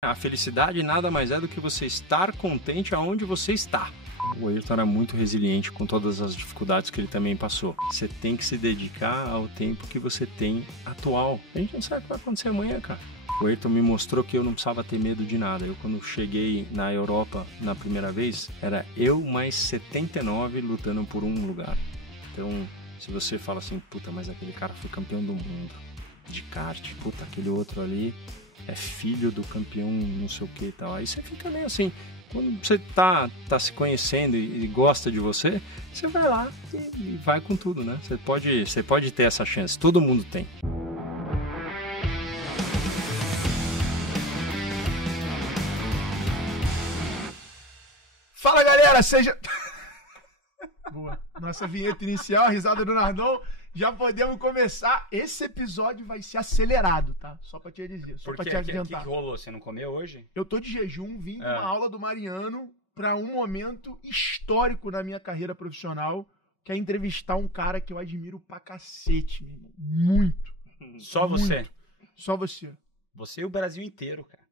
A felicidade nada mais é do que você estar contente aonde você está. O Ayrton era muito resiliente com todas as dificuldades que ele também passou. Você tem que se dedicar ao tempo que você tem atual. A gente não sabe o que vai acontecer amanhã, cara. O Ayrton me mostrou que eu não precisava ter medo de nada. Eu, quando cheguei na Europa na primeira vez, era eu mais 79 lutando por um lugar. Então, se você fala assim, puta, mas aquele cara foi campeão do mundo de kart, puta, aquele outro ali é filho do campeão não sei o que e tal. Aí você fica meio assim, quando você tá se conhecendo e gosta de você, você vai lá e vai com tudo, né? Você pode ter essa chance, todo mundo tem. Fala, galera, seja... Boa. Nossa vinheta inicial, a risada do Nardon. Já podemos começar. Esse episódio vai ser acelerado, tá? Só pra te dizer, só pra te adiantar. O que rolou? Você não comeu hoje? Eu tô de jejum, vim de uma aula do Mariano pra um momento histórico na minha carreira profissional, que é entrevistar um cara que eu admiro pra cacete, meu irmão. Muito. Só muito. você? Só você. Você e o Brasil inteiro, cara.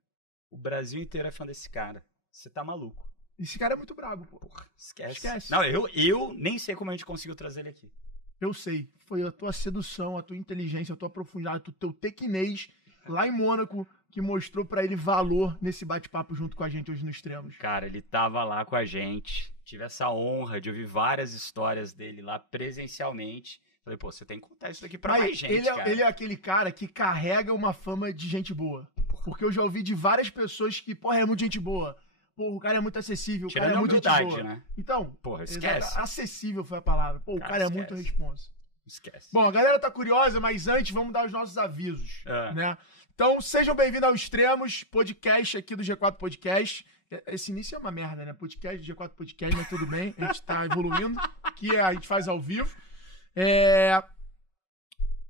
O Brasil inteiro é fã desse cara. Você tá maluco. Esse cara é muito brabo, pô. Porra, esquece. Esquece. Não, eu nem sei como a gente conseguiu trazer ele aqui. Eu sei. Foi a tua sedução, a tua inteligência, a tua profundidade, o teu tequinês lá em Mônaco que mostrou pra ele valor nesse bate-papo junto com a gente hoje no Extremos. Cara, ele tava lá com a gente. Tive essa honra de ouvir várias histórias dele lá presencialmente. Falei, pô, você tem que contar isso aqui pra mais gente, cara. Ele é aquele cara que carrega uma fama de gente boa. Porque eu já ouvi de várias pessoas que, porra, é muito gente boa. Porra, o cara é muito acessível, o cara é muito gente boa. Né? Então, porra, esquece. Acessível foi a palavra. Pô, o cara é muito responsa. Esquece. Bom, a galera tá curiosa, mas antes vamos dar os nossos avisos, né? Então, sejam bem-vindos ao Extremos, podcast aqui do G4 Podcast. Esse início é uma merda, né? Podcast, G4 Podcast, mas tudo bem, a gente tá evoluindo. Aqui a gente faz ao vivo.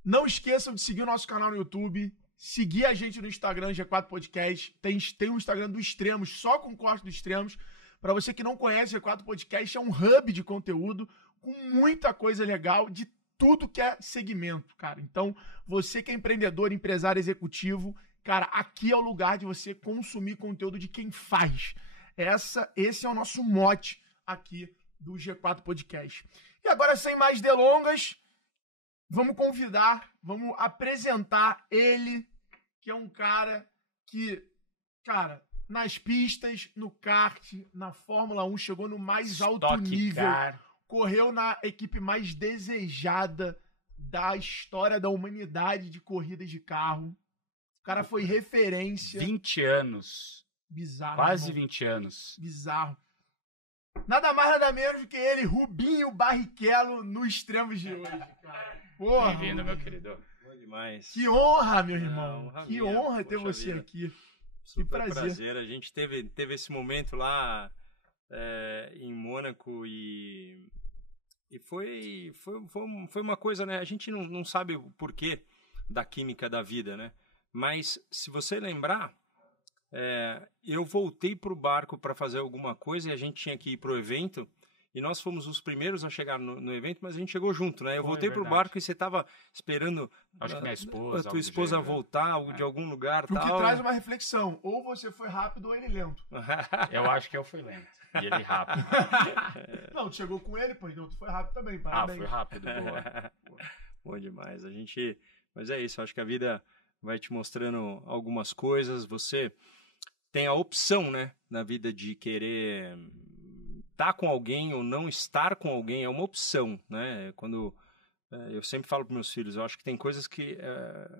Não esqueçam de seguir o nosso canal no YouTube, seguir a gente no Instagram, G4 Podcast. Tem um Instagram do Extremos, só com corte do Extremos. Para você que não conhece, G4 Podcast é um hub de conteúdo com muita coisa legal de tudo que é segmento, cara. Então, você que é empreendedor, empresário, executivo, cara, aqui é o lugar de você consumir conteúdo de quem faz. Esse é o nosso mote aqui do G4 Podcast. E agora, sem mais delongas, vamos apresentar ele, que é um cara que, cara, nas pistas, no kart, na Fórmula 1, chegou no mais alto nível. Correu na equipe mais desejada da história da humanidade de corridas de carro. O cara foi referência. 20 anos. Bizarro. Quase 20 anos. Bizarro. Nada mais, nada menos do que ele, Rubinho Barrichello, no Extremos de hoje, cara. Porra, bem-vindo, meu querido. Bom demais. Que honra, meu irmão. Que honra ter você aqui. Que prazer. A gente teve esse momento lá em Mônaco e foi uma coisa, né? A gente não sabe o porquê da química da vida, né? Mas se você lembrar, eu voltei pro barco para fazer alguma coisa e a gente tinha que ir pro evento e nós fomos os primeiros a chegar no evento, mas a gente chegou junto, né? Eu voltei pro barco e você tava esperando a tua esposa voltar de algum lugar. O que traz uma reflexão. Ou você foi rápido ou ele lento. Eu acho que eu fui lento. E ele rápido. Não, tu chegou com ele, pô, então tu foi rápido também, parabéns. Fui rápido, boa. Bom demais. Mas é isso, acho que a vida vai te mostrando algumas coisas. Você tem a opção, né, na vida de querer estar com alguém ou não estar com alguém, é uma opção, né? Quando eu sempre falo para meus filhos, eu acho que tem coisas que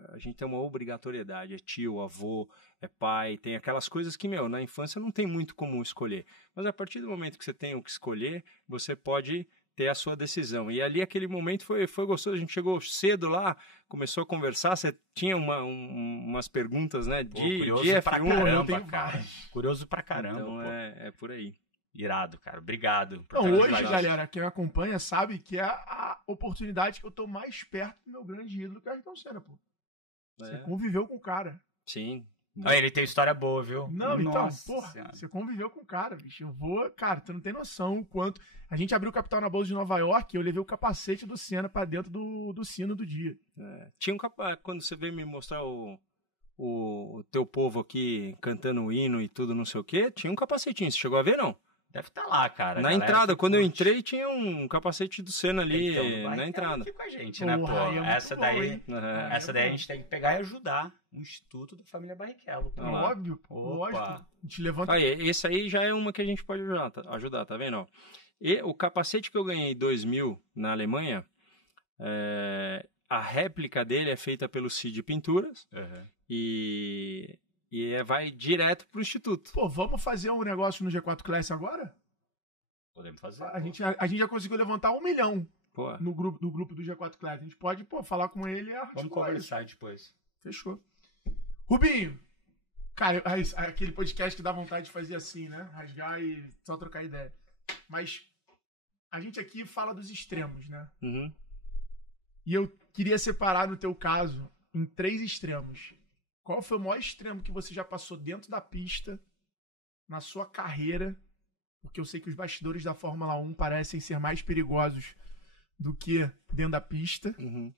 a gente tem uma obrigatoriedade, é tio, avô, é pai, tem aquelas coisas que, na infância não tem muito como escolher, mas a partir do momento que você tem o que escolher, você pode ter a sua decisão, e ali aquele momento foi gostoso, a gente chegou cedo lá, começou a conversar, você tinha umas perguntas, né, de F1, pra caramba, cara. Curioso pra caramba, então é por aí. Irado, cara. Obrigado. Então, hoje, galera, quem me acompanha sabe que é a oportunidade que eu tô mais perto do meu grande ídolo, que é o Ayrton Senna, pô. Você conviveu com o cara. Sim. Ele tem história boa, viu? Não, Nossa, então, porra, você conviveu com o cara, bicho. Cara, tu não tem noção o quanto... A gente abriu o Capital na Bolsa de Nova York e eu levei o capacete do Senna pra dentro do sino do dia. Tinha um capacete, quando você veio me mostrar o o teu povo aqui cantando o hino e tudo, não sei o quê, tinha um capacetinho. Você chegou a ver, não? Deve estar lá, cara. Na entrada, quando eu entrei, tinha um capacete do Senna ali na entrada. Aqui com a gente, né, pô? Essa daí a gente tem que pegar e ajudar o Instituto da Família Barrichello. Óbvio, lógico. A gente levanta... Aí, esse aí já é uma que a gente pode ajudar, tá vendo? E o capacete que eu ganhei em 2000 na Alemanha, a réplica dele é feita pelo Cid Pinturas e vai direto pro Instituto. Pô, vamos fazer um negócio no G4 Class agora? Podemos fazer. A gente já conseguiu levantar 1 milhão no grupo do G4 Class. A gente pode, falar com ele e vamos conversar depois. Fechou. Rubinho, cara, aquele podcast que dá vontade de fazer assim, né? Rasgar e só trocar ideia. Mas a gente aqui fala dos extremos, né? Uhum. E eu queria separar, no teu caso, em 3 extremos. Qual foi o maior extremo que você já passou dentro da pista, na sua carreira? Porque eu sei que os bastidores da Fórmula 1 parecem ser mais perigosos do que dentro da pista. Uhum.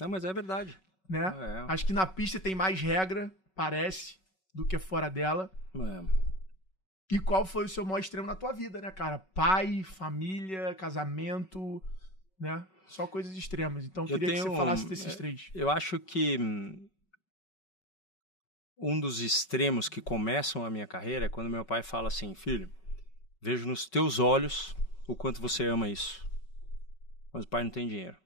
Não, mas é verdade. Né? Acho que na pista tem mais regra, parece, do que fora dela. E qual foi o seu maior extremo na tua vida, né, cara? Pai, família, casamento, né? Só coisas extremas. Então eu queria que você falasse desses 3. Eu acho que um dos extremos que começam a minha carreira é quando meu pai fala assim: filho, vejo nos teus olhos o quanto você ama isso. Mas o pai não tem dinheiro.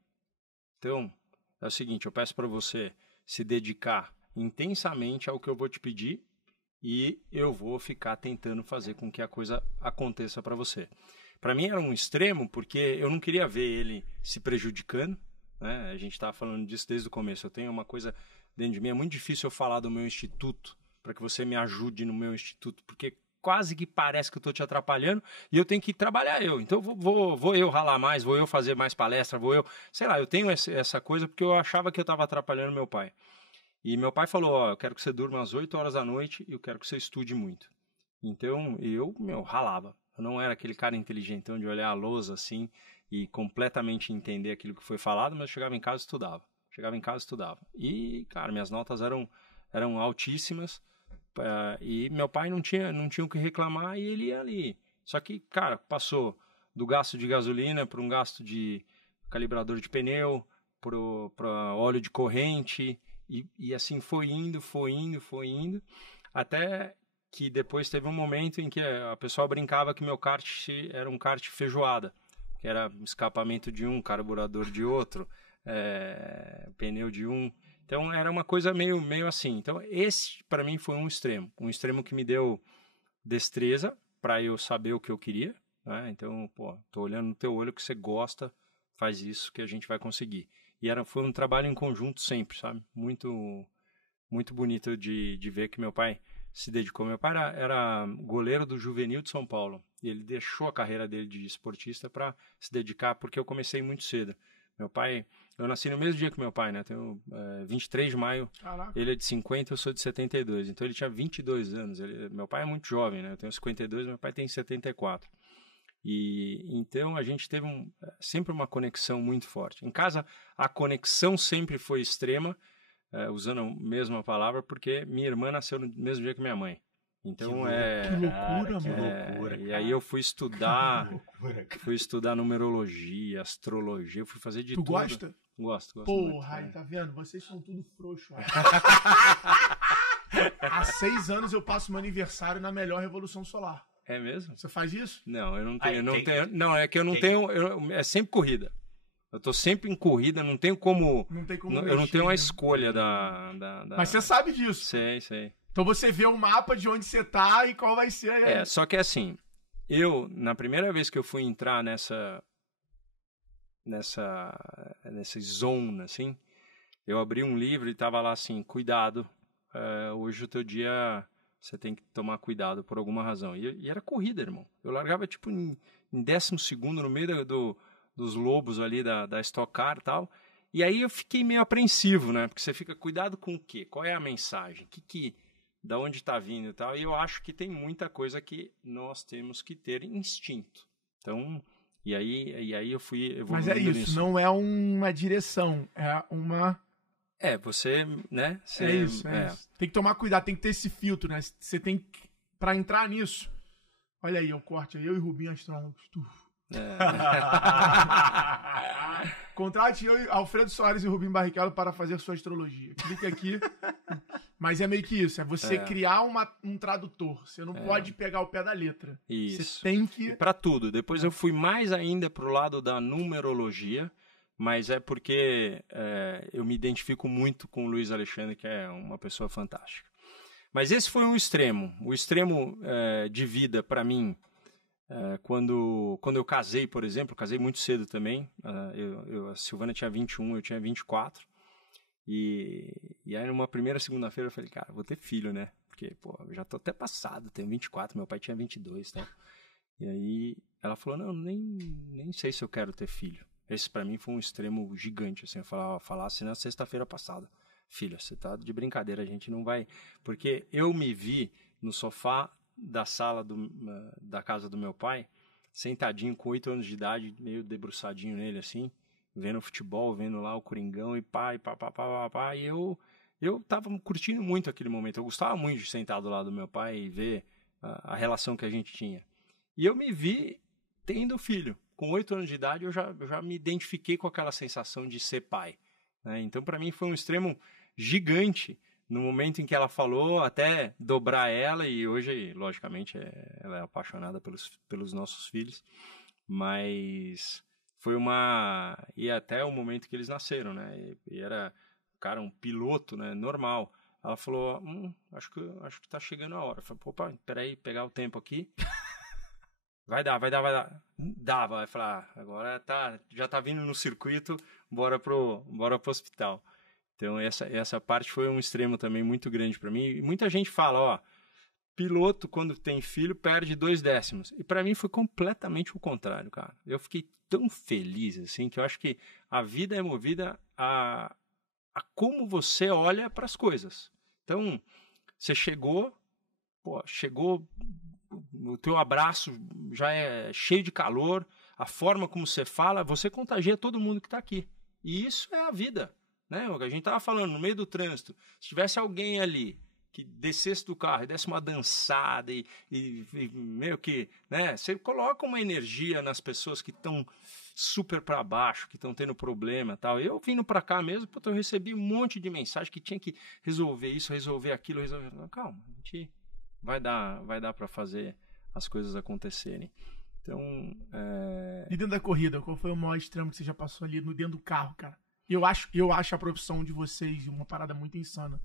Então, é o seguinte, eu peço para você se dedicar intensamente ao que eu vou te pedir e eu vou ficar tentando fazer com que a coisa aconteça para você. Para mim era um extremo porque eu não queria ver ele se prejudicando, né? A gente estava falando disso desde o começo. Eu tenho uma coisa dentro de mim, é muito difícil eu falar do meu instituto para que você me ajude no meu instituto, porque quase que parece que eu estou te atrapalhando e eu tenho que trabalhar eu. Então vou eu ralar mais, vou eu fazer mais palestra, sei lá, eu tenho essa coisa porque eu achava que eu estava atrapalhando meu pai. E meu pai falou, eu quero que você durma às 8 horas da noite e eu quero que você estude muito. Então eu ralava. Eu não era aquele cara inteligentão de olhar a lousa assim e completamente entender aquilo que foi falado, mas eu chegava em casa e estudava. E, cara, minhas notas eram altíssimas e meu pai não tinha o que reclamar e ele ia ali. Só que, cara, passou do gasto de gasolina para um gasto de calibrador de pneu, para óleo de corrente e assim foi indo, até que depois teve um momento em que a pessoa brincava que meu kart era um kart feijoada, que era escapamento de um, carburador de outro, pneu de um. Então era uma coisa meio assim. Então esse para mim foi um extremo que me deu destreza para eu saber o que eu queria, né? Então, tô olhando no teu olho que você gosta, faz isso que a gente vai conseguir. E foi um trabalho em conjunto sempre, sabe? Muito, muito bonito de ver que meu pai se dedicou. Meu pai era goleiro do Juvenil de São Paulo e ele deixou a carreira dele de esportista para se dedicar, porque eu comecei muito cedo. Meu pai, eu nasci no mesmo dia que meu pai, né? Tenho 23 de maio, Caraca. Ele é de 50, eu sou de 72, então ele tinha 22 anos. Meu pai é muito jovem, né? Eu tenho 52, meu pai tem 74. E então a gente teve sempre uma conexão muito forte. Em casa, a conexão sempre foi extrema, usando a mesma palavra, porque minha irmã nasceu no mesmo dia que minha mãe. Então que loucura, que loucura. E aí eu fui estudar numerologia, astrologia, eu fui fazer de tudo. Tu gosta? Gosto. Porra, aí tá vendo? Vocês são tudo frouxo. Há 6 anos eu passo meu aniversário na melhor revolução solar. É mesmo? Você faz isso? Não, eu não tenho. Não, é que eu não tenho. É sempre corrida. Eu tô sempre em corrida, não tenho como. Não tem como. Eu não tenho uma escolha da. Mas você sabe disso. Sei. Então você vê o mapa de onde você tá e qual vai ser. Só que assim, na primeira vez que eu fui entrar nessa zona, assim, eu abri um livro e tava lá assim, cuidado, hoje o teu dia você tem que tomar cuidado por alguma razão. E era corrida, irmão. Eu largava tipo em 12º no meio dos lobos ali da Stock Car e tal. E aí eu fiquei meio apreensivo, né? Porque você fica, cuidado com o quê? Qual é a mensagem? Da onde está vindo e tal? E eu acho que tem muita coisa que nós temos que ter instinto. Então, e aí eu fui evoluindo. Mas é isso, nisso. Não é uma direção, é uma Você, né? É isso. Tem que tomar cuidado, tem que ter esse filtro, né? Você tem que, pra entrar nisso, olha aí, o corte aí, eu e Rubinho Astrólogos. Contrate eu, Alfredo Soares e Rubinho Barrichello para fazer sua astrologia. Clique aqui. Mas é meio que isso, é você criar um tradutor. Você não pode pegar o pé da letra. Isso. Você tem que... Para tudo. Depois eu fui mais ainda pro lado da numerologia, mas é porque eu me identifico muito com o Luiz Alexandre, que é uma pessoa fantástica. Mas esse foi um extremo. O extremo de vida para mim, quando eu casei, por exemplo, casei muito cedo também. A Silvana tinha 21, eu tinha 24. E aí numa primeira segunda-feira eu falei, cara, vou ter filho, né? Porque, eu já tô até passado, tenho 24, meu pai tinha 22, tá? E aí ela falou, não, nem sei se eu quero ter filho. Esse pra mim foi um extremo gigante, assim, eu falasse na sexta-feira passada. Filho, você tá de brincadeira, a gente não vai... Porque eu me vi no sofá da sala da casa do meu pai, sentadinho com 8 anos de idade, meio debruçadinho nele, assim, vendo futebol, vendo lá o Coringão e pá, e eu tava curtindo muito aquele momento. Eu gostava muito de sentar do lado do meu pai e ver a relação que a gente tinha. E eu me vi tendo filho. Com 8 anos de idade, eu já me identifiquei com aquela sensação de ser pai, né? Então, para mim, foi um extremo gigante no momento em que ela falou, até dobrar ela, e hoje, logicamente, ela é apaixonada pelos nossos filhos, mas foi e até o momento que eles nasceram, né? E era, cara, um piloto, né? Normal. Ela falou, acho que tá chegando a hora. Eu falei, opa, peraí, pegar o tempo aqui. Vai dar. Dava, vai falar, agora já tá vindo no circuito, bora pro hospital. Então essa parte foi um extremo também muito grande para mim. E muita gente fala, piloto quando tem filho perde 2 décimos. E para mim foi completamente o contrário, cara. Eu fiquei tão feliz, assim, que eu acho que a vida é movida a como você olha para as coisas. Então, você chegou, o teu abraço já é cheio de calor, a forma como você fala, você contagia todo mundo que está aqui. E isso é a vida, né? O que a gente estava falando, no meio do trânsito, se tivesse alguém ali que descesse do carro e desse uma dançada e meio que, né? Você coloca uma energia nas pessoas que estão super para baixo, que estão tendo problema, tal. Eu vindo para cá mesmo, eu recebi um monte de mensagem que tinha que resolver isso, resolver aquilo, Calma, a gente vai dar para fazer as coisas acontecerem. Então, E dentro da corrida, qual foi o maior extremo que você já passou ali dentro do carro, cara? Eu acho a profissão de vocês uma parada muito insana.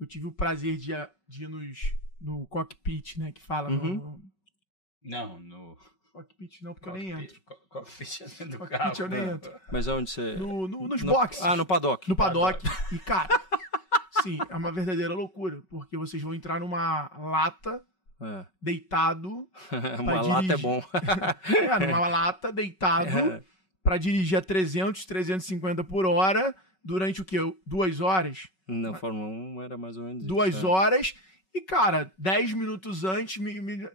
Eu tive o prazer de ir no cockpit, né, que fala Não, no... Cockpit não, porque eu nem entro. Cockpit é dentro do Cockpit carro. eu nem entro. Mas onde você... Nos boxes. No paddock. No paddock. E, cara, sim, é uma verdadeira loucura, porque vocês vão entrar numa lata, deitado. Uma lata é bom. Numa lata, deitado, pra dirigir a 300, 350 por hora, durante o quê? 2 horas? Na Fórmula 1 era mais ou menos 2 horas. E, cara, 10 minutos antes,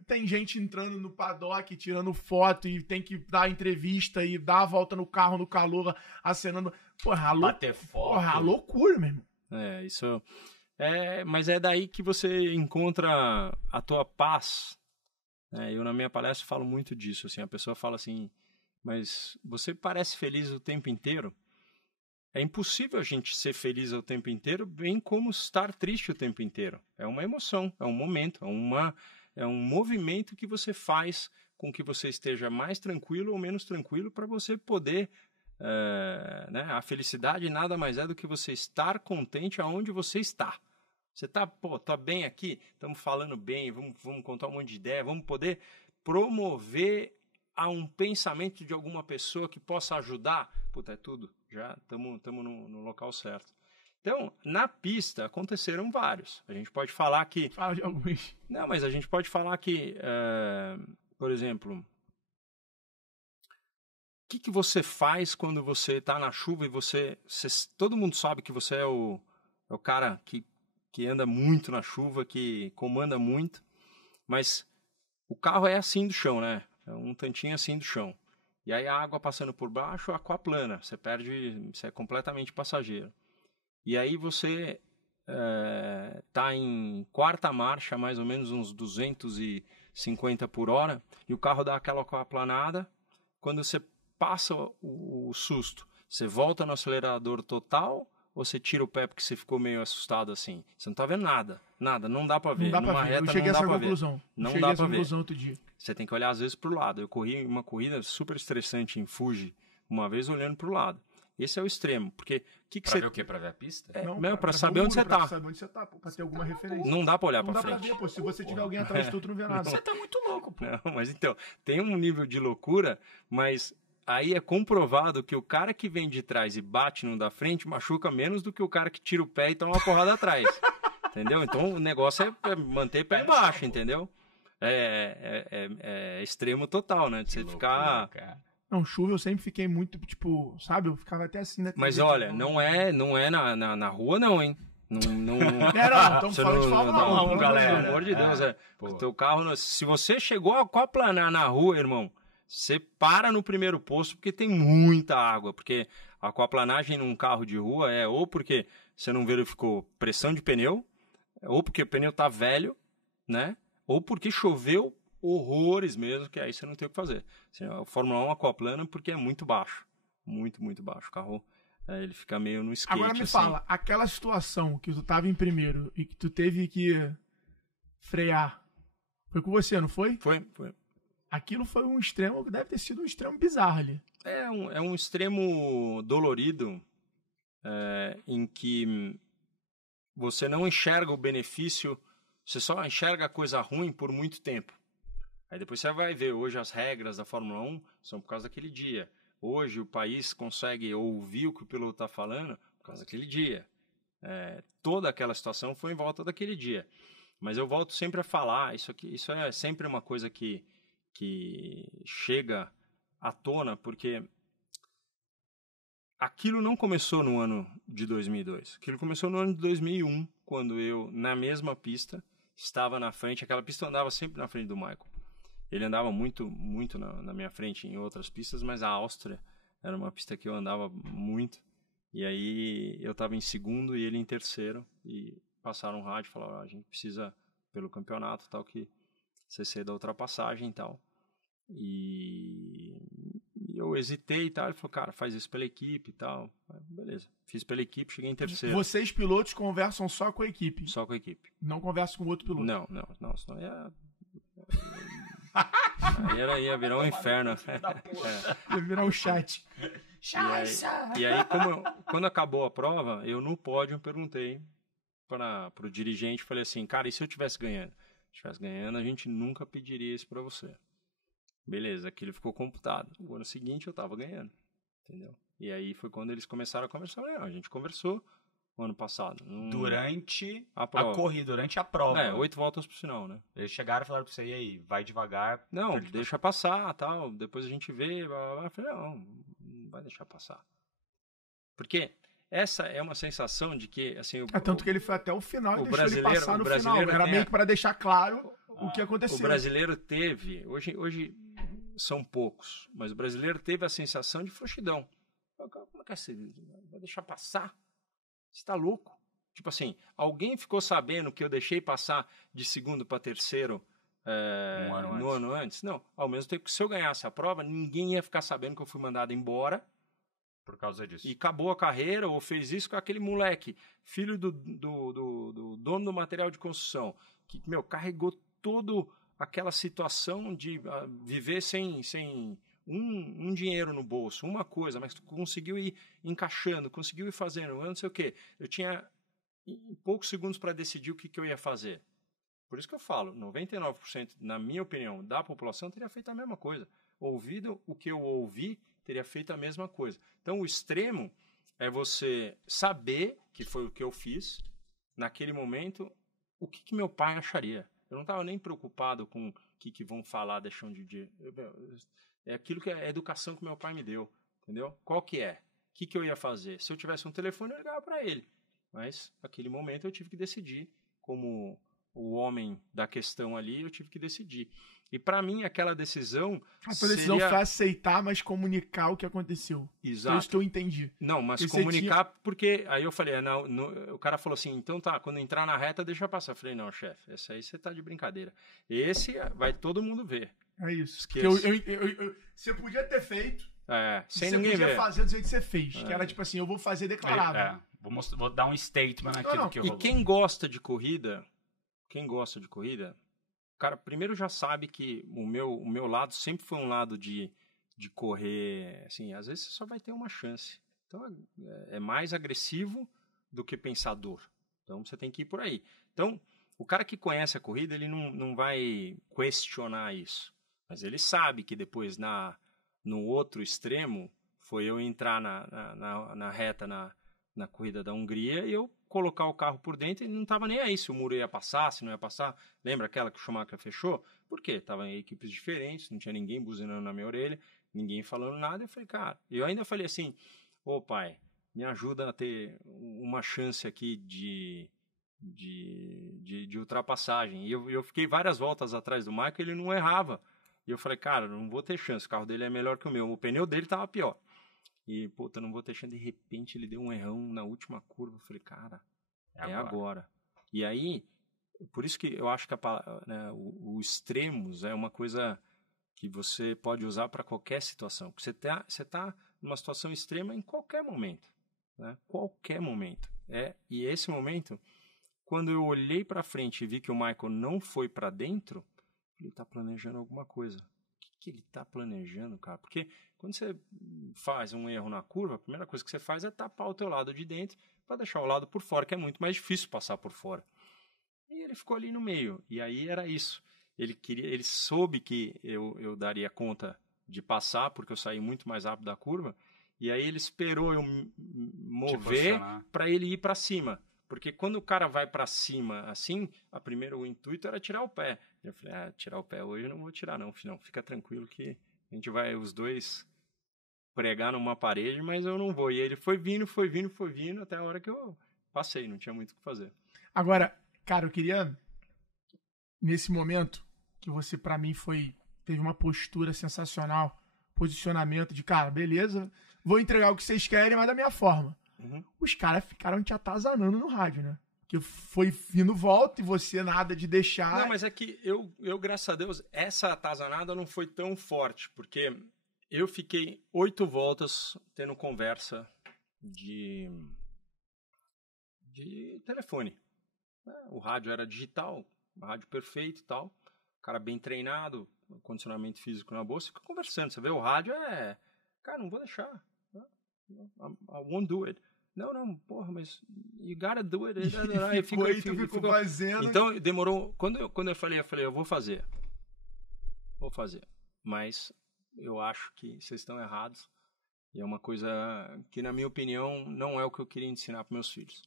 tem gente entrando no paddock, tirando foto, e tem que dar entrevista e dar a volta no carro, no calor, acenando. Bater foto. A loucura, meu irmão. Isso... mas é daí que você encontra a tua paz. Eu, na minha palestra, falo muito disso. Assim, a pessoa fala assim, mas você parece feliz o tempo inteiro? É impossível a gente ser feliz o tempo inteiro, bem como estar triste o tempo inteiro. É uma emoção, é um momento, é um movimento que você faz com que você esteja mais tranquilo ou menos tranquilo para você poder... né? A felicidade nada mais é do que você estar contente aonde você está. Você tá bem aqui, estamos falando bem, vamos contar um monte de ideia, vamos poder promover a um pensamento de alguma pessoa que possa ajudar. É tudo, já estamos no local certo. Então, na pista aconteceram vários. A gente pode falar que... Fala de alguns. Não, mas a gente pode falar que, por exemplo... O que você faz quando você está na chuva e todo mundo sabe que você é o cara que anda muito na chuva, que comanda muito, mas o carro é assim do chão, né? É um tantinho assim do chão. E aí a água passando por baixo, aquaplana, você é completamente passageiro. e aí você tá em quarta marcha, mais ou menos uns 250 por hora, e o carro dá aquela aquaplanada. Quando você passa o susto, você volta no acelerador total ou você tira o pé porque você ficou meio assustado assim? Você não tá vendo nada, não dá pra ver. Não dá pra ver. Eu cheguei a essa conclusão. Não dá pra ver. Outro dia. Você tem que olhar às vezes pro lado. Eu corri uma corrida super estressante em Fuji, uma vez olhando pro lado. Esse é o extremo, porque pra ver o quê? Pra ver a pista? Pra saber onde você tá. Pra saber onde você tá, pra ter alguma referência. Não dá pra olhar pra frente. Não dá pra ver, pô. Se você tiver alguém atrás de tu não vê nada. Você tá muito louco, pô. Não, mas então, tem um nível de loucura, mas aí é comprovado que o cara que vem de trás e bate no da frente machuca menos do que o cara que tira o pé e toma uma porrada atrás. Entendeu? Então o negócio é manter pé embaixo, entendeu? É extremo total, né? De você ficar... Cara. Não, chuva eu sempre fiquei muito, tipo, sabe? Eu ficava até assim, né? Mas olha, não é na rua não, hein? Não, estamos falando de Fórmula 1, galera. Pelo amor de Deus, o teu carro, se você chegou a aquaplanar na rua, irmão, você para no primeiro posto porque tem muita água, porque a aquaplanagem num carro de rua é ou porque você não verificou pressão de pneu, ou porque o pneu tá velho, né? Ou porque choveu horrores mesmo, que aí você não tem o que fazer. Assim, a Fórmula 1 aquaplana porque é muito baixo. Muito, muito baixo. O carro, ele fica meio no skate. Agora me fala, aquela situação que tu tava em primeiro e que tu teve que frear, foi com você, não foi? Foi. Aquilo foi um extremo, deve ter sido um extremo bizarro ali. É um extremo dolorido, em que você não enxerga o benefício, você só enxerga a coisa ruim por muito tempo. Aí depois você vai ver, hoje as regras da Fórmula 1 são por causa daquele dia. Hoje o país consegue ouvir o que o piloto está falando por causa daquele dia. Toda aquela situação foi em volta daquele dia. Mas eu volto sempre a falar, isso é sempre uma coisa que chega à tona, porque aquilo não começou no ano de 2002. Aquilo começou no ano de 2001, quando eu, na mesma pista, estava na frente. Aquela pista eu andava sempre na frente do Michael. Ele andava muito, muito na minha frente em outras pistas, mas a Áustria era uma pista que eu andava muito. E aí eu estava em segundo e ele em terceiro. E passaram um rádio e falaram, a gente precisa, pelo campeonato, tal, que você ceda a ultrapassagem e tal. E eu hesitei e tal. Ele falou, cara, faz isso pela equipe e tal. Beleza, fiz pela equipe, cheguei em terceiro. Vocês pilotos conversam só com a equipe? Só com a equipe. Não conversam com outro piloto? Não, senão aí ia virar um inferno. Ia virar um chat. E aí quando acabou a prova, eu no pódio perguntei para o dirigente, falei assim, cara, e se eu estivesse ganhando? Se estivesse ganhando, a gente nunca pediria isso para você. Beleza, aquilo ficou computado. No ano seguinte eu tava ganhando, entendeu? E aí foi quando eles começaram a conversar. A gente conversou o ano passado. Durante a corrida, durante a prova. 8 voltas pro sinal, né? Eles chegaram e falaram pra você, e aí, vai devagar. Não, deixa passar, tal, depois a gente vê. Blá, blá, blá. Eu falei, não vai deixar passar. Porque essa é uma sensação de que, assim... tanto que ele foi até o final e deixou ele passar no final. Era meio que para deixar claro o que aconteceu. O brasileiro teve, hoje são poucos, mas o brasileiro teve a sensação de frouxidão. Como é que você vai deixar passar? Você tá louco? Tipo assim, alguém ficou sabendo que eu deixei passar de segundo para terceiro no ano antes? Não. Ao mesmo tempo que se eu ganhasse a prova, ninguém ia ficar sabendo que eu fui mandado embora por causa disso. E acabou a carreira ou fez isso com aquele moleque, filho do dono do material de construção, que, carregou todo aquela situação de viver sem um dinheiro no bolso, uma coisa, mas conseguiu ir encaixando, conseguiu ir fazendo, eu não sei o quê. Eu tinha poucos segundos para decidir o que eu ia fazer. Por isso que eu falo, 99%, na minha opinião, da população teria feito a mesma coisa. Ouvido o que eu ouvi, teria feito a mesma coisa. Então, o extremo é você saber, que foi o que eu fiz, naquele momento, o que meu pai acharia. Eu não estava nem preocupado com o que vão falar, deixando de dia. É aquilo que é a educação que meu pai me deu, entendeu? Qual que é? O que eu ia fazer? Se eu tivesse um telefone, eu ligava para ele. Mas, naquele momento, eu tive que decidir como o homem da questão ali, eu tive que decidir. E para mim, aquela decisão A tua decisão foi aceitar, mas comunicar o que aconteceu. Exato. Foi isso que eu entendi. Não, mas comunicar, porque aí eu falei, o cara falou assim, então tá, quando entrar na reta, deixa passar. Eu falei, não, chefe, esse aí você tá de brincadeira. Esse vai todo mundo ver. É isso. Esqueça. Você podia ter feito, sem ninguém ver. Você podia fazer do jeito que você fez, que era tipo assim, eu vou fazer declarado. Vou dar um statement naquilo que rolou. E quem gosta de corrida, o cara primeiro já sabe que o meu lado sempre foi um lado de correr, assim, às vezes você só vai ter uma chance. Então é mais agressivo do que pensador. Então você tem que ir por aí. Então, o cara que conhece a corrida, ele não vai questionar isso. Mas ele sabe que depois no outro extremo foi eu entrar na reta na corrida da Hungria e eu colocar o carro por dentro e não estava nem aí se o muro ia passar, se não ia passar. Lembra aquela que o Schumacher fechou? Por quê? Tava em equipes diferentes, não tinha ninguém buzinando na minha orelha, ninguém falando nada. Eu falei, cara, eu ainda falei assim, ô pai, me ajuda a ter uma chance aqui de ultrapassagem. E eu fiquei várias voltas atrás do Michael, ele não errava. E eu falei, cara, não vou ter chance, o carro dele é melhor que o meu. O pneu dele tava pior. E, puta, não vou ter chance. De repente, ele deu um errão na última curva. Eu falei, cara, é agora. E aí, por isso que eu acho que o extremos é uma coisa que você pode usar para qualquer situação. Porque você tá numa situação extrema em qualquer momento. Né? Qualquer momento. E esse momento, quando eu olhei para frente e vi que o Michael não foi para dentro, ele tá planejando alguma coisa. O que ele tá planejando, cara? Porque quando você faz um erro na curva, a primeira coisa que você faz é tapar o teu lado de dentro para deixar o lado por fora, que é muito mais difícil passar por fora. E ele ficou ali no meio. E aí era isso. Ele soube que eu daria conta de passar, porque eu saí muito mais rápido da curva. E aí ele esperou eu mover para ele ir para cima. Porque quando o cara vai para cima assim, o intuito era tirar o pé. Eu falei, tirar o pé hoje eu não vou tirar não, filhão. Fica tranquilo que a gente vai os dois pregar numa parede, mas eu não vou. E ele foi vindo, até a hora que eu passei, não tinha muito o que fazer. Agora, cara, eu queria, nesse momento, que você pra mim teve uma postura sensacional, posicionamento de, cara, beleza, vou entregar o que vocês querem, mas da minha forma. Uhum. Os caras ficaram te atazanando no rádio, né? Que foi vindo volta e você nada de deixar. Não, mas é que eu, graças a Deus, essa atazanada não foi tão forte, porque eu fiquei 8 voltas tendo conversa de telefone. O rádio era digital, rádio perfeito e tal. O cara bem treinado, condicionamento físico na bolsa, fica conversando. Você vê, o rádio cara, não vou deixar. I won't do it. Não, porra, mas you gotta do it. Ficou fazendo. Então, demorou. Quando eu falei, eu vou fazer. Mas eu acho que vocês estão errados. E é uma coisa que, na minha opinião, não é o que eu queria ensinar para meus filhos.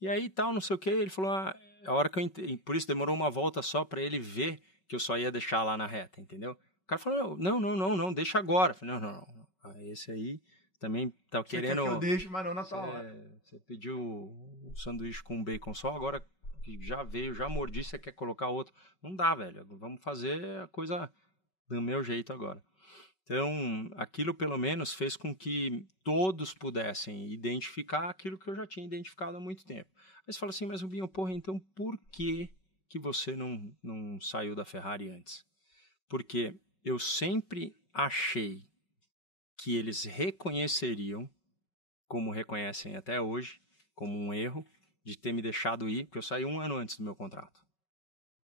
E aí, tal, não sei o que, ele falou, a hora que eu entrei, por isso demorou uma volta só para ele ver que eu só ia deixar lá na reta, entendeu? O cara falou, não, deixa agora. Eu falei, não. Esse aí também tá querendo... Quer que eu deixe, mas não na tua hora. Você pediu o sanduíche com bacon só, agora que já veio, já mordi, você quer colocar outro. Não dá, velho. Vamos fazer a coisa do meu jeito agora. Então, aquilo pelo menos fez com que todos pudessem identificar aquilo que eu já tinha identificado há muito tempo. Aí você fala assim, mas Rubinho, porra, então por que você não saiu da Ferrari antes? Porque eu sempre achei que eles reconheceriam, como reconhecem até hoje, como um erro, de ter me deixado ir, porque eu saí 1 ano antes do meu contrato.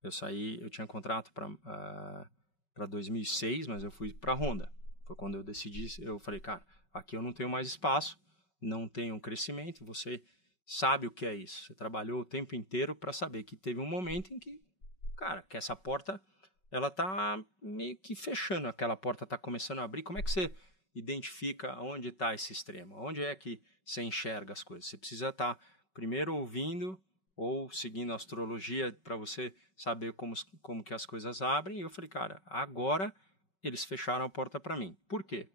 Eu tinha contrato para 2006, mas eu fui para a Honda. Foi quando eu decidi, eu falei, cara, aqui eu não tenho mais espaço, não tenho crescimento, você sabe o que é isso. Você trabalhou o tempo inteiro para saber que teve um momento em que, cara, que essa porta, ela tá meio que fechando, aquela porta tá começando a abrir. Como é que você identifica onde está esse extremo? Onde é que você enxerga as coisas? Você precisa estar primeiro ouvindo ou seguindo a astrologia para você saber como que as coisas abrem. E eu falei, cara, agora eles fecharam a porta para mim. Por quê?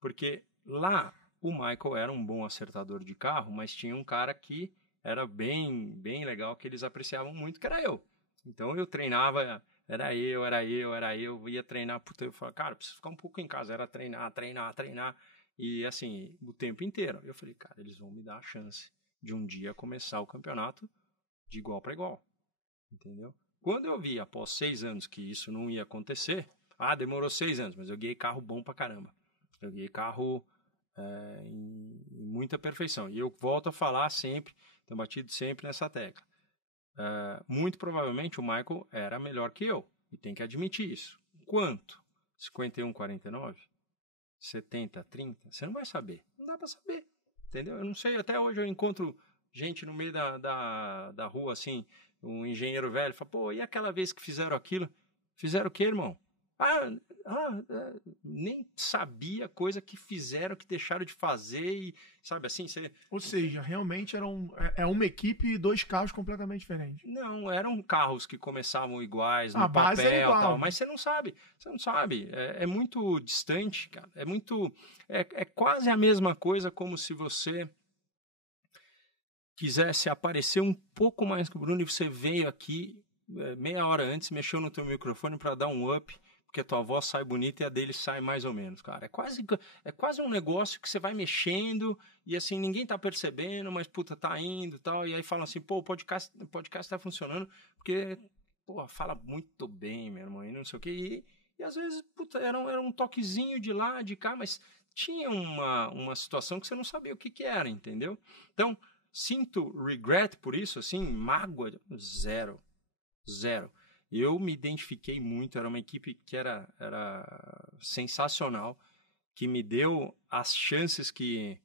Porque lá o Michael era um bom acertador de carro, mas tinha um cara que era bem legal, que eles apreciavam muito, que era eu. Então eu treinava, era eu ia treinar, puta, eu falava, cara, preciso ficar um pouco em casa, era treinar, e assim, o tempo inteiro. Eu falei, cara, eles vão me dar a chance de um dia começar o campeonato de igual para igual, entendeu? Quando eu vi, após 6 anos, que isso não ia acontecer, demorou 6 anos, mas eu guiei carro bom pra caramba. Eu guiei carro em muita perfeição. E eu volto a falar sempre, tenho batido sempre nessa tecla. Muito provavelmente o Michael era melhor que eu, e tem que admitir isso. Quanto? 51-49? 70-30? Você não vai saber. Não dá pra saber, entendeu? Eu não sei, até hoje eu encontro gente no meio da rua, assim, um engenheiro velho, fala, pô, e aquela vez que fizeram aquilo? Fizeram o quê, irmão? Nem sabia coisa que fizeram, que deixaram de fazer, e sabe assim? Ou seja, realmente é uma equipe e 2 carros completamente diferentes. Não, eram carros que começavam iguais, no papel e tal, mas você não sabe. É muito distante, cara. É quase a mesma coisa, como se você quisesse aparecer um pouco mais que o Bruno e você veio aqui meia hora antes, mexeu no teu microfone para dar um up, porque a tua voz sai bonita e a dele sai mais ou menos, cara. É quase um negócio que você vai mexendo e assim, ninguém tá percebendo, mas puta, tá indo e tal. E aí falam assim, pô, o podcast tá funcionando porque, pô, fala muito bem, meu irmão, e não sei o quê. E às vezes, puta, era um toquezinho de lá, de cá, mas tinha uma situação que você não sabia o que era, entendeu? Então, sinto regret por isso, assim, mágoa, zero. Eu me identifiquei muito, era uma equipe que era sensacional, que me deu as chances que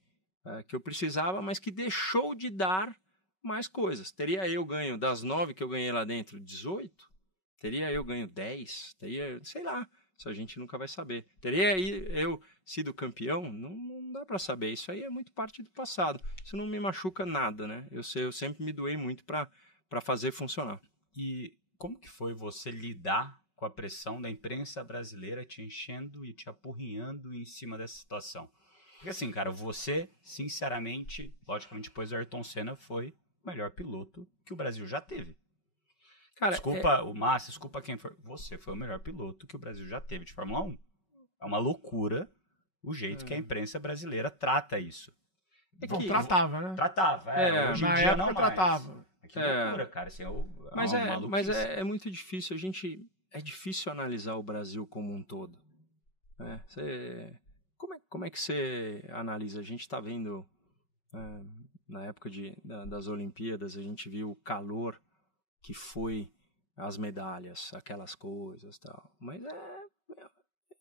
eu precisava, mas que deixou de dar mais coisas. Teria eu ganho das 9 que eu ganhei lá dentro, 18? Teria eu ganho 10? Sei lá, isso a gente nunca vai saber. Teria eu sido campeão? Não dá para saber, isso aí é muito parte do passado. Isso não me machuca nada, né? Eu sempre me doei muito para fazer funcionar. E como que foi você lidar com a pressão da imprensa brasileira te enchendo e te apurrinhando em cima dessa situação? Porque assim, cara, você, sinceramente, logicamente depois do Ayrton Senna, foi o melhor piloto que o Brasil já teve. Cara, desculpa o Massa, desculpa quem for. Você foi o melhor piloto que o Brasil já teve de Fórmula 1. É uma loucura o jeito que a imprensa brasileira trata isso. Tratava, né? Tratava, hoje em na dia época não mais. tratava. Que loucura, cara. Assim, mas é muito difícil. É difícil analisar o Brasil como um todo. Né? Como é que você analisa? A gente está vendo, na época das Olimpíadas, a gente viu o calor que foi as medalhas, aquelas coisas e tal. Mas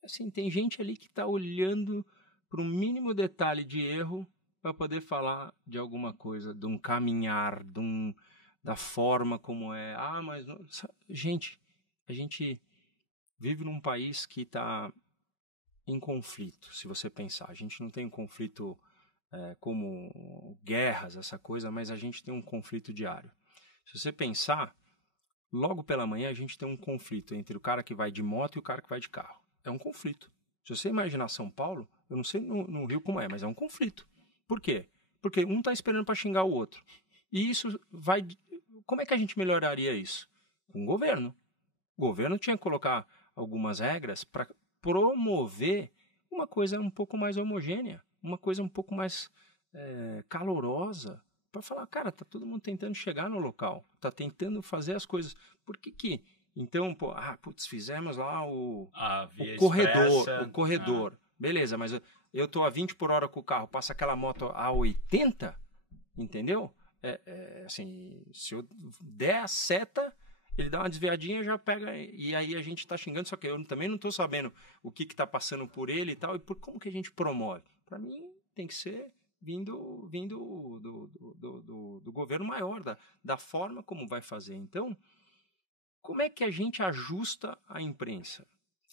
assim, tem gente ali que está olhando para um mínimo detalhe de erro para poder falar de alguma coisa, de um caminhar, da forma como é. Mas... Não... Gente, a gente vive num país que está em conflito, se você pensar. A gente não tem um conflito como guerras, essa coisa, mas a gente tem um conflito diário. Se você pensar, logo pela manhã a gente tem um conflito entre o cara que vai de moto e o cara que vai de carro. É um conflito. Se você imaginar São Paulo, eu não sei no Rio como é, mas é um conflito. Por quê? Porque um está esperando para xingar o outro. E isso vai... Como é que a gente melhoraria isso? Com o governo. O governo tinha que colocar algumas regras para promover uma coisa um pouco mais homogênea, uma coisa um pouco mais calorosa, para falar, cara, tá todo mundo tentando chegar no local, tá tentando fazer as coisas. Por que então, fizemos lá o corredor. Beleza, mas eu tô a 20 por hora com o carro, passa aquela moto a 80, entendeu? Assim, se eu der a seta, ele dá uma desviadinha, já pega, e aí a gente tá xingando, só que eu também não tô sabendo o que tá passando por ele e tal, e como que a gente promove? Para mim, tem que ser vindo do governo maior, da forma como vai fazer. Então, como é que a gente ajusta a imprensa?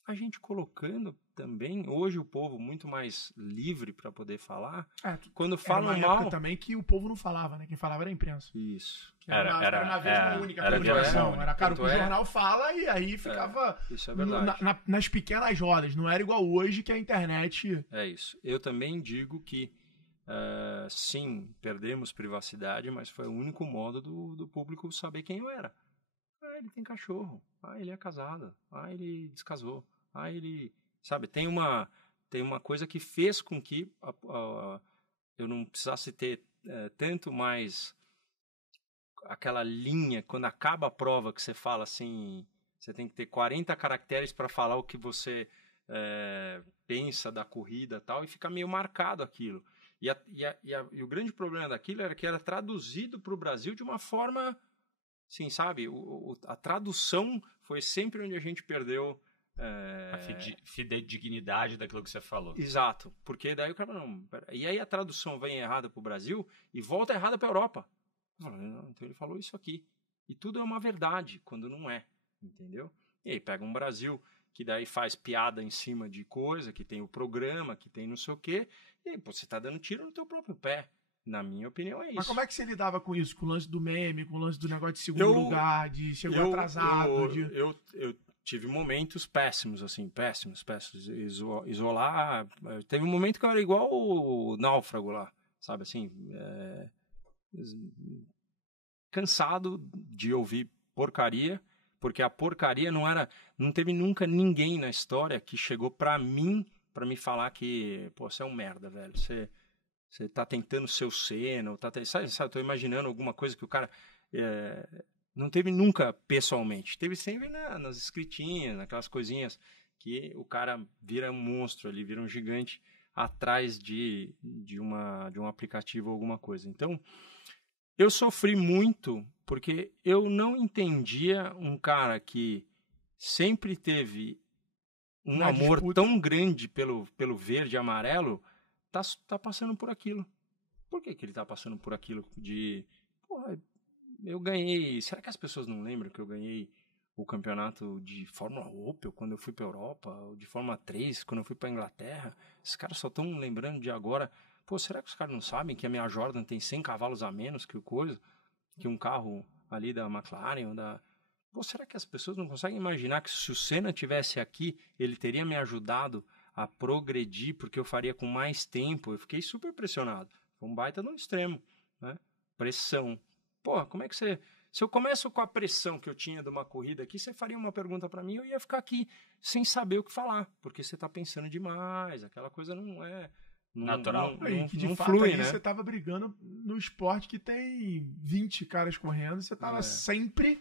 A gente colocando também, hoje o povo muito mais livre para poder falar. Quando falam mal... época também que o povo não falava, né? Quem falava era a imprensa. Isso. Era uma vez uma única. Era cara, o jornal fala e aí ficava isso é verdade. Nas pequenas rodas. Não era igual hoje que a internet... É isso. Eu também digo que sim, perdemos privacidade, mas foi o único modo do público saber quem eu era. Ah, ele tem cachorro. Ah, ele é casado. Ah, ele descasou. Ah, ele... Sabe, tem uma coisa que fez com que eu não precisasse ter tanto mais aquela linha, quando acaba a prova, que você fala assim, você tem que ter 40 caracteres para falar o que você pensa da corrida e tal, e fica meio marcado aquilo. E o grande problema daquilo era que era traduzido para o Brasil de uma forma, assim, sabe? A tradução foi sempre onde a gente perdeu... A fidedignidade daquilo que você falou. Exato, porque daí o cara não... E aí a tradução vem errada para o Brasil e volta errada para a Europa. Então ele falou isso aqui. E tudo é uma verdade, quando não é, entendeu? E aí pega um Brasil que daí faz piada em cima de coisa, que tem o programa, que tem não sei o quê, e aí, pô, você tá dando tiro no teu próprio pé. Na minha opinião, é isso. Mas como é que você lidava com isso? Com o lance do meme, com o lance do negócio de segundo lugar, de chegou atrasado? Eu tive momentos péssimos, assim, péssimos. Isolar. Teve um momento que eu era igual o náufrago lá, sabe assim? Cansado de ouvir porcaria, porque a porcaria não teve nunca ninguém na história que chegou pra mim pra me falar que, pô, você é um merda, velho, você tá tentando ser o Senna, ou sabe, tô imaginando alguma coisa que o cara não teve nunca pessoalmente, teve sempre nas escritinhas, naquelas coisinhas que o cara vira um monstro ali, vira um gigante atrás de um aplicativo ou alguma coisa. Então, eu sofri muito porque eu não entendia um cara que sempre teve um amor tão grande pelo verde e amarelo, tá passando por aquilo. Por que ele tá passando por aquilo porra, eu ganhei... Será que as pessoas não lembram que eu ganhei o campeonato de Fórmula Opel quando eu fui pra Europa, ou de Fórmula 3 quando eu fui pra Inglaterra? Esses caras só estão lembrando de agora. Pô, será que os caras não sabem que a minha Jordan tem 100 cavalos a menos que que um carro ali da McLaren ou da... Pô, será que as pessoas não conseguem imaginar que se o Senna tivesse aqui, ele teria me ajudado a progredir, porque eu faria com mais tempo? Eu fiquei super pressionado. Foi um baita no extremo, né? Pressão. Pô, como é que você... Se eu começo com a pressão que eu tinha de uma corrida aqui, você faria uma pergunta para mim, eu ia ficar aqui sem saber o que falar, porque você tá pensando demais, aquela coisa não é... Natural. Que de não fato flui, aí né? você tava brigando no esporte que tem 20 caras correndo, você tava sempre...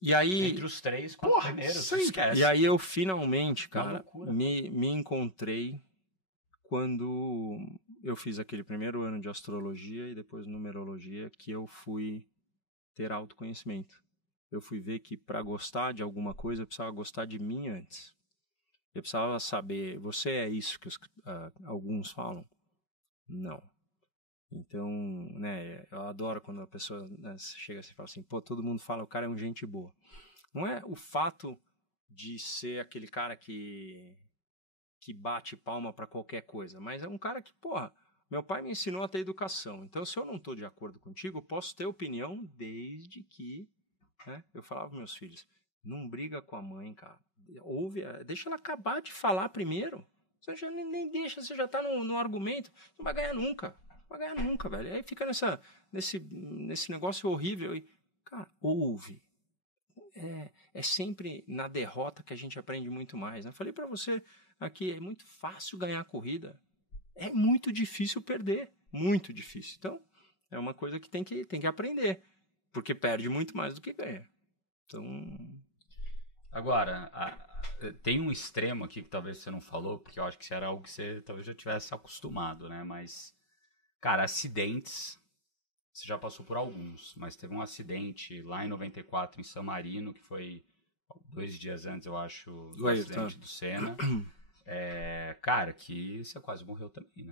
E aí, entre os 3, 4 primeiros, esquece. E aí eu finalmente, cara, me encontrei quando eu fiz aquele primeiro ano de astrologia e depois numerologia, que eu fui ter autoconhecimento. Eu fui ver que para gostar de alguma coisa eu precisava gostar de mim antes. Eu precisava saber, você é isso que alguns falam? Não. Então, né, eu adoro quando a pessoa, né, chega assim e fala assim, pô, todo mundo fala, o cara é um gente boa. Não é o fato de ser aquele cara que bate palma para qualquer coisa, mas é um cara que, porra, meu pai me ensinou a ter educação. Então, se eu não estou de acordo contigo, eu posso ter opinião desde que, né, eu falava para meus filhos, não briga com a mãe, cara. Deixa ela acabar de falar primeiro. Você já nem deixa, você já tá no argumento, não vai ganhar nunca. Não vai ganhar nunca, velho. Aí fica nesse negócio horrível. E, cara, ouve. É sempre na derrota que a gente aprende muito mais. Eu falei pra você aqui, é muito fácil ganhar a corrida. É muito difícil perder. Muito difícil. Então, é uma coisa que tem que aprender. Porque perde muito mais do que ganha. Então... Agora, tem um extremo aqui que talvez você não falou, porque eu acho que isso era algo que você talvez já tivesse acostumado, né? Mas, cara, acidentes, você já passou por alguns, mas teve um acidente lá em 94 em San Marino, que foi 2 dias antes, eu acho, do acidente do Senna. Cara, que você quase morreu também,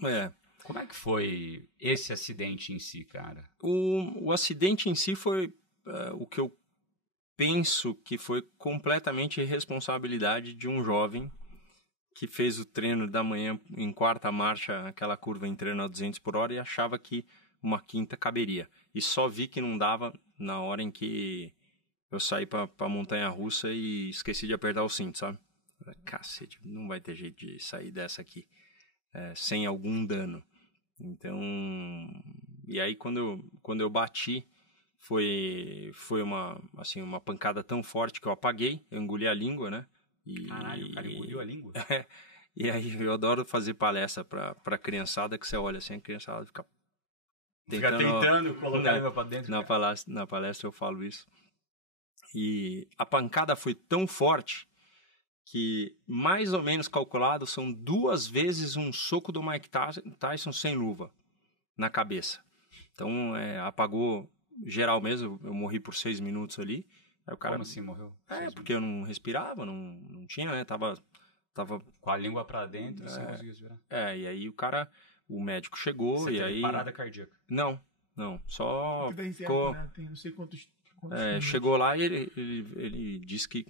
né? Como é que foi esse acidente em si, cara? O acidente em si foi o que eu penso que foi completamente irresponsabilidade de um jovem que fez o treino da manhã em quarta marcha, aquela curva em treino a 200 por hora, e achava que uma quinta caberia. E só vi que não dava na hora em que eu saí pra montanha-russa e esqueci de apertar o cinto, sabe? Cacete, não vai ter jeito de sair dessa aqui sem algum dano. Então, e aí quando eu bati, foi uma pancada tão forte que eu apaguei, eu engoli a língua, né? Caralho, o cara engoliu a língua? E aí eu adoro fazer palestra pra criançada, que você olha assim, a criançada fica tentando colocar a língua pra dentro. Na palestra eu falo isso. E a pancada foi tão forte que, mais ou menos calculado, são 2 vezes um soco do Mike Tyson sem luva na cabeça. Então, apagou geral mesmo. Eu morri por 6 minutos ali. Aí o cara, como assim morreu? Porque eu não respirava, não tinha, né? Tava com a língua pra dentro, sem conseguir respirar. E aí o médico chegou. Você e teve aí parada cardíaca? Não, só Tá incerto, ficou... né? Tem não sei quantos chegou lá e ele disse que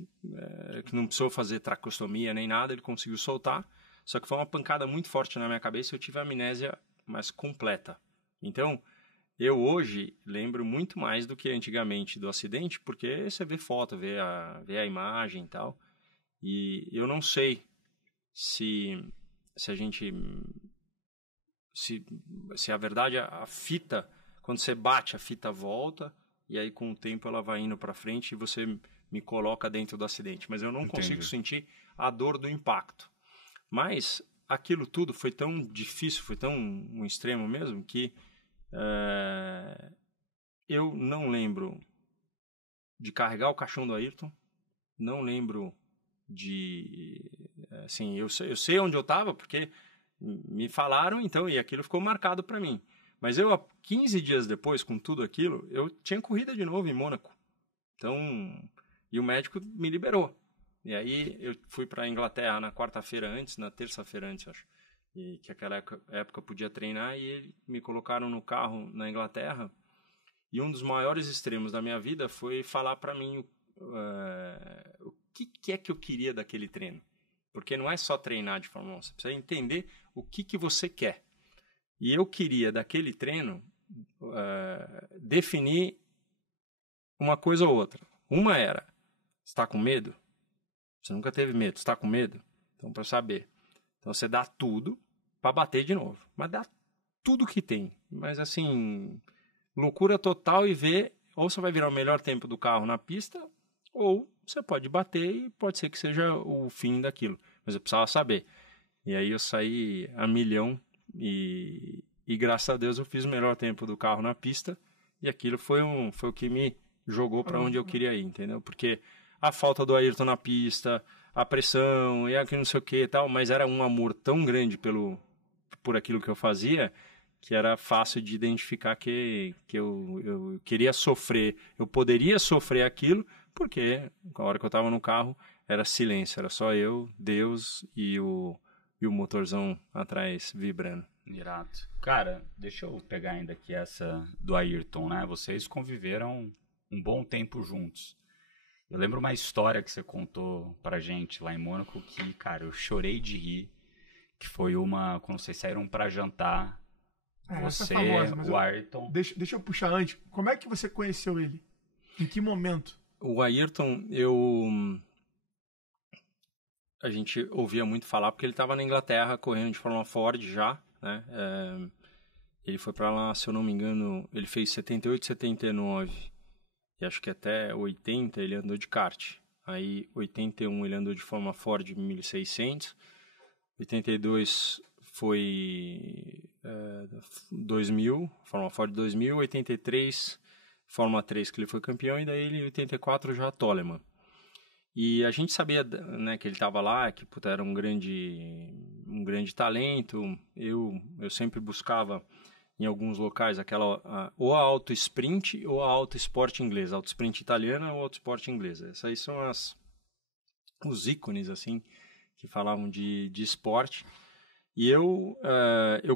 não precisou fazer tracostomia nem nada, ele conseguiu soltar, só que foi uma pancada muito forte na minha cabeça e eu tive a amnésia mais completa. Então, eu hoje lembro muito mais do que antigamente do acidente, porque você vê foto, vê a imagem e tal, e eu não sei se a gente... Se a verdade, a fita, quando você bate, a fita volta, e aí com o tempo ela vai indo para frente e você me coloca dentro do acidente. Mas eu não consigo sentir a dor do impacto. Mas aquilo tudo foi tão difícil, foi tão um extremo mesmo, que eu não lembro de carregar o caixão do Ayrton, não lembro de... Assim, eu sei onde eu estava, porque me falaram, então, e aquilo ficou marcado para mim. Mas 15 dias depois, com tudo aquilo, eu tinha corrida de novo em Mônaco. Então, e o médico me liberou. E aí eu fui para a Inglaterra na terça-feira antes, acho. E que aquela época podia treinar, e me colocaram no carro na Inglaterra. E um dos maiores extremos da minha vida foi falar para mim o que é que eu queria daquele treino. Porque não é só treinar de Fórmula 1, você precisa entender o que você quer. E eu queria, daquele treino, definir uma coisa ou outra. Uma era, você está com medo? Você nunca teve medo, você está com medo? Então, para saber. Então, você dá tudo para bater de novo. Mas dá tudo que tem. Mas, assim, loucura total, e ver, ou você vai virar o melhor tempo do carro na pista, ou você pode bater e pode ser que seja o fim daquilo. Mas eu precisava saber. E aí eu saí a milhão e graças a Deus eu fiz o melhor tempo do carro na pista, e aquilo foi o que me jogou para onde eu queria ir, entendeu? Porque a falta do Ayrton na pista, a pressão e aquilo não sei o que e tal, mas era um amor tão grande por aquilo que eu fazia, que era fácil de identificar que eu queria sofrer, eu poderia sofrer aquilo, porque a hora que eu estava no carro era silêncio, era só eu, Deus e o motorzão atrás vibrando. Irado. Cara, deixa eu pegar ainda aqui essa do Ayrton, né? Vocês conviveram um bom tempo juntos. Eu lembro uma história que você contou pra gente lá em Mônaco que, cara, eu chorei de rir, que foi quando vocês saíram pra jantar, você, o Ayrton... Deixa eu puxar antes. Como é que você conheceu ele? Em que momento? O Ayrton, a gente ouvia muito falar, porque ele estava na Inglaterra correndo de Fórmula Ford já, né? Ele foi para lá, se eu não me engano, ele fez 78, 79, e acho que até 80 ele andou de kart. Aí 81 ele andou de Fórmula Ford 1600, 82 foi 2000, Fórmula Ford 2000, 83 Fórmula 3 que ele foi campeão, e daí ele em 84 já Toleman. E a gente sabia, né, que ele estava lá, que era um grande talento. Eu sempre buscava em alguns locais ou a auto sprint ou a auto esporte inglesa, auto sprint italiana ou auto esporte inglesa. Essas aí são os ícones assim que falavam de esporte. E eu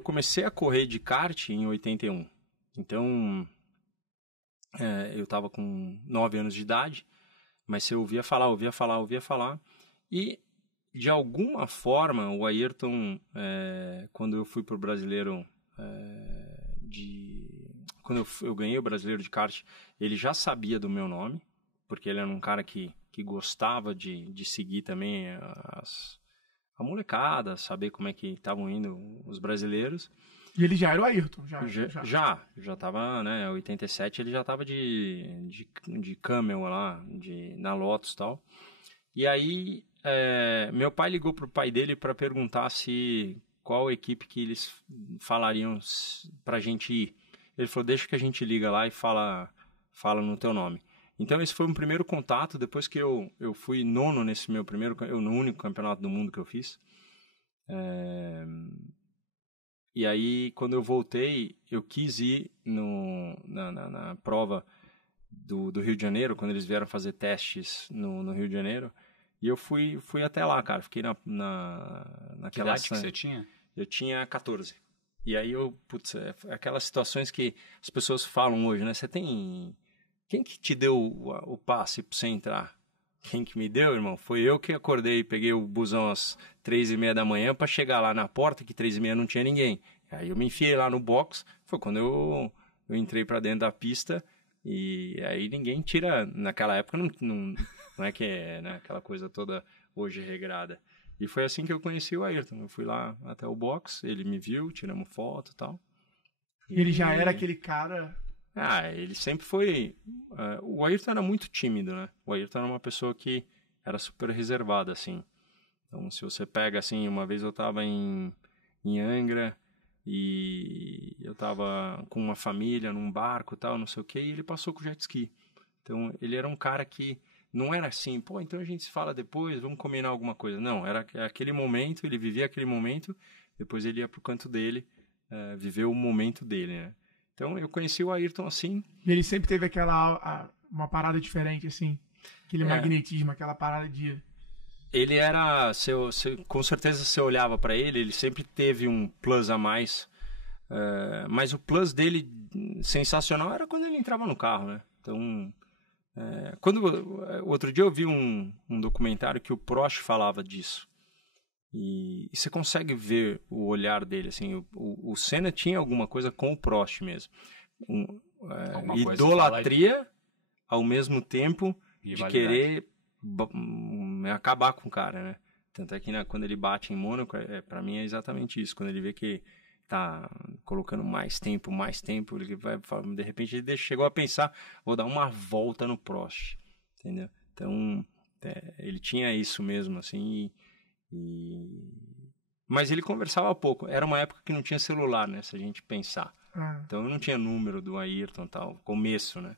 comecei a correr de kart em 81. Então eu estava com 9 anos de idade. Mas você ouvia falar. E, de alguma forma, o Ayrton, quando eu fui para o Brasileiro, quando eu ganhei o Brasileiro de kart, ele já sabia do meu nome, porque ele era um cara que gostava de seguir também a molecada, saber como é que estavam indo os brasileiros. E ele já era o Ayrton? Já tava, né, 87 ele já tava de Camel lá, na Lotus e tal. E aí, meu pai ligou pro pai dele para perguntar qual equipe que eles falariam pra gente ir. Ele falou, deixa que a gente liga lá e fala no teu nome. Então esse foi um primeiro contato, depois que eu fui nono nesse meu no único campeonato do mundo que eu fiz. E aí, quando eu voltei, eu quis ir na prova do Rio de Janeiro, quando eles vieram fazer testes no Rio de Janeiro. E eu fui até lá, cara. Fiquei naquela... Que idade que você tinha? Eu tinha 14. E aí aquelas situações que as pessoas falam hoje, né? Você tem... Quem que te deu o passe pra você entrar? Quem que me deu, irmão? Foi eu que acordei e peguei o busão às 3h30 da manhã pra chegar lá na porta, que 3h30 não tinha ninguém. Aí eu me enfiei lá no box, foi quando eu entrei pra dentro da pista e aí ninguém tira... Naquela época não é que é, né, aquela coisa toda hoje regrada. E foi assim que eu conheci o Ayrton. Eu fui lá até o box, ele me viu, tiramos foto e tal. E ele já era aquele cara... ele sempre foi... o Ayrton era muito tímido, né? O Ayrton era uma pessoa que era super reservada, assim. Então, se você pega, assim, uma vez eu tava em Angra e eu tava com uma família num barco e tal, não sei o quê, e ele passou com o jet ski. Então, ele era um cara que não era assim, pô, então a gente se fala depois, vamos combinar alguma coisa. Não, era aquele momento, ele vivia aquele momento, depois ele ia pro canto dele, viver o momento dele, né? Então, eu conheci o Ayrton assim. E ele sempre teve uma parada diferente, assim. Aquele magnetismo, aquela parada de... Ele era... com certeza, você olhava para ele sempre teve um plus a mais. Mas o plus dele, sensacional, era quando ele entrava no carro, né? Então, outro dia eu vi um documentário que o Prost falava disso. E você consegue ver o olhar dele, assim, o Senna tinha alguma coisa com o Prost mesmo. Idolatria, ao mesmo tempo, de querer acabar com o cara, né? Tanto é que quando ele bate em Mônaco, pra mim é exatamente isso. Quando ele vê que tá colocando mais tempo, ele vai, de repente ele chegou a pensar, vou dar uma volta no Prost, entendeu? Então, ele tinha isso mesmo, assim, mas ele conversava pouco. Era uma época que não tinha celular, né? Se a gente pensar. Então eu não tinha número do Ayrton e tal. Começo, né?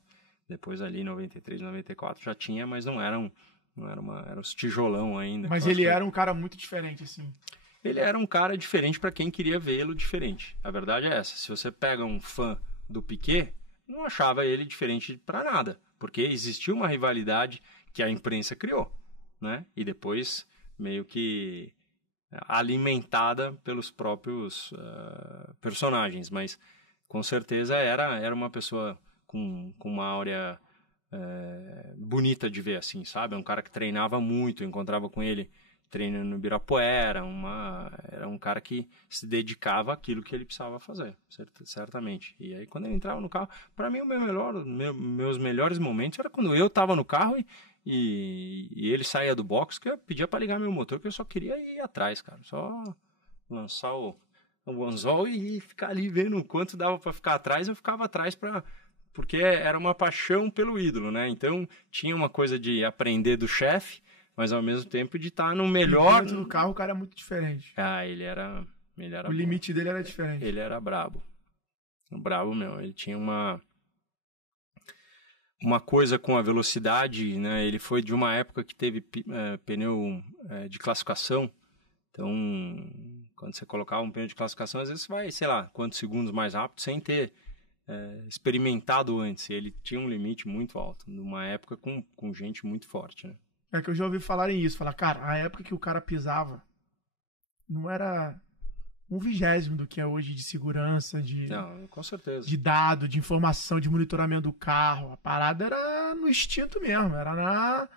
Depois ali, 93, 94, já tinha, mas era os tijolão ainda. Mas ele era um cara muito diferente, assim. Ele era um cara diferente para quem queria vê-lo diferente. A verdade é essa. Se você pega um fã do Piquet, não achava ele diferente para nada. Porque existia uma rivalidade que a imprensa criou, né? E depois... meio que alimentada pelos próprios personagens, mas com certeza era uma pessoa com uma áurea bonita de ver, assim, sabe? Um cara que treinava muito, eu encontrava com ele treinando no Ibirapuera, era um cara que se dedicava àquilo que ele precisava fazer, certamente. E aí quando ele entrava no carro, para mim meus melhores momentos era quando eu estava no carro e ele saía do box, que eu pedia para ligar meu motor, que eu só queria ir atrás, cara. Só lançar o anzol e ficar ali vendo o quanto dava para ficar atrás. Eu ficava atrás porque era uma paixão pelo ídolo, né? Então tinha uma coisa de aprender do chefe, mas ao mesmo tempo de estar no melhor... E dentro do carro o cara é muito diferente. Ele era o limite dele era diferente. Ele era brabo. Brabo, meu. Ele tinha uma coisa com a velocidade, né? Ele foi de uma época que teve pneu de classificação. Então, quando você colocava um pneu de classificação, às vezes você vai, sei lá, quantos segundos mais rápido, sem ter experimentado antes. Ele tinha um limite muito alto, numa época com gente muito forte, né? É que eu já ouvi falarem isso. Falar, cara, a época que o cara pisava não era 1/20 do que é hoje de segurança, Não, com certeza. de dado, de informação, de monitoramento do carro. A parada era no instinto mesmo, era na...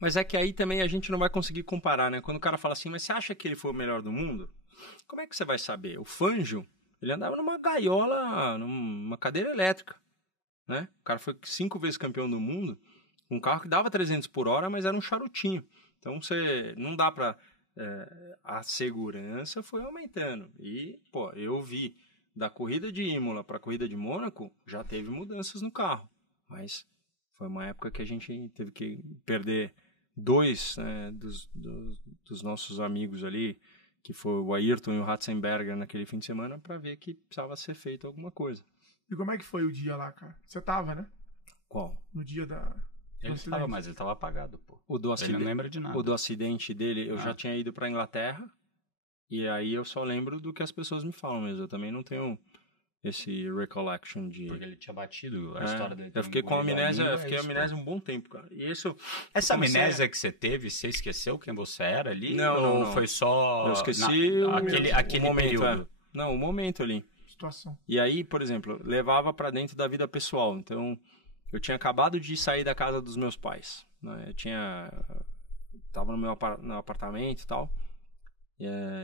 Mas é que aí também a gente não vai conseguir comparar, né? Quando o cara fala assim, mas você acha que ele foi o melhor do mundo? Como é que você vai saber? O Fangio, ele andava numa gaiola, numa cadeira elétrica, né? O cara foi 5 vezes campeão do mundo, um carro que dava 300 por hora, mas era um charutinho. Então, não dá pra... a segurança foi aumentando. E, pô, eu vi da corrida de Imola para a corrida de Mônaco, já teve mudanças no carro. Mas foi uma época que a gente teve que perder 2, né, dos nossos amigos ali, que foi o Ayrton e o Ratzenberger naquele fim de semana, para ver que precisava ser feito alguma coisa. E como é que foi o dia lá, cara? Você tava, né? Qual? No dia da... Ele estava, mas ele estava apagado, pô. Ele não lembra de nada. O do acidente dele, eu já tinha ido para Inglaterra, e aí eu só lembro do que as pessoas me falam mesmo. Eu também não tenho esse recollection de... Porque ele tinha batido a história dele. Eu fiquei com amnésia, um bom tempo, cara. E isso... Essa amnésia que você teve, você esqueceu quem você era ali? Não, ou foi só... Eu esqueci aquele momento, período. Não, o momento ali. Situação. E aí, por exemplo, levava pra dentro da vida pessoal. Então, eu tinha acabado de sair da casa dos meus pais, né? Tava no meu apartamento e tal.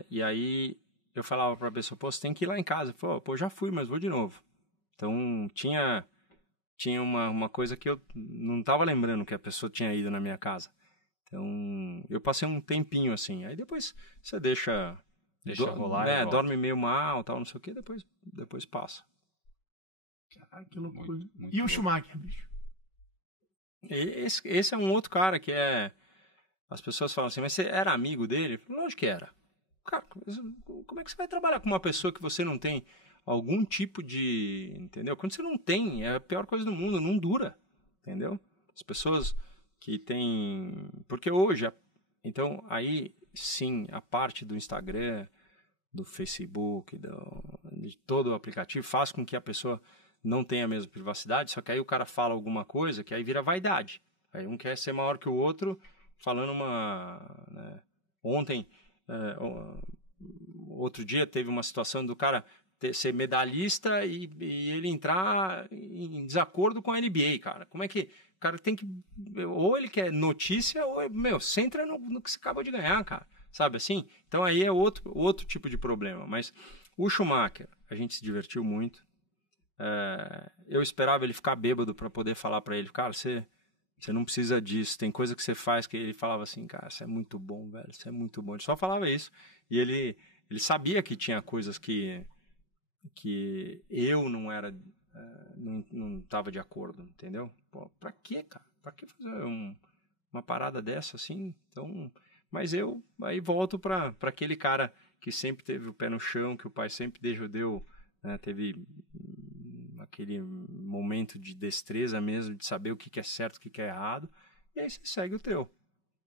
E aí, eu falava pra pessoa, pô, você tem que ir lá em casa. Falei, pô, já fui, mas vou de novo. Então, tinha uma coisa que eu não tava lembrando que a pessoa tinha ido na minha casa. Então, eu passei um tempinho assim. Aí depois você deixa rolar. Dorme meio mal, tal, não sei o que, depois passa. Caralho, que loucura. E o Schumacher, bicho? Esse é um outro cara que é... As pessoas falam assim, mas você era amigo dele? Lógico que era. Cara, como é que você vai trabalhar com uma pessoa que você não tem algum tipo de... Entendeu? Quando você não tem, é a pior coisa do mundo, não dura. Entendeu? As pessoas que têm... Porque hoje... Então, aí, sim, a parte do Instagram, do Facebook, de todo o aplicativo, faz com que a pessoa não tenha a mesma privacidade, só que aí o cara fala alguma coisa que aí vira vaidade. Aí um quer ser maior que o outro, falando né? Ontem, outro dia, teve uma situação do cara ser medalhista e ele entrar em desacordo com a NBA, cara. Como é que... O cara tem que... Ou ele quer notícia, ou... você entra no que você acaba de ganhar, cara. Sabe assim? Então aí é outro tipo de problema. Mas o Schumacher, a gente se divertiu muito. Eu esperava ele ficar bêbado para poder falar para ele, cara, você não precisa disso, tem coisa que você faz que ele falava assim, cara, isso é muito bom, velho, isso é muito bom. Ele só falava isso. E ele sabia que tinha coisas que eu não era... não estava de acordo, entendeu? Pô, pra quê, cara? Pra que fazer uma parada dessa assim? Então, mas eu aí volto para aquele cara que sempre teve o pé no chão, que o pai sempre deu, né, teve aquele momento de destreza mesmo, de saber o que é certo, o que é errado, e aí você segue o teu.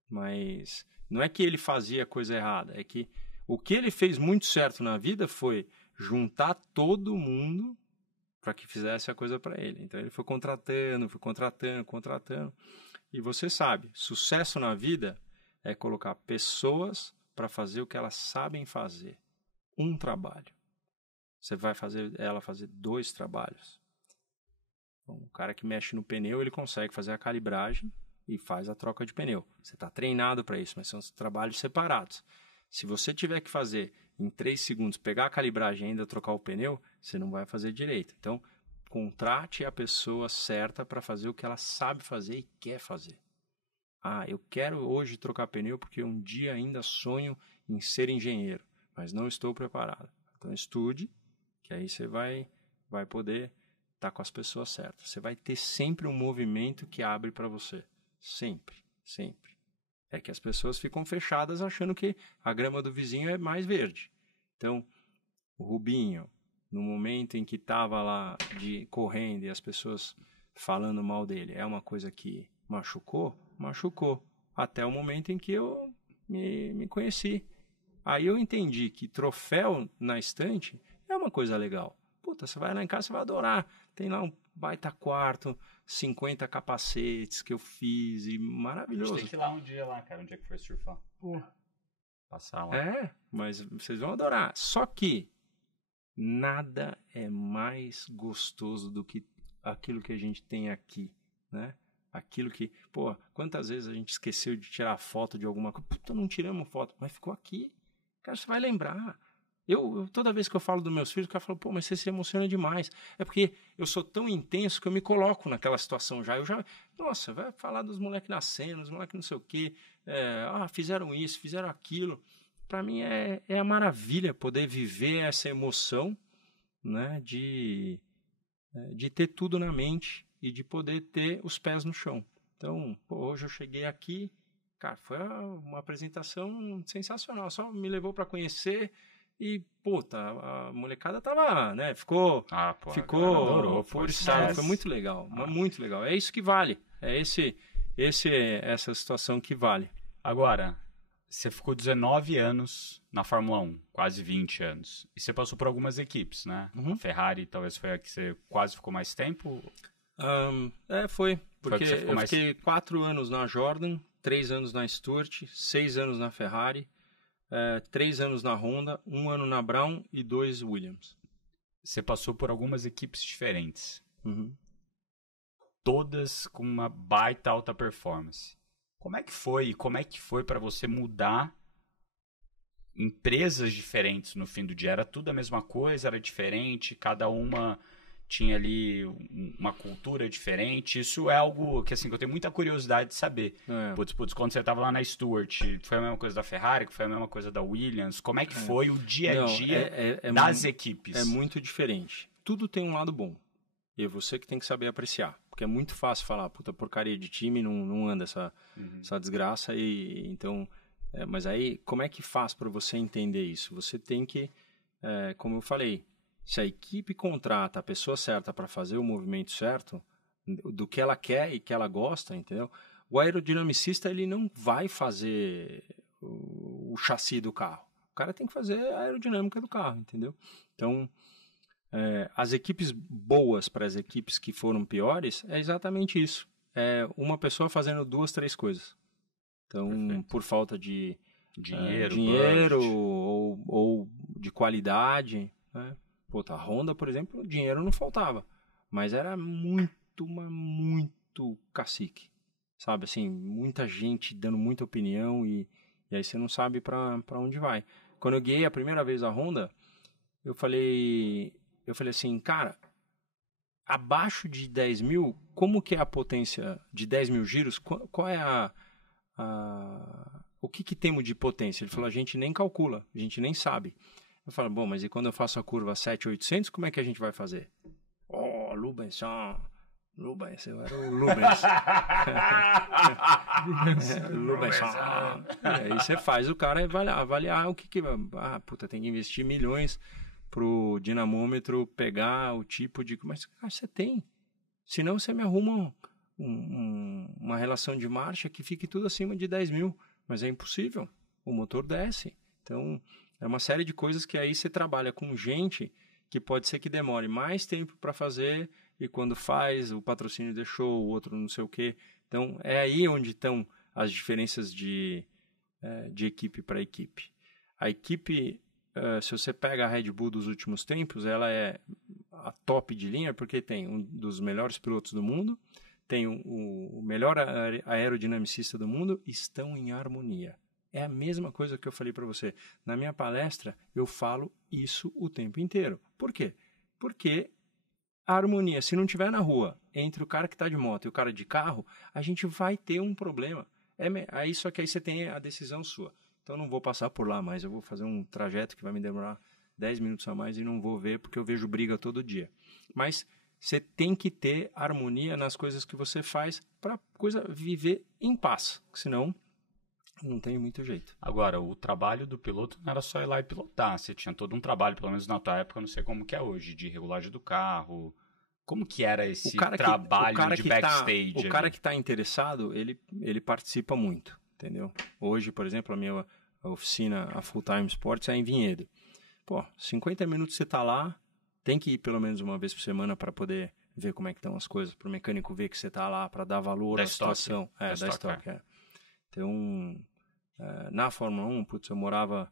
Mas não é que ele fazia coisa errada, é que o que ele fez muito certo na vida foi juntar todo mundo para que fizesse a coisa para ele. Então ele foi contratando. E você sabe, sucesso na vida é colocar pessoas para fazer o que elas sabem fazer. Um trabalho. Você vai fazer ela fazer 2 trabalhos. Então, o cara que mexe no pneu, ele consegue fazer a calibragem e faz a troca de pneu. Você está treinado para isso, mas são trabalhos separados. Se você tiver que fazer em 3 segundos, pegar a calibragem e ainda trocar o pneu, você não vai fazer direito. Então, contrate a pessoa certa para fazer o que ela sabe fazer e quer fazer. Ah, eu quero hoje trocar pneu porque um dia ainda sonho em ser engenheiro, mas não estou preparado. Então, estude, que aí você vai poder estar com as pessoas certas. Você vai ter sempre um movimento que abre para você. Sempre, sempre. É que as pessoas ficam fechadas achando que a grama do vizinho é mais verde. Então, o Rubinho, no momento em que estava lá correndo e as pessoas falando mal dele, é uma coisa que machucou? Machucou. Até o momento em que eu me conheci. Aí eu entendi que troféu na estante é uma coisa legal. Puta, você vai lá em casa, você vai adorar. Tem lá um baita quarto, 50 capacetes que eu fiz e maravilhoso. A gente tem que ir lá um dia lá, cara, um dia que for surfar. Pô. Passar lá. Mas vocês vão adorar. Só que nada é mais gostoso do que aquilo que a gente tem aqui, né? Aquilo que, pô, quantas vezes a gente esqueceu de tirar foto de alguma coisa? Puta, não tiramos foto, mas ficou aqui. Cara, você vai lembrar. Eu toda vez que eu falo dos meus filhos, o cara fala, pô, mas você se emociona demais. É porque eu sou tão intenso que eu me coloco naquela situação já. Nossa, vai falar dos moleques nascendo, dos moleques não sei o quê. Fizeram isso, fizeram aquilo. Para mim é a maravilha poder viver essa emoção né, de ter tudo na mente e de poder ter os pés no chão. Então, hoje eu cheguei aqui, cara, foi uma apresentação sensacional, só me levou para conhecer e, puta, a molecada tava, né, ficou adorou, por estado, foi muito legal, muito legal. É isso que vale, é essa situação que vale. Agora, você ficou 19 anos na Fórmula 1, quase 20 anos. E você passou por algumas equipes, né? A Ferrari talvez foi a que você quase ficou mais tempo? Foi. Porque eu fiquei 4 anos na Jordan, 3 anos na Stewart, 6 anos na Ferrari, 3 anos na Honda, 1 ano na Brown e 2 Williams. Você passou por algumas equipes diferentes. Uhum. Todas com uma baita alta performance. Como é que foi para você mudar empresas diferentes no fim do dia? Era tudo a mesma coisa? Era diferente? Cada uma tinha ali uma cultura diferente? Isso é algo que, assim, que eu tenho muita curiosidade de saber. Putz, quando você estava lá na Stewart, foi a mesma coisa da Ferrari? Foi a mesma coisa da Williams? Como é que foi o dia a dia das equipes? É muito diferente. Tudo tem um lado bom. E é você que tem que saber apreciar. Porque é muito fácil falar, puta, porcaria de time, não anda essa desgraça. Então, mas aí, como é que faz para você entender isso? Você tem que, como eu falei, se a equipe contrata a pessoa certa para fazer o movimento certo, do que ela quer e que ela gosta, entendeu? O aerodinamicista, ele não vai fazer o chassi do carro. O cara tem que fazer a aerodinâmica do carro, entendeu? Então, as equipes boas para as equipes que foram piores é exatamente isso. É uma pessoa fazendo 2, 3 coisas. Então, perfeito. Por falta de dinheiro ou de qualidade, né? A Honda, por exemplo, dinheiro não faltava. Mas era muito cacique. Sabe, assim, muita gente dando muita opinião e aí você não sabe para onde vai. Quando eu guiei a primeira vez a Honda, eu falei assim, cara, abaixo de 10 mil, como que é a potência de 10 mil giros? Qual é o que temos de potência? Ele falou, a gente nem calcula, a gente nem sabe. Eu falo, bom, mas e quando eu faço a curva 7.800, como é que a gente vai fazer? Rubens, eu era o Rubens. Rubens. Aí você faz o cara avaliar o que tem que investir milhões pro dinamômetro pegar o tipo de... Mas você tem. Senão você me arruma uma relação de marcha que fique tudo acima de 10 mil. Mas é impossível. O motor desce. Então, é uma série de coisas que aí você trabalha com gente que pode ser que demore mais tempo para fazer e quando faz, o patrocínio deixou, o outro não sei o quê. Então, é aí onde estão as diferenças de equipe para equipe. A equipe... se você pega a Red Bull dos últimos tempos, ela é a top de linha porque tem um dos melhores pilotos do mundo, tem o melhor aerodinamicista do mundo, estão em harmonia. É a mesma coisa que eu falei para você. Na minha palestra, eu falo isso o tempo inteiro. Por quê? Porque a harmonia, se não tiver na rua, entre o cara que está de moto e o cara de carro, a gente vai ter um problema. Só que aí você tem a decisão sua. Então, não vou passar por lá mais. Eu vou fazer um trajeto que vai me demorar 10 minutos a mais e não vou ver porque eu vejo briga todo dia. Mas você tem que ter harmonia nas coisas que você faz para a coisa viver em paz. Senão, não tem muito jeito. Agora, o trabalho do piloto não era só ir lá e pilotar. Você tinha todo um trabalho, pelo menos na tua época, eu não sei como que é hoje, de regulagem do carro. Como que era esse trabalho de backstage? O cara que está interessado, ele participa muito. Entendeu? Hoje, por exemplo, a minha oficina, a Full Time Sports, é em Vinhedo. 50 minutos você está lá, tem que ir pelo menos uma vez por semana para poder ver como é que estão as coisas, para o mecânico ver que você está lá, para dar valor à situação. Da Stock. Então, na Fórmula 1, eu morava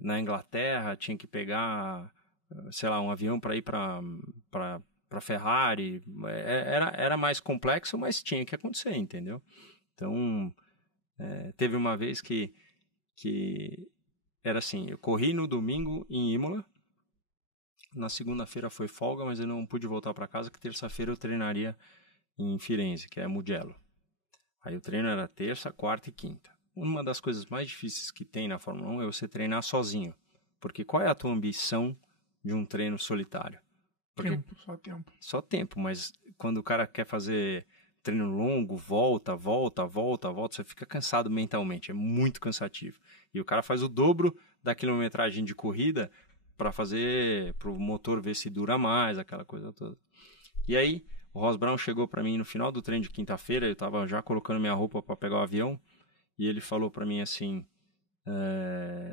na Inglaterra, tinha que pegar, sei lá, um avião para ir para Ferrari. Era mais complexo, mas tinha que acontecer, entendeu? Então, teve uma vez que era assim, eu corri no domingo em Imola, na segunda-feira foi folga, mas eu não pude voltar para casa, que terça-feira eu treinaria em Firenze, que é Mugello. Aí o treino era terça, quarta e quinta. Uma das coisas mais difíceis que tem na Fórmula 1 é você treinar sozinho, porque qual é a tua ambição de um treino solitário. Só tempo. Só tempo, mas quando o cara quer fazer treino longo, volta, você fica cansado mentalmente, é muito cansativo. E o cara faz o dobro da quilometragem de corrida para o motor ver se dura mais, aquela coisa toda. E aí, o Ross Brown chegou para mim no final do treino de quinta-feira, eu estava já colocando minha roupa para pegar o avião, e ele falou para mim assim,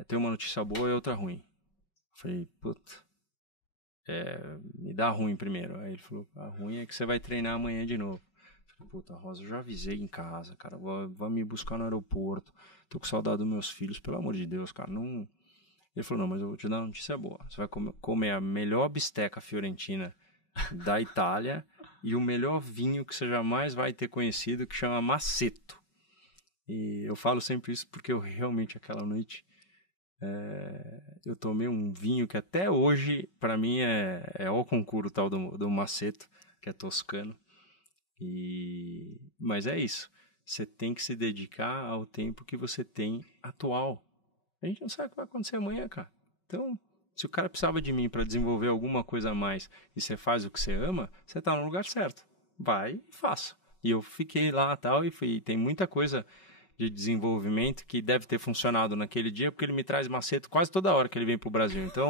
tem uma notícia boa e outra ruim. Eu falei, puta, me dá ruim primeiro. Aí ele falou, a ruim é que você vai treinar amanhã de novo. Eu falei, puta, Rosa, eu já avisei em casa, cara, vai me buscar no aeroporto, tô com saudade dos meus filhos, pelo amor de Deus, cara, não... Ele falou, não, mas eu vou te dar uma notícia boa, você vai comer a melhor bisteca fiorentina da Itália e o melhor vinho que você jamais vai ter conhecido, que chama Maceto. E eu falo sempre isso porque eu realmente, aquela noite, eu tomei um vinho que até hoje, para mim, é o concurso tal do Maceto, que é toscano. Mas é isso. Você tem que se dedicar ao tempo que você tem atual. A gente não sabe o que vai acontecer amanhã, cara. Então, se o cara precisava de mim para desenvolver alguma coisa a mais e você faz o que você ama, você tá no lugar certo. Vai e faça. E eu fiquei lá tal, e tem muita coisa de desenvolvimento que deve ter funcionado naquele dia, porque ele me traz Maceto quase toda hora que ele vem pro Brasil. Então,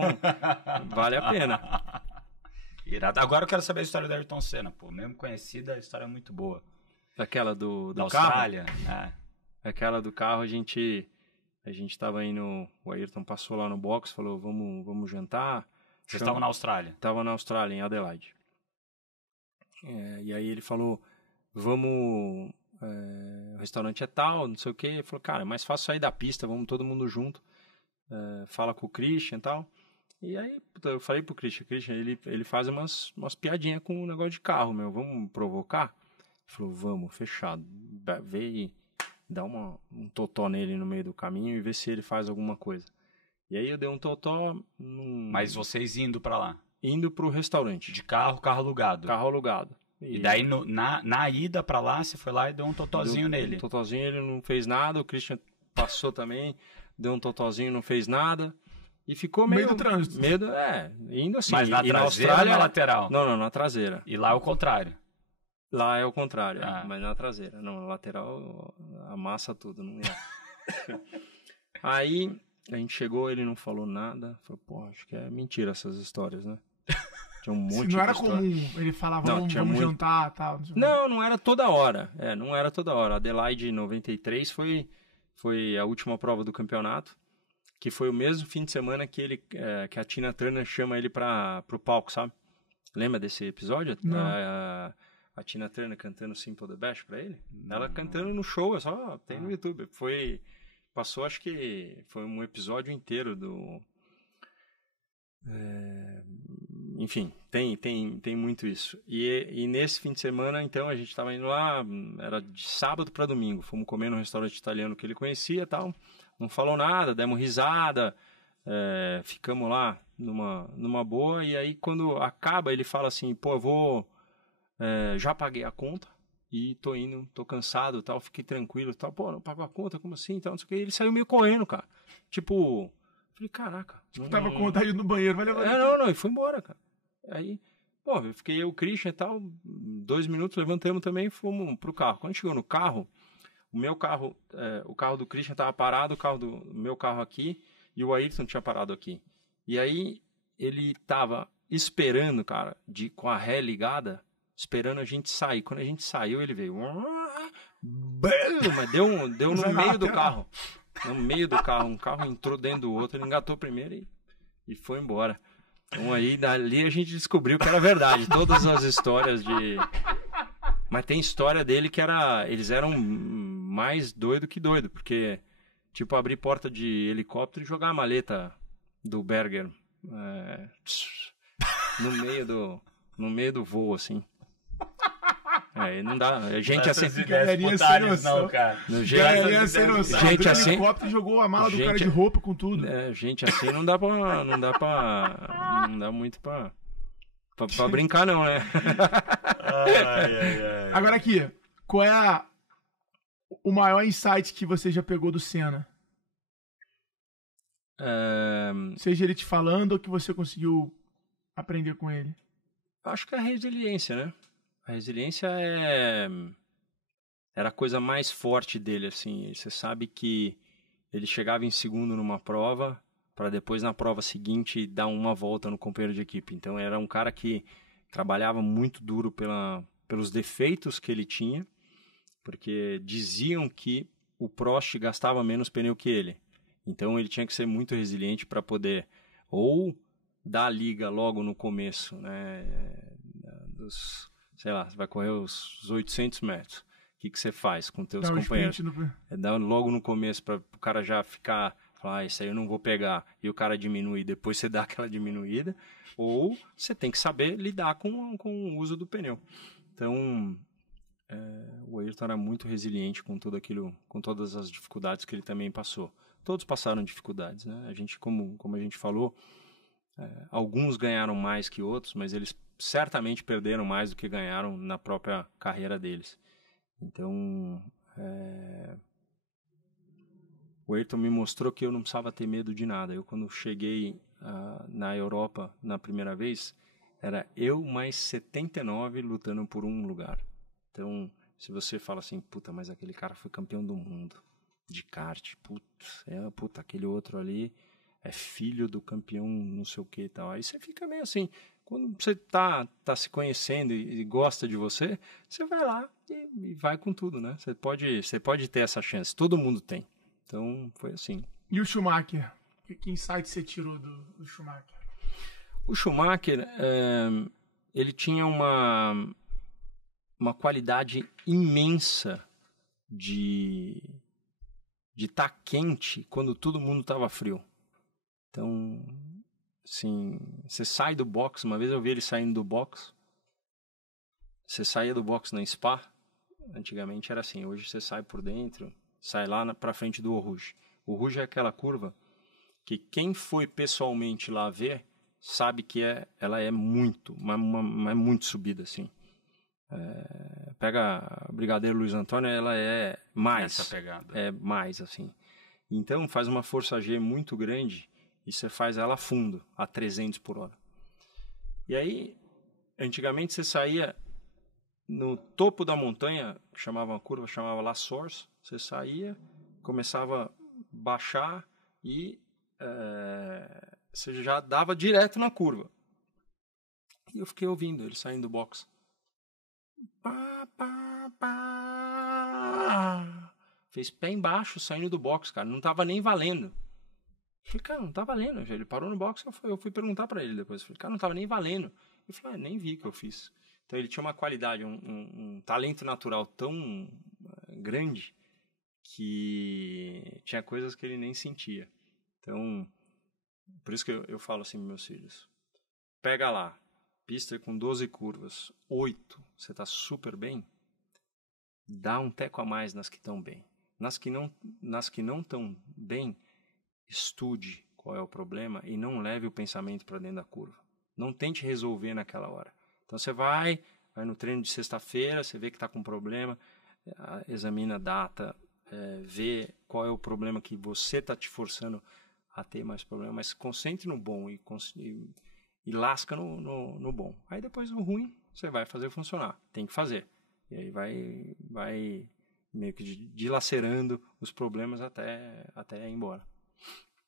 vale a pena. Irado. Agora eu quero saber a história do Ayrton Senna, pô. Mesmo conhecida, a história é muito boa. Aquela do da carro? Austrália. Aquela do carro, a gente tava indo, o Ayrton passou lá no box, falou, vamos jantar. Vocês estavam na Austrália? Tava na Austrália, em Adelaide. E aí ele falou, vamos... o restaurante é tal, não sei o que. Ele falou, cara, é mais fácil sair da pista, vamos todo mundo junto. Fala com o Christian e tal. E aí, eu falei pro Christian, ele faz umas piadinhas com o negócio de carro, meu, vamos provocar? Ele falou, vamos, fechado. Vê e dá um totó nele no meio do caminho e vê se ele faz alguma coisa. E aí eu dei um totó... Mas vocês indo pra lá? Indo pro restaurante. De carro alugado? Carro alugado. E daí, na ida pra lá, você foi lá e deu um totozinho nele? Um totozinho, ele não fez nada, o Christian passou também, deu um totozinho, não fez nada. E ficou meio do trânsito. Indo assim. Mas na traseira Austrália, ou na lateral? Não, na traseira. E lá é o contrário? Lá é o contrário, mas na traseira. Não, na lateral amassa tudo, não ia. Aí a gente chegou, ele não falou nada. Falou, pô, acho que é mentira essas histórias, né? Tinha um monte de não era história. comum, ele falava, vamos jantar e tal. Não era toda hora. Não era toda hora. Adelaide 93 foi a última prova do campeonato, que foi o mesmo fim de semana que que a Tina Turner chama ele pro palco, sabe? Lembra desse episódio? Não. A Tina Turner cantando Simple the Best pra ele? Ela cantando no show, só tem no YouTube. Passou, acho que foi um episódio inteiro do... enfim, tem muito isso. E nesse fim de semana, então, a gente estava indo lá, era de sábado para domingo. Fomos comer num restaurante italiano que ele conhecia e tal. Não falou nada, demos risada, ficamos lá numa boa. E aí, quando acaba, ele fala assim, pô, eu vou... já paguei a conta e tô cansado, tal, fiquei tranquilo, tal. Pô, não pagou a conta, como assim, tal, não sei o que. Ele saiu meio correndo, cara. Tipo, falei, caraca. Tava com vontade de ir no banheiro, vai levar. Não, e foi embora, cara. Aí, pô, eu fiquei o Christian e tal, 2 minutos, levantamos também e fomos pro carro. Quando chegou no carro, o meu carro, o carro do Christian tava parado, o carro do meu carro aqui, e o Ayrton tinha parado aqui. E aí, ele tava esperando, cara, com a ré ligada, esperando a gente sair. Quando a gente saiu, ele veio. Mas deu no meio do carro. No meio do carro. Um carro entrou dentro do outro, ele engatou primeiro e foi embora. Então aí, dali a gente descobriu que era verdade. Todas as histórias de... Mas tem história dele que eles eram mais doido que doido. Porque, tipo, abrir porta de helicóptero e jogar a maleta do Berger no meio do voo, assim. Não dá. A gente assim. Galerinha sem noção. Cara. Galerinha sem noção. Gente assim. O helicóptero jogou a mala do cara de roupa com tudo. Gente assim não dá muito pra brincar, não, né? Ai. Agora aqui, qual é o maior insight que você já pegou do Senna? Seja ele te falando ou que você conseguiu aprender com ele? Acho que é a resiliência, né? A resiliência era a coisa mais forte dele, assim. Você sabe que ele chegava em segundo numa prova para depois na prova seguinte dar uma volta no companheiro de equipe. Então era um cara que trabalhava muito duro pelos defeitos que ele tinha, porque diziam que o Prost gastava menos pneu que ele. Então ele tinha que ser muito resiliente para poder ou dar a liga logo no começo, né? Sei lá, você vai correr os 800 metros. O que você faz com teus companheiros? Dá logo no começo para o cara já ficar, falar, isso aí eu não vou pegar, e o cara diminuir, depois você dá aquela diminuída, ou você tem que saber lidar com o uso do pneu. Então, o Ayrton era muito resiliente com tudo aquilo, com todas as dificuldades que ele também passou. Todos passaram dificuldades, né? A gente, como a gente falou, alguns ganharam mais que outros, mas eles certamente perderam mais do que ganharam na própria carreira deles. Então, o Ayrton me mostrou que eu não precisava ter medo de nada. Eu, quando cheguei na Europa na primeira vez, era eu mais 79 lutando por um lugar. Então, se você fala assim, puta, mas aquele cara foi campeão do mundo de kart, puta, aquele outro ali é filho do campeão não sei o que e tal. Aí você fica meio assim, quando você tá se conhecendo e gosta de você, você vai lá e vai com tudo, né? Você pode ter essa chance, todo mundo tem. Então, foi assim. E o Schumacher? Que insight você tirou do Schumacher? O Schumacher, ele tinha uma qualidade imensa de estar quente quando todo mundo estava frio. Então, assim, você sai do box, uma vez eu vi ele saindo do box, você saía do box na Spa, antigamente era assim, hoje você sai por dentro, sai lá pra frente do Eau Rouge. O Rouge é aquela curva que quem foi pessoalmente lá ver, sabe que ela é muito, mas muito subida, assim. Pega a Brigadeiro Luiz Antônio, ela é mais. Essa pegada. É mais, assim. Então, faz uma força G muito grande e você faz ela a fundo, a 300 por hora. E aí, antigamente você saía no topo da montanha, chamava uma curva, chamava La Source, você saía, começava a baixar e você já dava direto na curva. E eu fiquei ouvindo ele saindo do box. Pá, pá, pá. Fez pé embaixo saindo do box, cara. Não tava nem valendo. Eu falei, cara, não tá valendo. Ele parou no box, eu fui perguntar pra ele depois. Eu falei, cara, não tava nem valendo. Ele falou, nem vi que eu fiz. Então ele tinha uma qualidade, um talento natural tão grande que tinha coisas que ele nem sentia. Então, por isso que eu falo assim para meus filhos. Pega lá, pista com 12 curvas, 8, você tá super bem, dá um teco a mais nas que estão bem. Nas que não estão bem, estude qual é o problema e não leve o pensamento para dentro da curva. Não tente resolver naquela hora. Então você vai no treino de sexta-feira, você vê que está com problema, examina a data, vê qual é o problema que você está te forçando a ter mais problema, mas concentre no bom e lasca no bom. Aí depois o ruim você vai fazer funcionar, tem que fazer. E aí vai meio que dilacerando os problemas até ir embora.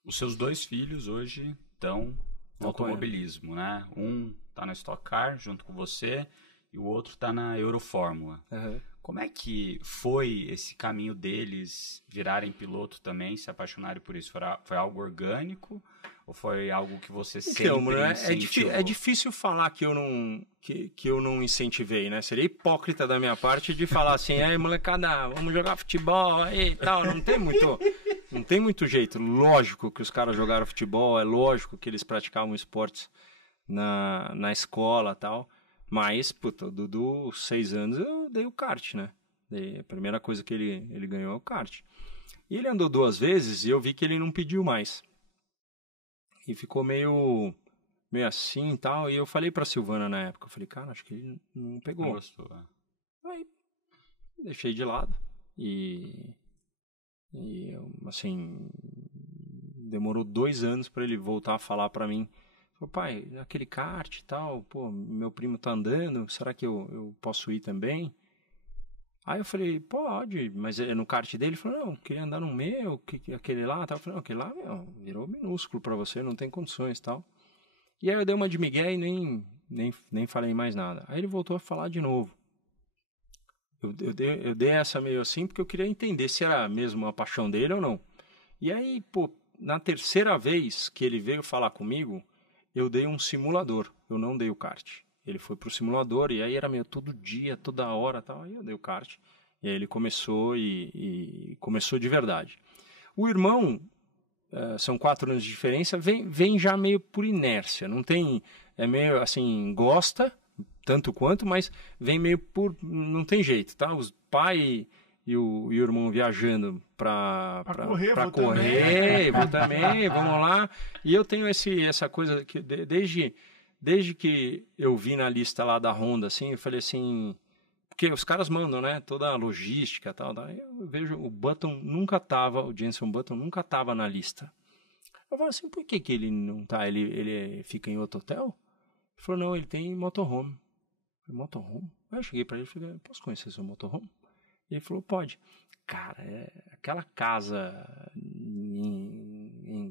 Os seus dois filhos hoje estão no automobilismo, né? Um está na Stock Car junto com você e o outro está na Eurofórmula. Uhum. Como é que foi esse caminho deles virarem piloto também, se apaixonarem por isso? Foi algo orgânico ou foi algo que você sempre incentivou? É difícil falar que eu não incentivei, né? Seria hipócrita da minha parte de falar assim, aí molecada, vamos jogar futebol aí e tal. Não tem muito jeito. Lógico que os caras jogaram futebol, é lógico que eles praticavam esportes na escola e tal. Mas, puta, o Dudu, 6 anos, eu dei o kart, né? A primeira coisa que ele ganhou é o kart. E ele andou 2 vezes e eu vi que ele não pediu mais. E ficou meio assim e tal. E eu falei pra Silvana na época, eu falei, cara, acho que ele não pegou. Não gostou, Aí, deixei de lado. E assim, demorou 2 anos pra ele voltar a falar pra mim. Falei, pai, aquele kart e tal, pô, meu primo tá andando, será que eu posso ir também? Aí eu falei, pode, mas no kart dele, ele falou, não, eu queria andar no meu, aquele lá, tal. Eu falei, não, aquele lá, meu, virou minúsculo pra você, não tem condições e tal. E aí eu dei uma de migué e nem falei mais nada. Aí ele voltou a falar de novo. Eu dei essa meio assim porque eu queria entender se era mesmo uma paixão dele ou não. E aí, pô, na terceira vez que ele veio falar comigo, eu dei um simulador, eu não dei o kart. Ele foi pro simulador e aí era meio todo dia, toda hora tal. Aí eu dei o kart. E aí ele começou e começou de verdade. O irmão, são 4 anos de diferença, vem já meio por inércia. Não tem, é meio assim, gosta tanto quanto, mas vem meio por, não tem jeito, tá? Os pai e o irmão viajando pra correr, vou também, vamos lá. E eu tenho essa coisa que desde que eu vi na lista lá da Honda, assim, eu falei assim, porque os caras mandam, né, toda a logística e tal, eu vejo o Jenson Button nunca tava na lista. Eu falo assim, por que ele não tá? Ele fica em outro hotel? Ele falou, não, ele tem motorhome. Motorhome? Aí eu cheguei pra ele e falei, posso conhecer seu motorhome? E ele falou, pode. Cara, aquela casa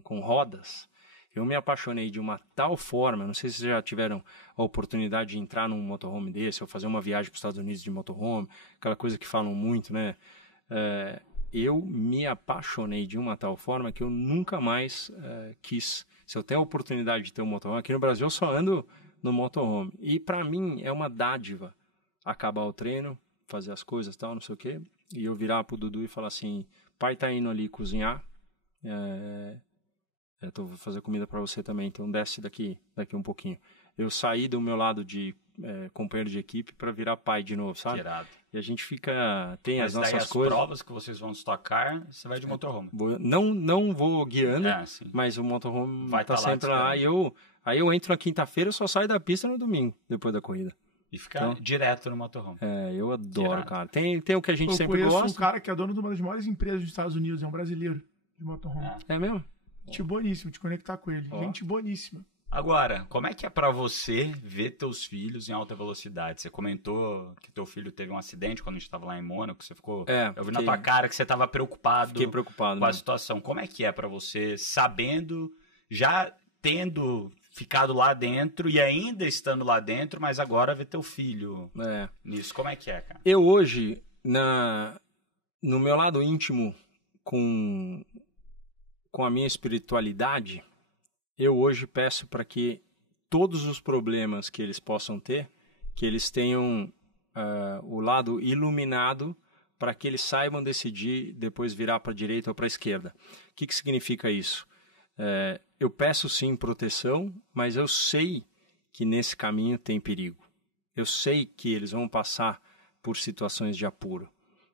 com rodas, eu me apaixonei de uma tal forma, não sei se vocês já tiveram a oportunidade de entrar num motorhome desse, ou fazer uma viagem para os Estados Unidos de motorhome, aquela coisa que falam muito, né? Eu me apaixonei de uma tal forma que eu nunca mais quis. Se eu tenho a oportunidade de ter um motorhome, aqui no Brasil eu só ando no motorhome. E para mim é uma dádiva acabar o treino, fazer as coisas e tal, não sei o quê, e eu virar pro Dudu e falar assim, pai tá indo ali cozinhar, vou fazer comida para você também, então desce daqui um pouquinho. Eu saí do meu lado de companheiro de equipe para virar pai de novo, sabe? Irado. E a gente tem mas as nossas as coisas. As provas que vocês vão estocar, você vai de motorhome. Não vou guiando, mas o motorhome vai tá sempre lá. Aí eu entro na quinta-feira e só saio da pista no domingo, depois da corrida. E ficar direto no motorhome. Eu adoro, cara. Tem o que a gente sempre gosta. Eu conheço um cara que é dono de uma das maiores empresas dos Estados Unidos, é um brasileiro de motorhome. É mesmo? Gente boníssimo, te conectar com ele. Gente boníssima. Agora, como é que é pra você ver teus filhos em alta velocidade? Você comentou que teu filho teve um acidente quando a gente estava lá em Mônaco, você ficou... eu vi na tua cara que você estava preocupado. Fiquei preocupado com a situação. Como é que é pra você, sabendo, já tendo ficado lá dentro e ainda estando lá dentro, mas agora ver teu filho nisso? Como é que é, cara? Eu hoje, no meu lado íntimo, com a minha espiritualidade, eu hoje peço para que todos os problemas que eles possam ter, que eles tenham o lado iluminado para que eles saibam decidir depois virar para a direita ou para a esquerda. O que significa isso? Eu peço sim proteção, mas eu sei que nesse caminho tem perigo. Eu sei que eles vão passar por situações de apuro.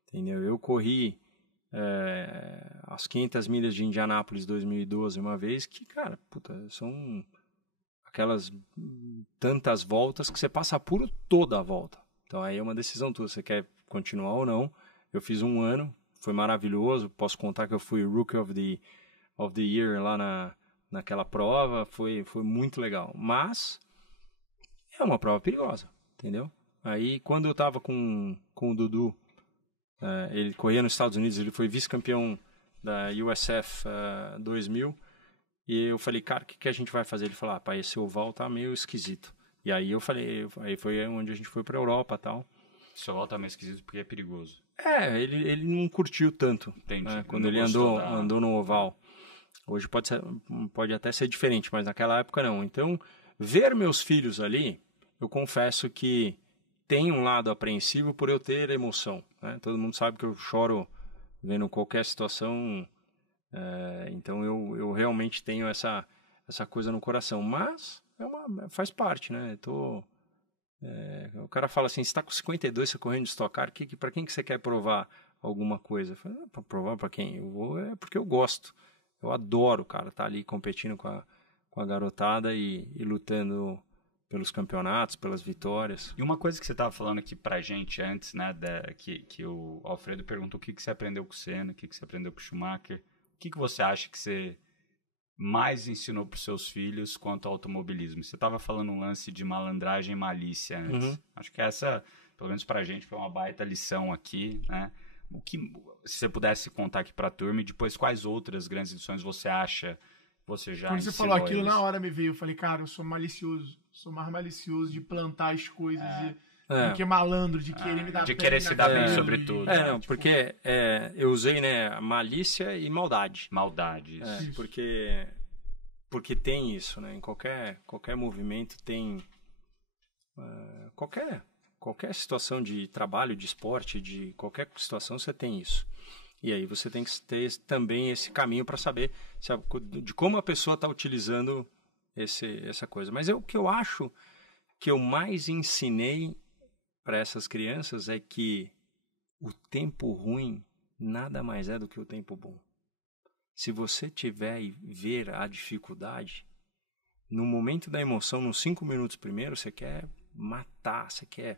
Entendeu? Eu corri as 500 milhas de Indianápolis 2012 uma vez que, cara, são aquelas tantas voltas que você passa apuro toda a volta. Então aí é uma decisão tua, você quer continuar ou não. Eu fiz 1 ano, foi maravilhoso, posso contar que eu fui Rookie of the Year lá naquela prova, foi muito legal. Mas é uma prova perigosa, entendeu? Aí quando eu tava com o Dudu, ele corria nos Estados Unidos, ele foi vice-campeão da USF 2000, e eu falei, cara, o que a gente vai fazer? Ele falou, pai, esse oval tá meio esquisito. E aí eu falei, aí foi onde a gente foi pra Europa e tal. Esse oval tá meio esquisito porque é perigoso. Ele não curtiu tanto. Entendi. Quando ele andou no oval. Hoje pode até ser diferente, mas naquela época não. Então, ver meus filhos ali, eu confesso que tem um lado apreensivo por eu ter emoção. Né? Todo mundo sabe que eu choro vendo qualquer situação, então eu realmente tenho essa coisa no coração. Mas faz parte, né? O cara fala assim, você está com 52, você correndo de Stock Car, para quem que você quer provar alguma coisa? Eu falo, para provar para quem? Eu vou porque eu gosto. Eu adoro, cara, estar ali competindo com a garotada e lutando pelos campeonatos, pelas vitórias. E uma coisa que você estava falando aqui pra gente antes, né, que o Alfredo perguntou o que você aprendeu com o Senna, o que você aprendeu com o Schumacher, o que você acha que você mais ensinou para os seus filhos quanto ao automobilismo? Você estava falando um lance de malandragem e malícia antes. Acho que essa, pelo menos para a gente, foi uma baita lição aqui, né? Se você pudesse contar aqui para a turma, e depois quais outras grandes lições você acha que você já Quando você ensinou falou aquilo, eles? na hora me veio. Eu falei, cara, eu sou malicioso. Sou mais malicioso de plantar as coisas do que malandro, de querer me dar de bem. querer se dar bem naquilo, sobre tudo. Não, porque eu usei, né, malícia e maldade. Maldade, isso. Isso. Porque tem isso, né? Em qualquer movimento tem... Qualquer situação de trabalho, de esporte, de qualquer situação, você tem isso. E aí você tem que ter também esse caminho para saber de como a pessoa está utilizando essa coisa. Mas o que eu acho que eu mais ensinei para essas crianças é que o tempo ruim nada mais é do que o tempo bom. Se você tiver e ver a dificuldade, no momento da emoção, nos 5 minutos primeiro, você quer matar, você quer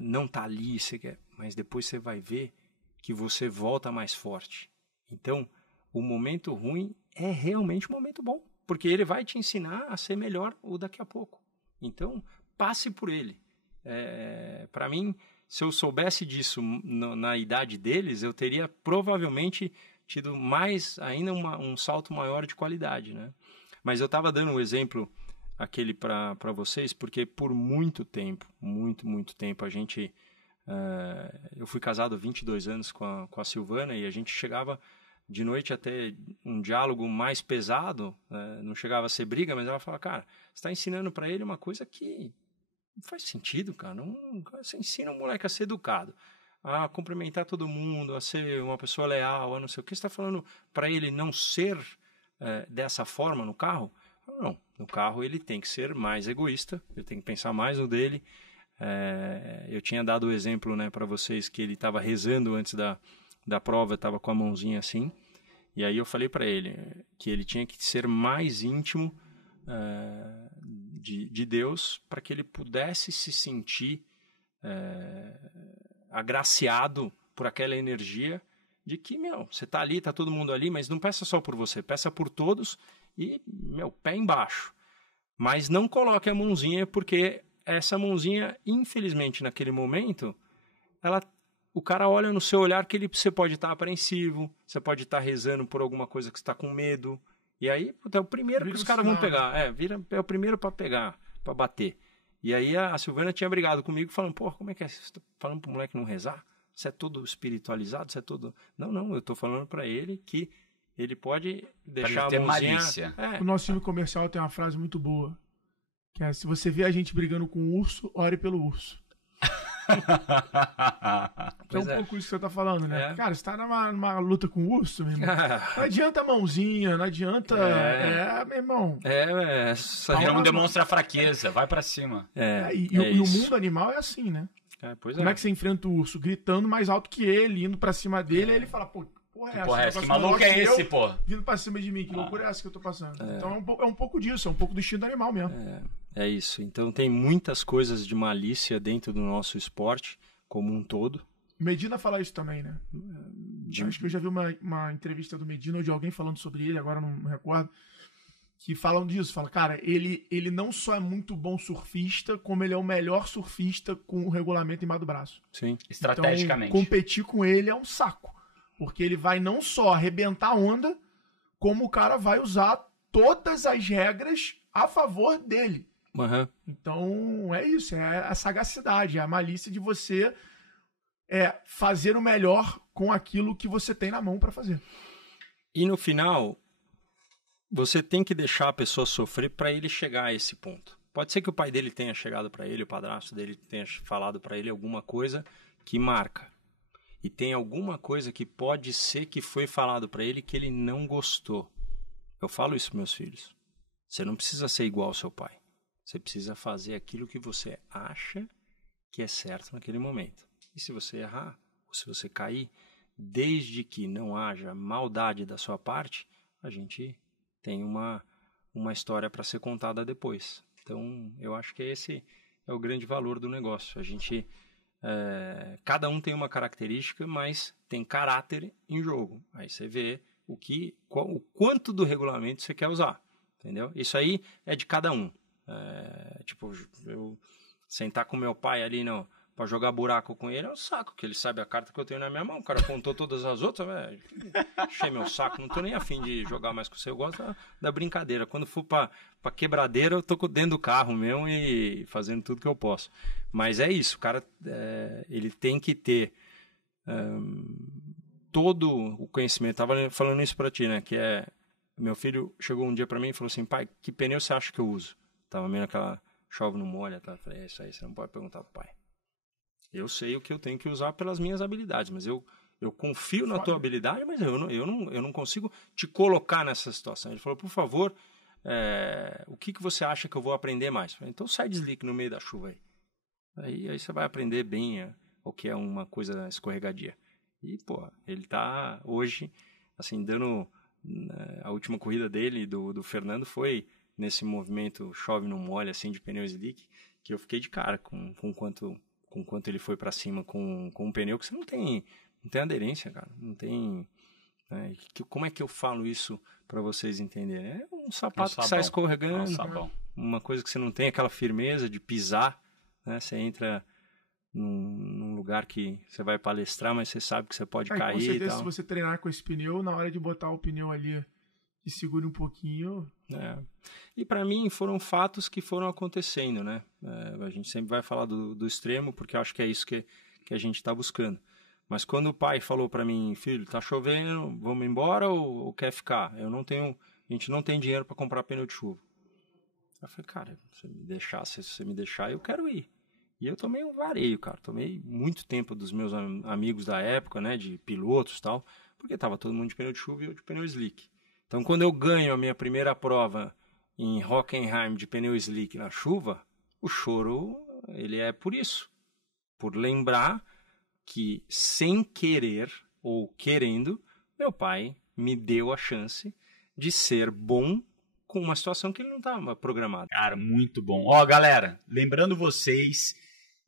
não tá ali, mas depois você vai ver que você volta mais forte. Então, o momento ruim é realmente um momento bom, porque ele vai te ensinar a ser melhor o daqui a pouco. Então, passe por ele. Para mim, se eu soubesse disso na idade deles, eu teria provavelmente tido mais ainda um salto maior de qualidade, né? Mas eu estava dando um exemplo aquele para vocês, porque por muito tempo, muito tempo, a gente... eu fui casado há 22 anos com a Silvana e a gente chegava de noite a ter um diálogo mais pesado, não chegava a ser briga, mas ela falava, cara, você está ensinando para ele uma coisa que não faz sentido, cara. Você ensina um moleque a ser educado, a cumprimentar todo mundo, a ser uma pessoa leal, a não sei o que. Você está falando para ele não ser dessa forma no carro? Não, no carro ele tem que ser mais egoísta, ele tem que pensar mais no dele. Eu tinha dado o exemplo, né, para vocês que ele estava rezando antes da prova, estava com a mãozinha assim, e aí eu falei para ele que ele tinha que ser mais íntimo de Deus para que ele pudesse se sentir agraciado por aquela energia de que, você está ali, está todo mundo ali, mas não peça só por você, peça por todos e, pé embaixo. Mas não coloque a mãozinha, porque essa mãozinha, infelizmente, naquele momento, o cara olha no seu olhar que você pode estar apreensivo, você pode estar rezando por alguma coisa que você está com medo. E aí, é o primeiro que os caras vão pegar. É o primeiro para pegar, para bater. E aí a Silvana tinha brigado comigo, falando, como é que é? Você tá falando pro moleque não rezar? Você é todo espiritualizado? Você é todo... Não, eu tô falando para ele que ele pode deixar ter a mãozinha... malícia. O nosso time comercial tem uma frase muito boa, que é, se você vê a gente brigando com o urso, ore pelo urso. É um pouco isso que você tá falando, né? Cara, você tá numa luta com o urso, meu irmão. Não adianta a mãozinha, não adianta... meu irmão. Não demonstra fraqueza, vai pra cima. E o mundo animal é assim, né? Como é que você enfrenta o urso? Gritando mais alto que ele, indo pra cima dele, aí ele fala, porra é essa? Que maluco é esse, pô? Vindo pra cima de mim, que loucura é essa que eu tô passando? Então é um pouco disso, é um pouco do instinto animal mesmo. É isso. Então tem muitas coisas de malícia dentro do nosso esporte, como um todo. Medina fala isso também, né? Acho que eu já vi uma entrevista do Medina ou de alguém falando sobre ele, agora não me recordo, que falam disso. Fala, cara, ele não só é muito bom surfista, como ele é o melhor surfista com o regulamento embaixo do braço. Sim. Estrategicamente. Então, competir com ele é um saco. Porque ele vai não só arrebentar a onda, como o cara vai usar todas as regras a favor dele. Uhum. Então, é isso. É a sagacidade, é a malícia de você fazer o melhor com aquilo que você tem na mão para fazer. E no final, você tem que deixar a pessoa sofrer para ele chegar a esse ponto. Pode ser que o pai dele tenha chegado para ele, o padrasto dele tenha falado para ele alguma coisa que marca. E tem alguma coisa que pode ser que foi falado para ele que ele não gostou. Eu falo isso para meus filhos. Você não precisa ser igual ao seu pai. Você precisa fazer aquilo que você acha que é certo naquele momento. E se você errar, ou se você cair, desde que não haja maldade da sua parte, a gente tem uma história para ser contada depois. Então, eu acho que esse é o grande valor do negócio. A gente... cada um tem uma característica, mas tem caráter em jogo. Aí você vê o quanto do regulamento você quer usar, entendeu? Isso aí é de cada um. Tipo, eu sentar com meu pai ali pra jogar buraco com ele é um saco, que ele sabe a carta que eu tenho na minha mão. O cara apontou todas as outras, velho. Achei meu saco, não tô nem afim de jogar mais com você. Eu gosto da brincadeira. Quando for pra quebradeira, eu tô dentro do carro mesmo e fazendo tudo que eu posso. Mas é isso, o cara, ele tem que ter todo o conhecimento. Tava falando isso pra ti, né? Que meu filho chegou um dia pra mim e falou assim: pai, que pneu você acha que eu uso? Tava meio aquela chove não molha, tá? Falei, isso aí você não pode perguntar pro pai. Eu sei o que eu tenho que usar pelas minhas habilidades, mas eu confio na tua habilidade, mas eu não consigo te colocar nessa situação. Ele falou, por favor, o que você acha que eu vou aprender mais? Falei, então sai de slick no meio da chuva aí. Aí você vai aprender bem o que é uma coisa escorregadia. E, pô, ele tá hoje, assim, dando... A última corrida dele, do Fernando, foi nesse movimento chove não molha, assim, de pneu slick, que eu fiquei de cara com quanto ele foi para cima com um pneu que você não tem aderência, cara. Não tem... como é que eu falo isso para vocês entenderem? É um sapato que sai escorregando, uma coisa que você não tem aquela firmeza de pisar, né? Você entra num lugar que você vai palestrar, mas você sabe que você pode cair com certeza, e tal. se você treinar com esse pneu, na hora de botar o pneu ali e segure um pouquinho... E para mim foram fatos que foram acontecendo, né? A gente sempre vai falar do extremo, porque eu acho que é isso que a gente está buscando. Mas quando o pai falou para mim, filho, tá chovendo, vamos embora ou quer ficar? A gente não tem dinheiro para comprar pneu de chuva. Eu falei, cara, se você me deixar, eu quero ir. E eu tomei um vareio, cara. Tomei muito tempo dos meus amigos da época, né? De pilotos e tal, porque tava todo mundo de pneu de chuva e eu de pneu slick. Então, quando eu ganho a minha primeira prova em Hockenheim de pneu slick na chuva, o choro, ele é por isso. Por lembrar que, sem querer ou querendo, meu pai me deu a chance de ser bom com uma situação que ele não estava programado. Cara, muito bom. Ó, galera, lembrando vocês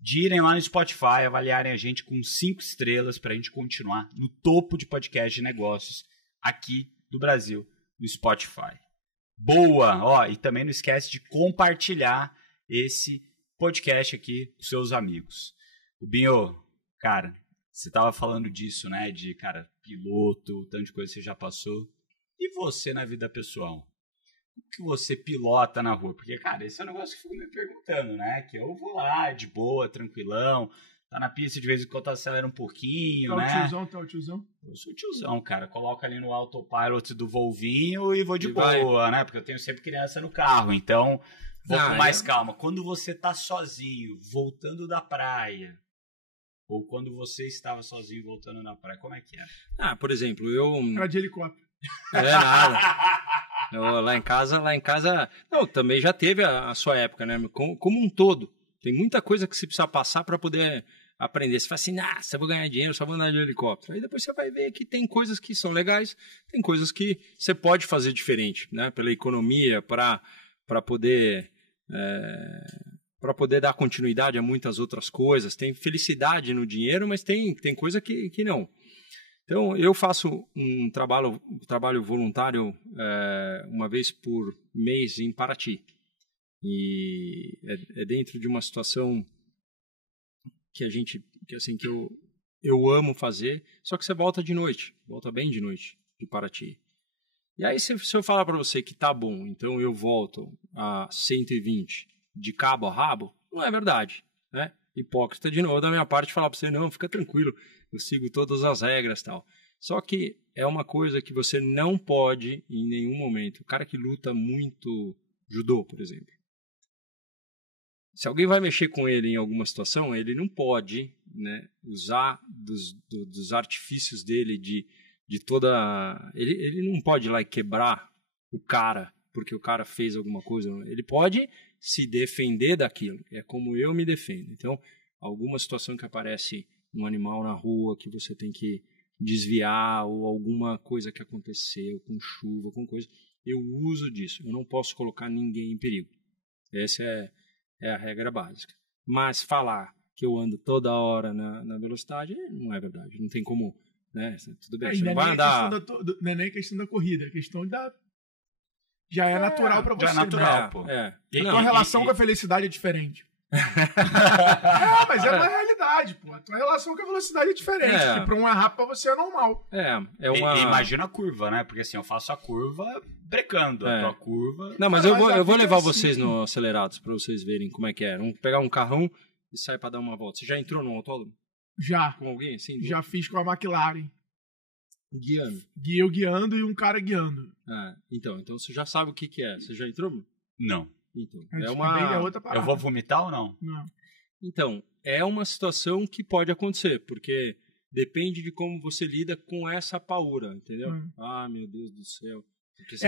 de irem lá no Spotify, avaliarem a gente com 5 estrelas para a gente continuar no topo de podcast de negócios aqui do Brasil, no Spotify. Boa! Ó, e também não esquece de compartilhar esse podcast aqui com seus amigos. Binho, cara, você tava falando disso, né? De, cara, piloto, tanto de coisa que você já passou. E você na vida pessoal? O que você pilota na rua? Porque, cara, esse é um negócio que eu fico me perguntando, né? Que eu vou lá, de boa, tranquilão, tá na pista de vez em quando acelera um pouquinho, né? Tá o tiozão? Eu sou tiozão, cara. Coloca ali no autopilot do Volvinho e vou de boa, né? Porque eu tenho sempre criança no carro, então vou com mais calma. Quando você tá sozinho, voltando da praia, ou quando você estava sozinho voltando na praia, como é que era? Por exemplo, Era de helicóptero. Nada. Lá em casa... Não, também já teve a sua época, né? Como um todo. Tem muita coisa que você precisa passar para poder aprender. Você fala assim, você vai ganhar dinheiro, só vou andar de helicóptero. Aí depois você vai ver que tem coisas que são legais, tem coisas que você pode fazer diferente, né? Pela economia, para poder dar continuidade a muitas outras coisas. Tem felicidade no dinheiro, mas tem coisa que não. Então, eu faço um trabalho voluntário uma vez por mês em Paraty. E é dentro de uma situação que eu amo fazer, só que você volta de noite, volta bem de noite de Paraty. E aí, se eu falar para você que tá bom, então eu volto a 120 de cabo a rabo, não é verdade, né? Hipócrita de novo da minha parte falar para você, não, fica tranquilo, eu sigo todas as regras e tal. Só que é uma coisa que você não pode em nenhum momento. O cara que luta muito judô, por exemplo. Se alguém vai mexer com ele em alguma situação, ele não pode, né, usar dos artifícios dele de toda... Ele não pode ir lá e quebrar o cara porque o cara fez alguma coisa. Ele pode se defender daquilo. É como eu me defendo. Então, alguma situação que aparece um animal na rua que você tem que desviar ou alguma coisa que aconteceu com chuva, com coisa, eu uso disso. Eu não posso colocar ninguém em perigo. Essa é a regra básica. Mas falar que eu ando toda hora na velocidade não é verdade. Não tem como né? Tudo bem, Aí você não não é vai nem a andar... questão não é nem a questão da corrida, é a questão da... Já é natural pra você. já é natural, né? pô. A tua relação com a felicidade é diferente. Mas é uma realidade, pô. A tua relação com a velocidade é diferente. Que pra um é rápido, pra você é normal. É uma... E imagina a curva, né? Porque assim, eu faço a curva brecando. A tua curva... Não, mas Cara, eu vou levar assim, vocês no Acelerados pra vocês verem como é que é. Vamos pegar um carrão e sair pra dar uma volta. Você já entrou num autódromo? Já. Com alguém assim? Já fiz com a McLaren. Guiando. Eu guiando e um cara guiando. Então você já sabe o que é. Você já entrou? Não. Então, É outra parada. Eu vou vomitar ou não? Não. Então, é uma situação que pode acontecer, porque depende de como você lida com essa paura, entendeu? Ah, meu Deus do céu.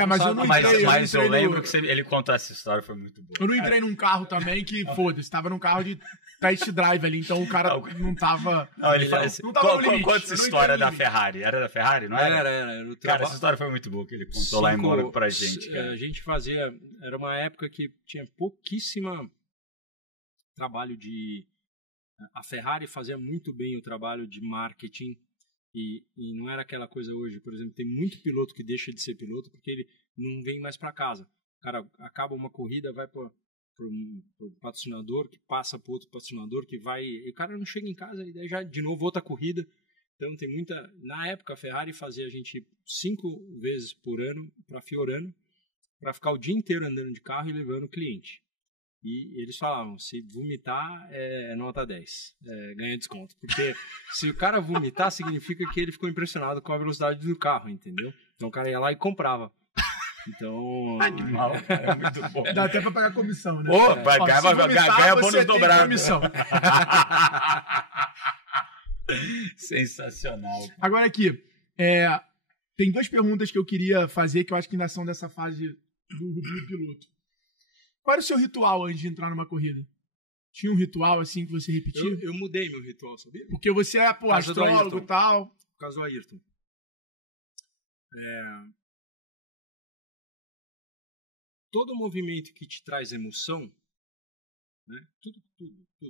Mas eu não entrei, mas eu lembro que ele contou essa história, foi muito boa. Eu não entrei num carro também que, foda-se, tava num carro de test drive ali, então o cara não tava... Não, ele fala assim, não tava no limite. Conta essa história da Ferrari. Era da Ferrari, não era? Era. Cara, essa história foi muito boa, que ele contou lá em Mônaco pra gente. Cara. A gente fazia... Era uma época que tinha pouquíssima trabalho de... A Ferrari fazia muito bem o trabalho de marketing e não era aquela coisa hoje. Por exemplo, tem muito piloto que deixa de ser piloto porque ele não vem mais para casa. O cara acaba uma corrida, vai para o patrocinador, que passa para outro patrocinador, que vai... E o cara não chega em casa e daí já de novo outra corrida. Então tem muita... Na época a Ferrari fazia a gente 5 vezes por ano para Fiorano, para ficar o dia inteiro andando de carro e levando o cliente. E eles falavam, se vomitar é nota 10, ganha desconto. Porque se o cara vomitar, significa que ele ficou impressionado com a velocidade do carro, entendeu? Então o cara ia lá e comprava. Então... Animal, é muito bom. Dá até pra pagar comissão, né? Ganha bônus dobrado. Comissão. Sensacional. Agora aqui, tem 2 perguntas que eu queria fazer, que eu acho que ainda são dessa fase do Rubinho Piloto. Qual era o seu ritual antes de entrar numa corrida? Tinha um ritual assim que você repetia? Eu mudei meu ritual, sabia? Porque você é astrólogo e tal. Por causa do Ayrton. Todo movimento que te traz emoção, né? Tudo.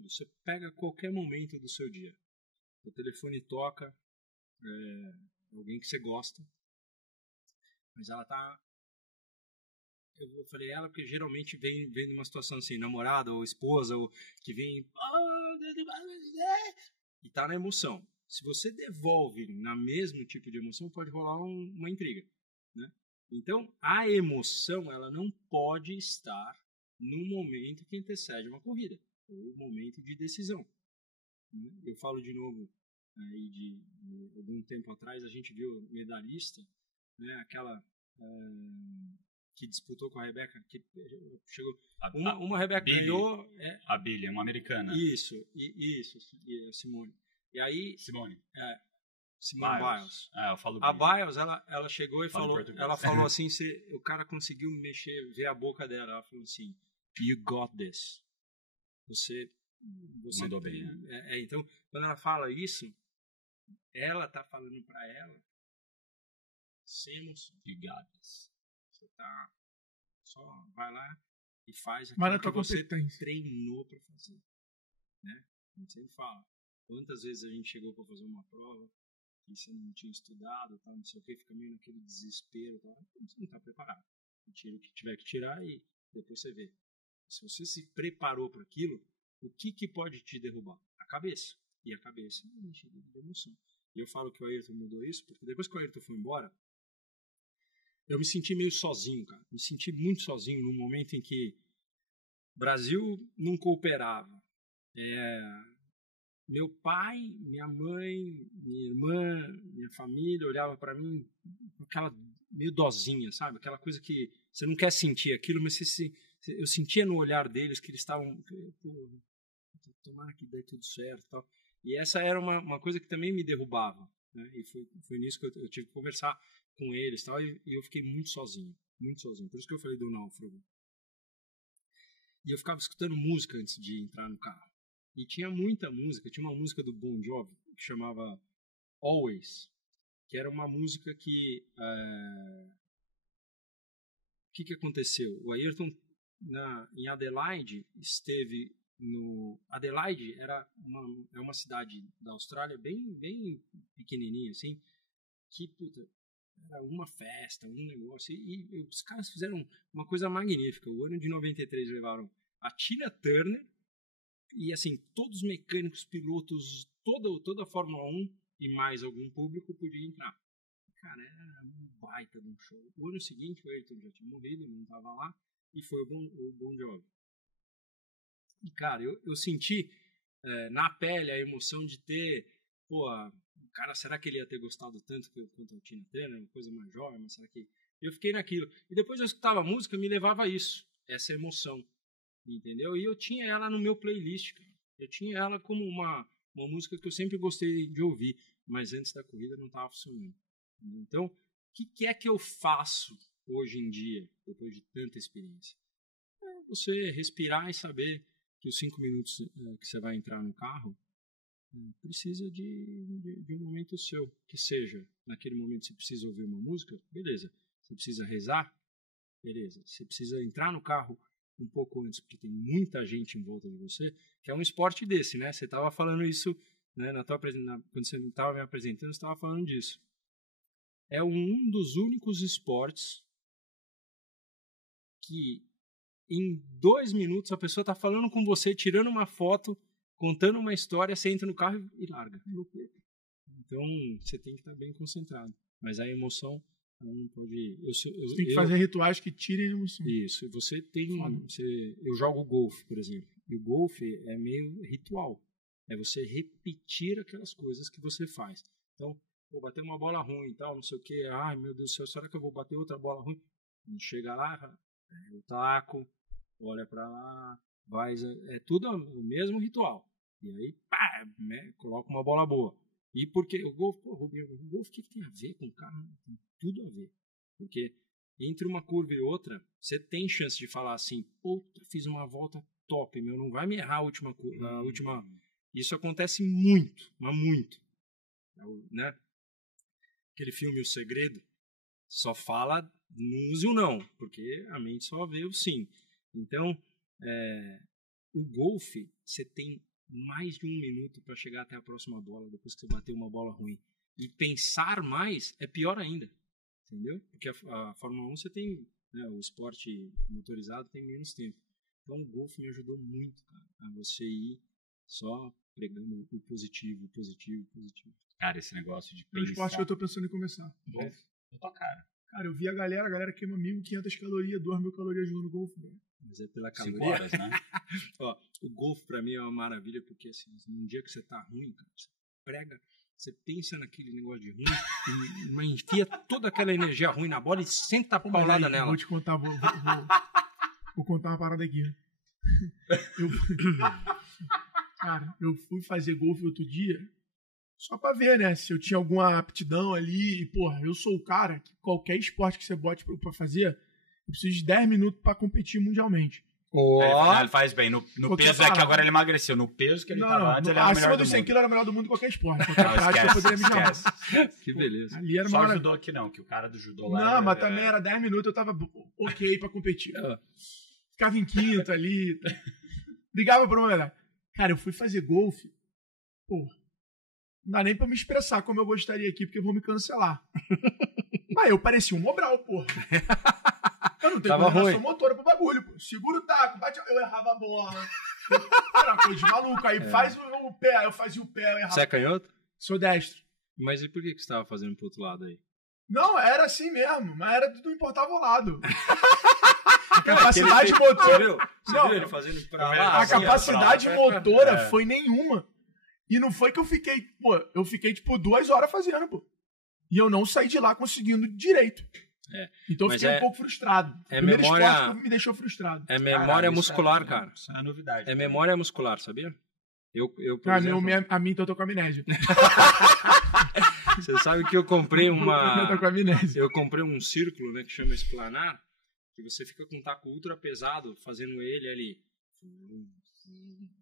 Você pega qualquer momento do seu dia. O telefone toca, alguém que você gosta, mas ela tá... Eu falei ela porque geralmente vem de uma situação assim, namorada ou esposa, ou que vem e tá na emoção. Se você devolve na mesmo tipo de emoção, pode rolar uma intriga, né? Então, a emoção, ela não pode estar no momento que antecede uma corrida, ou momento de decisão, né? Eu falo de novo, aí de algum tempo atrás, a gente viu medalhista, né? Aquela... que disputou com a Rebeca, que chegou... Uma Rebeca ganhou... A Billy, é uma americana. Isso, a Simone. E aí... Simone Biles. Eu falo a Biles, ela chegou e falou... português. Ela falou assim, o cara conseguiu ver a boca dela. Ela falou assim, you got this. Você mandou bem, né? Então, quando ela fala isso, ela tá falando pra ela sem emoção. You got this. Você tá... Só vai lá e faz aquilo que você treinou para fazer, né? A gente sempre fala, quantas vezes a gente chegou para fazer uma prova e você não tinha estudado, tal, não sei o que, fica meio naquele desespero, tal, você não está preparado. Tira o que tiver que tirar e depois você vê. Se você se preparou para aquilo, o que pode te derrubar? A cabeça. E a cabeça é enchida de emoção. E eu falo que o Ayrton mudou isso, porque depois que o Ayrton foi embora, eu me senti meio sozinho, cara. Me senti muito sozinho num momento em que o Brasil não cooperava. Meu pai, minha mãe, minha irmã, minha família olhava para mim com aquela meio dosinha, sabe? Aquela coisa que você não quer sentir aquilo, mas eu sentia no olhar deles que eles estavam... Tomara que dê tudo certo e tal. E essa era uma coisa que também me derrubava, né? E foi nisso que eu tive que conversar com eles tal, e eu fiquei muito sozinho. Por isso que eu falei do náufrago. E eu ficava escutando música antes de entrar no carro. E tinha muita música. Tinha uma música do Bon Jovi que chamava Always, que era uma música que... O que aconteceu? O Ayrton, em Adelaide, esteve Adelaide é uma cidade da Austrália bem, bem pequenininha, assim, que, puta, era uma festa, um negócio, e os caras fizeram uma coisa magnífica. O ano de 93 levaram a Tina Turner e, assim, todos os mecânicos, pilotos, toda a Fórmula 1 e mais algum público podia entrar. Cara, era um baita de um show. O ano seguinte, o Ayrton já tinha morrido, ele não estava lá, e foi o Bon Jovi. E, cara, eu senti na pele a emoção de ter, pô, cara, será que ele ia ter gostado tanto quanto a Tina Turner, uma coisa mais jovem, mas será que... Eu fiquei naquilo. E depois eu escutava a música, me levava a isso, essa emoção, entendeu? E eu tinha ela no meu playlist, cara. Eu tinha ela como uma música que eu sempre gostei de ouvir, mas antes da corrida não estava funcionando. Então, o que é que eu faço hoje em dia, depois de tanta experiência? É você respirar e saber que os 5 minutos que você vai entrar no carro precisa de um momento seu, que seja, naquele momento você precisa ouvir uma música, beleza. Você precisa rezar, beleza. Você precisa entrar no carro um pouco antes, porque tem muita gente em volta de você, que é um esporte desse, né? Você estava falando isso, né, quando você estava me apresentando, você estava falando disso. É um dos únicos esportes que em 2 minutos a pessoa está falando com você, tirando uma foto, contando uma história, você entra no carro e larga. Então você tem que estar bem concentrado. Mas a emoção não pode... Você tem que fazer rituais que tirem a emoção. Isso. Você tem... eu jogo golfe, por exemplo. E o golfe é meio ritual. É você repetir aquelas coisas que você faz. Então, vou bater uma bola ruim e tal, não sei o que. Ai, meu Deus do céu, será que eu vou bater outra bola ruim? Chega lá, eu taco, olha pra lá, vai, é tudo o mesmo ritual. E aí, pá, coloca uma bola boa. E porque o golfe, o golfe, o que tem a ver com o carro? Tem tudo a ver. Porque entre uma curva e outra, você tem chance de falar assim, puta, fiz uma volta top, meu, não vai me errar a última curva. Isso acontece muito, mas muito. Né? Aquele filme O Segredo só fala não use o não, porque a mente só vê o sim. Então, o golfe, você tem mais de 1 minuto para chegar até a próxima bola, depois que você bateu uma bola ruim. E pensar mais é pior ainda, entendeu? Porque a Fórmula 1 você tem, né, o esporte motorizado tem menos tempo. Então o golfe me ajudou muito, cara, a você ir só pregando o positivo. Cara, esse negócio de pensar... É um esporte que eu tô pensando em começar. Golfe, eu tô cara. Cara, eu vi a galera queima 1.500 calorias, 2.000 calorias jogando golfe, velho. Mas é pela 5 caloria. horas, né? Ó, o golfe pra mim é uma maravilha, porque assim, num dia que você tá ruim, cara, você prega, você pensa naquele negócio de ruim, mas enfia toda aquela energia ruim na bola e senta a paulada nela. Vou te contar, vou contar uma parada aqui. Cara, eu fui fazer golfe outro dia, só pra ver, né, se eu tinha alguma aptidão ali. E, porra, eu sou o cara que qualquer esporte que você bote pra fazer, eu preciso de 10 minutos pra competir mundialmente. Ele faz bem. No peso é que agora ele emagreceu. No peso que ele tava antes, ele era o melhor acima do dos 100 mundo. quilos era o melhor do mundo em qualquer esporte. Qualquer prática eu poderia me chamar. Que beleza. Ali era Só judô aqui não, que o cara do judô lá... Não, mas também era 10 minutos, eu tava ok pra competir. Ficava em quinto ali. Brigava por uma medalha. Cara, eu fui fazer golfe. Pô, não dá nem pra me expressar como eu gostaria aqui, porque eu vou me cancelar. Mas eu parecia um Mobral, porra. Eu não tenho coordenação motora pro bagulho, pô. Segura o taco, bate, eu errava a bola. Era uma coisa de maluco. Aí faz o pé, eu fazia o pé, eu errava. Você é canhoto? Sou destro. Mas e por que você estava fazendo pro outro lado aí? Não, era assim mesmo, mas não importava o lado. A capacidade motora... Você viu ele fazendo pra lá? A capacidade motora foi nenhuma. E não foi que eu fiquei... Pô, eu fiquei, 2 horas fazendo, pô. E eu não saí de lá conseguindo direito. Então eu fiquei um pouco frustrado. O primeiro esporte que me deixou frustrado. É memória muscular, cara. Isso é uma novidade. É memória muscular, sabia? Por exemplo... A mim, então eu tô com amnésia. Você sabe que eu comprei Eu tô com amnésia. Eu comprei um círculo, né, que chama Esplanar, que você fica com um taco ultra pesado, fazendo ele ali.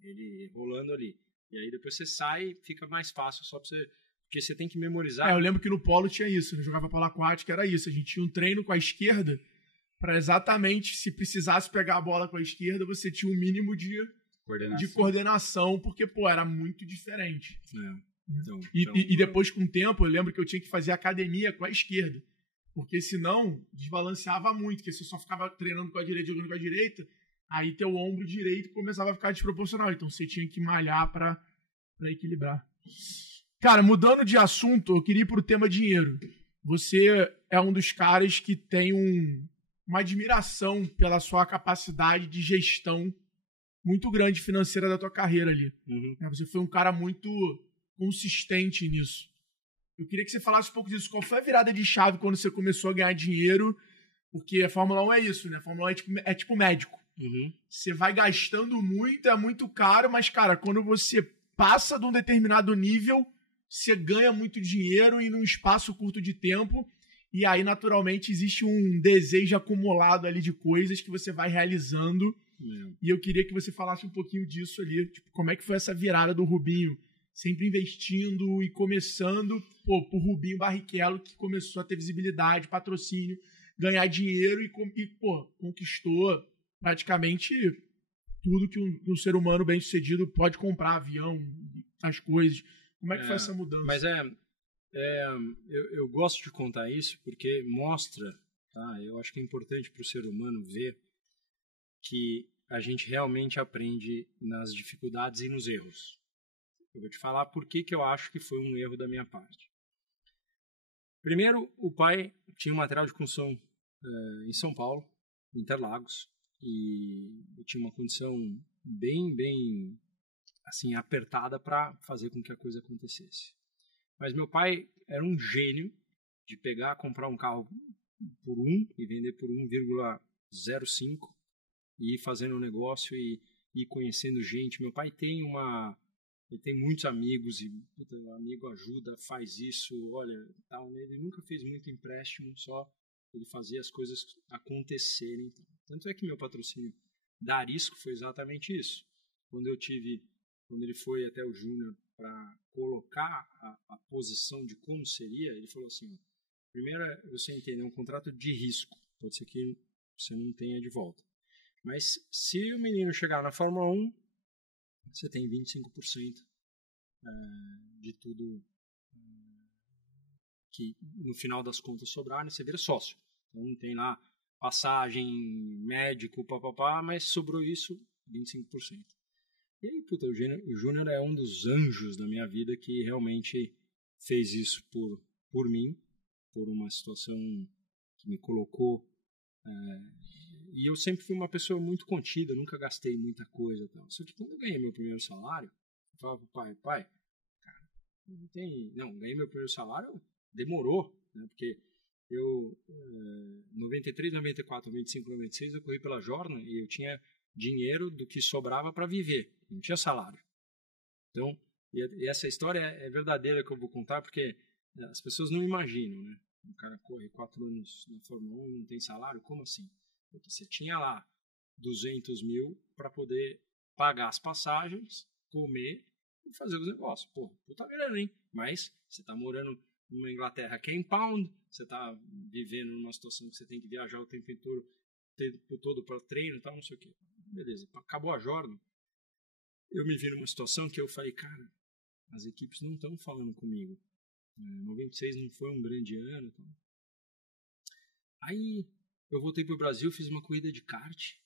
Ele rolando ali. E aí depois você sai, fica mais fácil só pra você... Porque você tem que memorizar. Eu lembro que no polo tinha isso. Eu jogava polo aquático, era isso. A gente tinha um treino com a esquerda para exatamente, se precisasse pegar a bola com a esquerda, você tinha um mínimo de coordenação, porque, pô, era muito diferente. Então, E depois, com o tempo, eu lembro que eu tinha que fazer academia com a esquerda. Porque senão, desbalanceava muito. Porque você só ficava treinando com a direita, jogando com a direita, aí teu ombro direito começava a ficar desproporcional. Então você tinha que malhar pra equilibrar. Cara, mudando de assunto, eu queria ir pro tema dinheiro. Você é um dos caras que tem uma admiração pela sua capacidade de gestão muito grande financeira da tua carreira ali. Você foi um cara muito consistente nisso. Eu queria que você falasse um pouco disso. Qual foi a virada de chave quando você começou a ganhar dinheiro? Porque a Fórmula 1 é isso, né? A Fórmula 1 é tipo médico. Você vai gastando muito, é muito caro, mas, cara, quando você passa de um determinado nível, você ganha muito dinheiro e num espaço curto de tempo. E aí, naturalmente, existe um desejo acumulado ali de coisas que você vai realizando. E eu queria que você falasse um pouquinho disso ali. Tipo, como é que foi essa virada do Rubinho? Sempre investindo e começando, pro Rubinho Barrichello, que começou a ter visibilidade, patrocínio, ganhar dinheiro e conquistou praticamente tudo que um ser humano bem-sucedido pode comprar, avião, as coisas. Como é que foi essa mudança? Mas eu gosto de contar isso porque mostra, tá? Eu acho que é importante para o ser humano ver que a gente realmente aprende nas dificuldades e nos erros. Eu vou te falar por que eu acho que foi um erro da minha parte. Primeiro, o pai tinha um material de construção em São Paulo, em Interlagos, e eu tinha uma condição bem assim, apertada para fazer com que a coisa acontecesse. Mas meu pai era um gênio de pegar, comprar um carro por 1 e vender por 1,05 e ir fazendo um negócio e ir conhecendo gente. Meu pai tem muitos amigos e o amigo ajuda, faz isso, olha, tal. Ele nunca fez muito empréstimo, só ele fazia as coisas acontecerem. Então. Tanto é que meu patrocínio da Arisco foi exatamente isso. Quando ele foi até o Júnior para colocar a posição de como seria, ele falou assim, primeiro é você entender um contrato de risco, pode ser que você não tenha de volta. Mas se o menino chegar na Fórmula 1, você tem 25% de tudo que no final das contas sobrar, né, você vira sócio. Então tem lá passagem, médico, papapá, mas sobrou isso, 25%. E aí, o Júnior é um dos anjos da minha vida que realmente fez isso por mim, por uma situação que me colocou. E eu sempre fui uma pessoa muito contida, nunca gastei muita coisa e tal. Só que quando eu ganhei meu primeiro salário, eu falava pro pai, cara, ganhei meu primeiro salário, demorou, né? Porque eu, 93, 94, 95, 96, eu corri pela Jornal e eu tinha dinheiro do que sobrava para viver, não tinha salário. Então, e essa história é verdadeira que eu vou contar, porque as pessoas não imaginam, né? O cara corre 4 anos na Fórmula 1 e não tem salário, como assim? Porque você tinha lá 200 mil para poder pagar as passagens, comer e fazer os negócios. Pô, puta grana, hein? Mas você tá morando numa Inglaterra que é em pound, você tá vivendo numa situação que você tem que viajar o tempo todo para treino e tal, não sei o quê. Beleza, acabou a Jordan. Eu me vi numa situação que eu falei, cara, as equipes não estão falando comigo. 96 não foi um grande ano. Então. Aí eu voltei pro Brasil, fiz uma corrida de kart.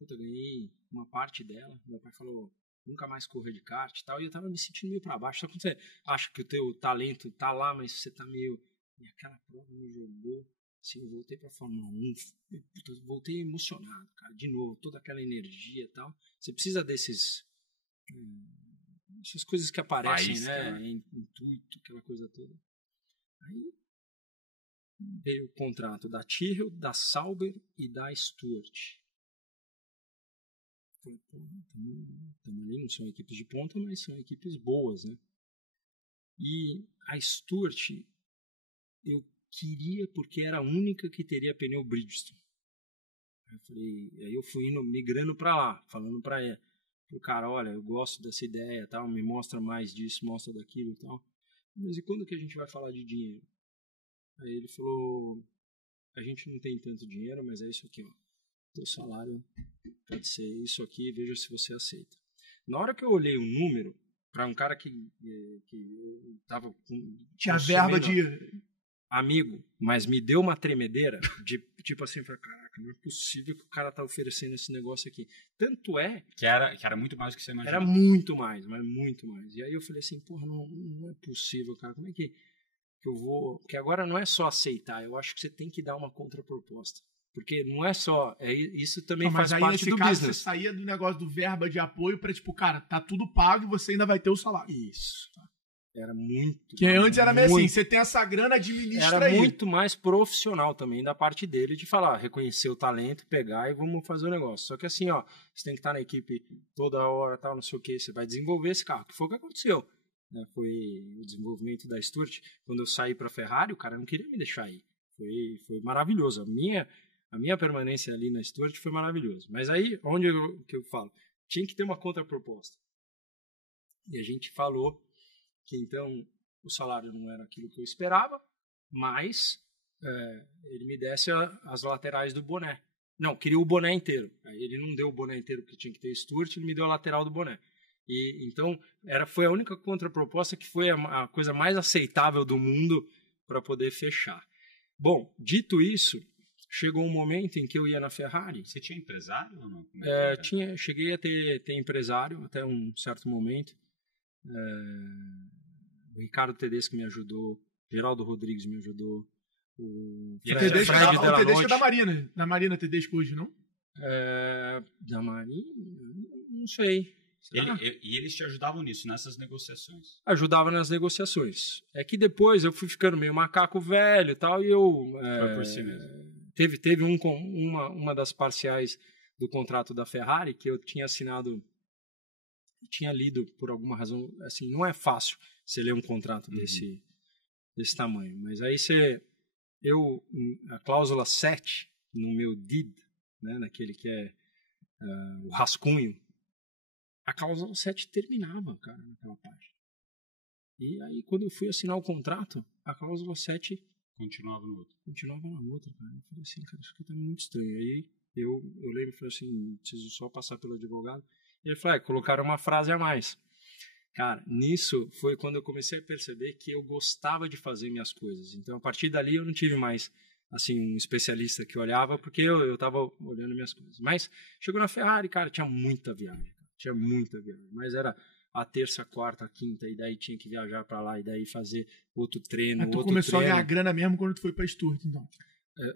Ganhei uma parte dela. Meu pai falou, nunca mais correr de kart e tal. E eu tava me sentindo meio pra baixo. Sabe quando você acha que o teu talento tá lá, mas você tá meio... E aquela prova me jogou. Assim, eu voltei pra Fórmula 1. Voltei emocionado, cara. De novo, toda aquela energia e tal. Você precisa essas coisas que aparecem, né? Intuito, aquela coisa toda. Aí veio o contrato da Tyrrell, da Sauber e da Stewart. Falei, estamos ali, não são equipes de ponta, mas são equipes boas, né? E a Stewart eu queria porque era a única que teria pneu Bridgestone. Aí eu fui migrando para lá, falando para o cara, olha, eu gosto dessa ideia, tal, me mostra mais disso, mostra daquilo e tal. Mas e quando que a gente vai falar de dinheiro? Aí ele falou, a gente não tem tanto dinheiro, mas é isso aqui, ó. Teu salário pode ser isso aqui, veja se você aceita. Na hora que eu olhei o número, para um cara que tava tinha verba de... amigo, mas me deu uma tremedeira de tipo assim, falei, caraca, não é possível que o cara tá oferecendo esse negócio aqui. Tanto é... Que era muito mais do que você imaginava. Era muito mais, mas muito mais. E aí eu falei assim, porra, não é possível, cara. Como é que eu vou... Porque agora não é só aceitar, eu acho que você tem que dar uma contraproposta. Porque não é só... isso também faz parte do business. Você saía do negócio do verba de apoio para tipo, cara, tá tudo pago e você ainda vai ter o salário. Isso. Era muito... Que antes era meio assim, você tem essa grana, administra aí. Era aí. muito mais profissional também da parte dele de falar, reconhecer o talento, pegar e vamos fazer o negócio. Só que assim, ó, você tem que estar na equipe toda hora, tal, não sei o que, você vai desenvolver esse carro. Que foi o que aconteceu. Né? Foi o desenvolvimento da Sturt. Quando eu saí para a Ferrari, o cara não queria me deixar aí. Foi maravilhoso. A minha permanência ali na Sturt foi maravilhoso. Mas aí, que eu falo? Tinha que ter uma contraproposta. E a gente falou que então o salário não era aquilo que eu esperava, mas ele me desse as laterais do boné. Não, queria o boné inteiro. Aí ele não deu o boné inteiro porque tinha que ter Sturt, ele me deu a lateral do boné. E então foi a única contraproposta que foi a coisa mais aceitável do mundo para poder fechar. Bom, dito isso, chegou um momento em que eu ia na Ferrari. Você tinha empresário ou não? Cheguei a ter empresário até um certo momento. O Ricardo Tedesco me ajudou, Geraldo Rodrigues me ajudou, o Tedesco é da Marina Tedesco hoje, não? Da Marina? Não sei. E eles te ajudavam nisso, nessas negociações? Ajudava nas negociações. É que depois eu fui ficando meio macaco velho e tal, e eu... Foi por si mesmo. Teve uma das parciais do contrato da Ferrari que eu tinha assinado, tinha lido por alguma razão, assim, não é fácil você ler um contrato desse tamanho, mas aí a cláusula 7 no meu DID, né, naquele que é o rascunho, a cláusula 7 terminava, cara, naquela página. E aí quando eu fui assinar o contrato, a cláusula 7 continuava no outro. Continuava na outra, cara. Eu falei assim, cara, isso aqui tá muito estranho. Aí eu lembro e falei assim, preciso só passar pelo advogado. E ele falou, colocaram uma frase a mais. Cara, nisso foi quando eu comecei a perceber que eu gostava de fazer minhas coisas. Então, a partir dali, eu não tive mais, assim, um especialista que olhava, porque eu tava olhando minhas coisas. Mas chegou na Ferrari, cara, tinha muita viagem. Tinha muita viagem. Mas era a terça, quarta, a quinta, e daí tinha que viajar para lá, e daí fazer outro treino, outro treino. Tu começou a ganhar grana mesmo quando tu foi pra Sturt, então?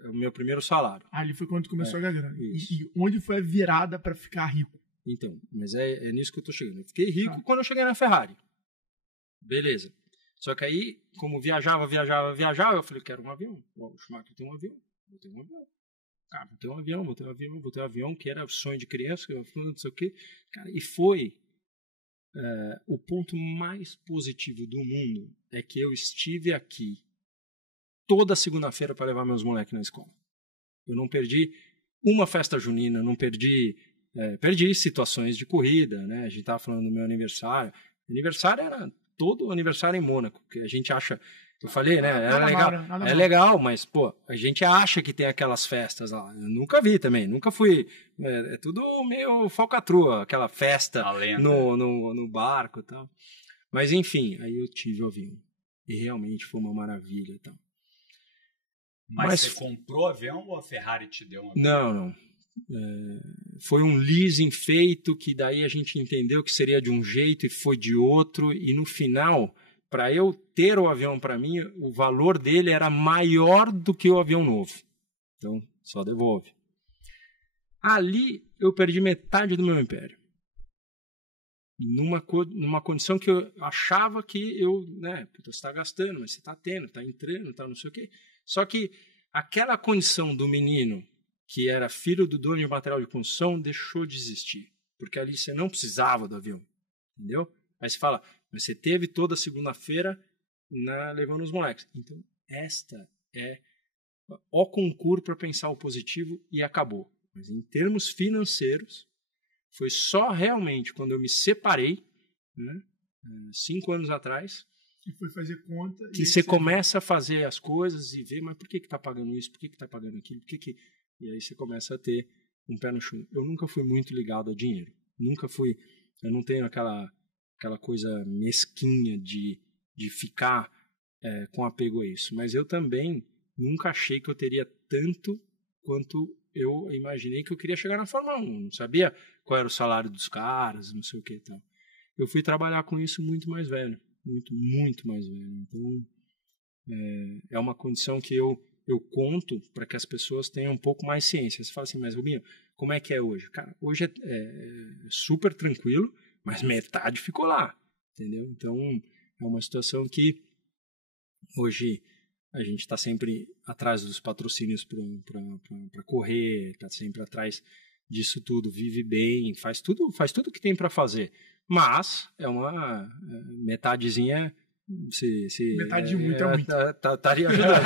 O meu primeiro salário. Ali foi quando tu começou a ganhar grana. E onde foi a virada para ficar rico? Então, mas é nisso que eu tô chegando. Eu fiquei rico quando eu cheguei na Ferrari. Beleza. Só que aí, como viajava, eu falei, quero um avião. O Schumacher tem um avião. Vou ter um avião. Cara, vou ter um avião, que era o sonho de criança, que eu não sei o quê. Cara, e foi... o ponto mais positivo do mundo é que eu estive aqui toda segunda-feira para levar meus moleques na escola. Eu não perdi uma festa junina, não perdi situações de corrida, né? A gente estava falando do meu aniversário. Aniversário era todo aniversário em Mônaco, que a gente acha... Eu falei, né? Era legal. É legal, mas, pô, a gente acha que tem aquelas festas lá. Eu nunca vi também, nunca fui. É tudo meio falcatrua, aquela festa no barco e tal. Mas, enfim, aí eu tive o avião. E realmente foi uma maravilha e tal. Mas você comprou o avião ou a Ferrari te deu um avião? Não. Foi um leasing feito que daí a gente entendeu que seria de um jeito e foi de outro. E no final... Para eu ter o avião para mim, o valor dele era maior do que o avião novo. Então, só devolve. Ali, eu perdi metade do meu império. Numa condição que eu achava que você está gastando, mas você está tendo, está entrando, está não sei o quê. Só que aquela condição do menino, que era filho do dono de material de construção, deixou de existir. Porque ali você não precisava do avião. Entendeu? Aí você fala... Mas você teve toda segunda-feira levando os moleques. Então, esta é o concurso para pensar o positivo e acabou. Mas em termos financeiros, foi só realmente quando eu me separei, né, 5 anos atrás, que foi fazer conta. Que você começa a fazer as coisas e ver, mas por que está pagando isso? Por que está pagando aquilo? E aí você começa a ter um pé no chão. Eu nunca fui muito ligado a dinheiro. Nunca fui Eu não tenho aquela coisa mesquinha de ficar com apego a isso. Mas eu também nunca achei que eu teria tanto quanto eu imaginei que eu queria chegar na Fórmula 1. Não sabia qual era o salário dos caras, não sei o que e tal. Eu fui trabalhar com isso muito mais velho. Muito, muito mais velho. Então, é uma condição que eu conto para que as pessoas tenham um pouco mais ciência. Você fala assim, mas Rubinho, como é que é hoje? Cara, hoje é super tranquilo, mas metade ficou lá, entendeu? Então, é uma situação que hoje a gente está sempre atrás dos patrocínios para correr, está sempre atrás disso tudo, vive bem, faz tudo que tem para fazer. Mas é uma metadezinha. Metade de muito é muito. Estaria ajudando.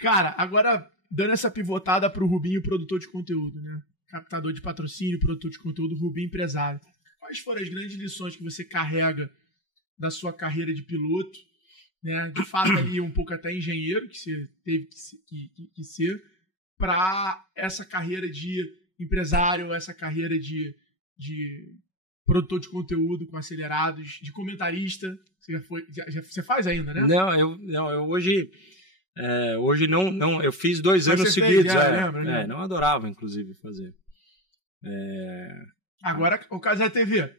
Cara, agora dando essa pivotada pro Rubinho, produtor de conteúdo, né? Captador de patrocínio, produtor de conteúdo, Rubinho empresário. Quais foram as grandes lições que você carrega da sua carreira de piloto, né? De fato ali um pouco até engenheiro, que você teve que ser, para essa carreira de empresário, essa carreira de produtor de conteúdo com acelerados, de comentarista. Você faz ainda, né? Não, eu hoje não, eu fiz 2 anos seguidos. Lembra? Não adorava, inclusive, fazer. Agora, o Casé TV.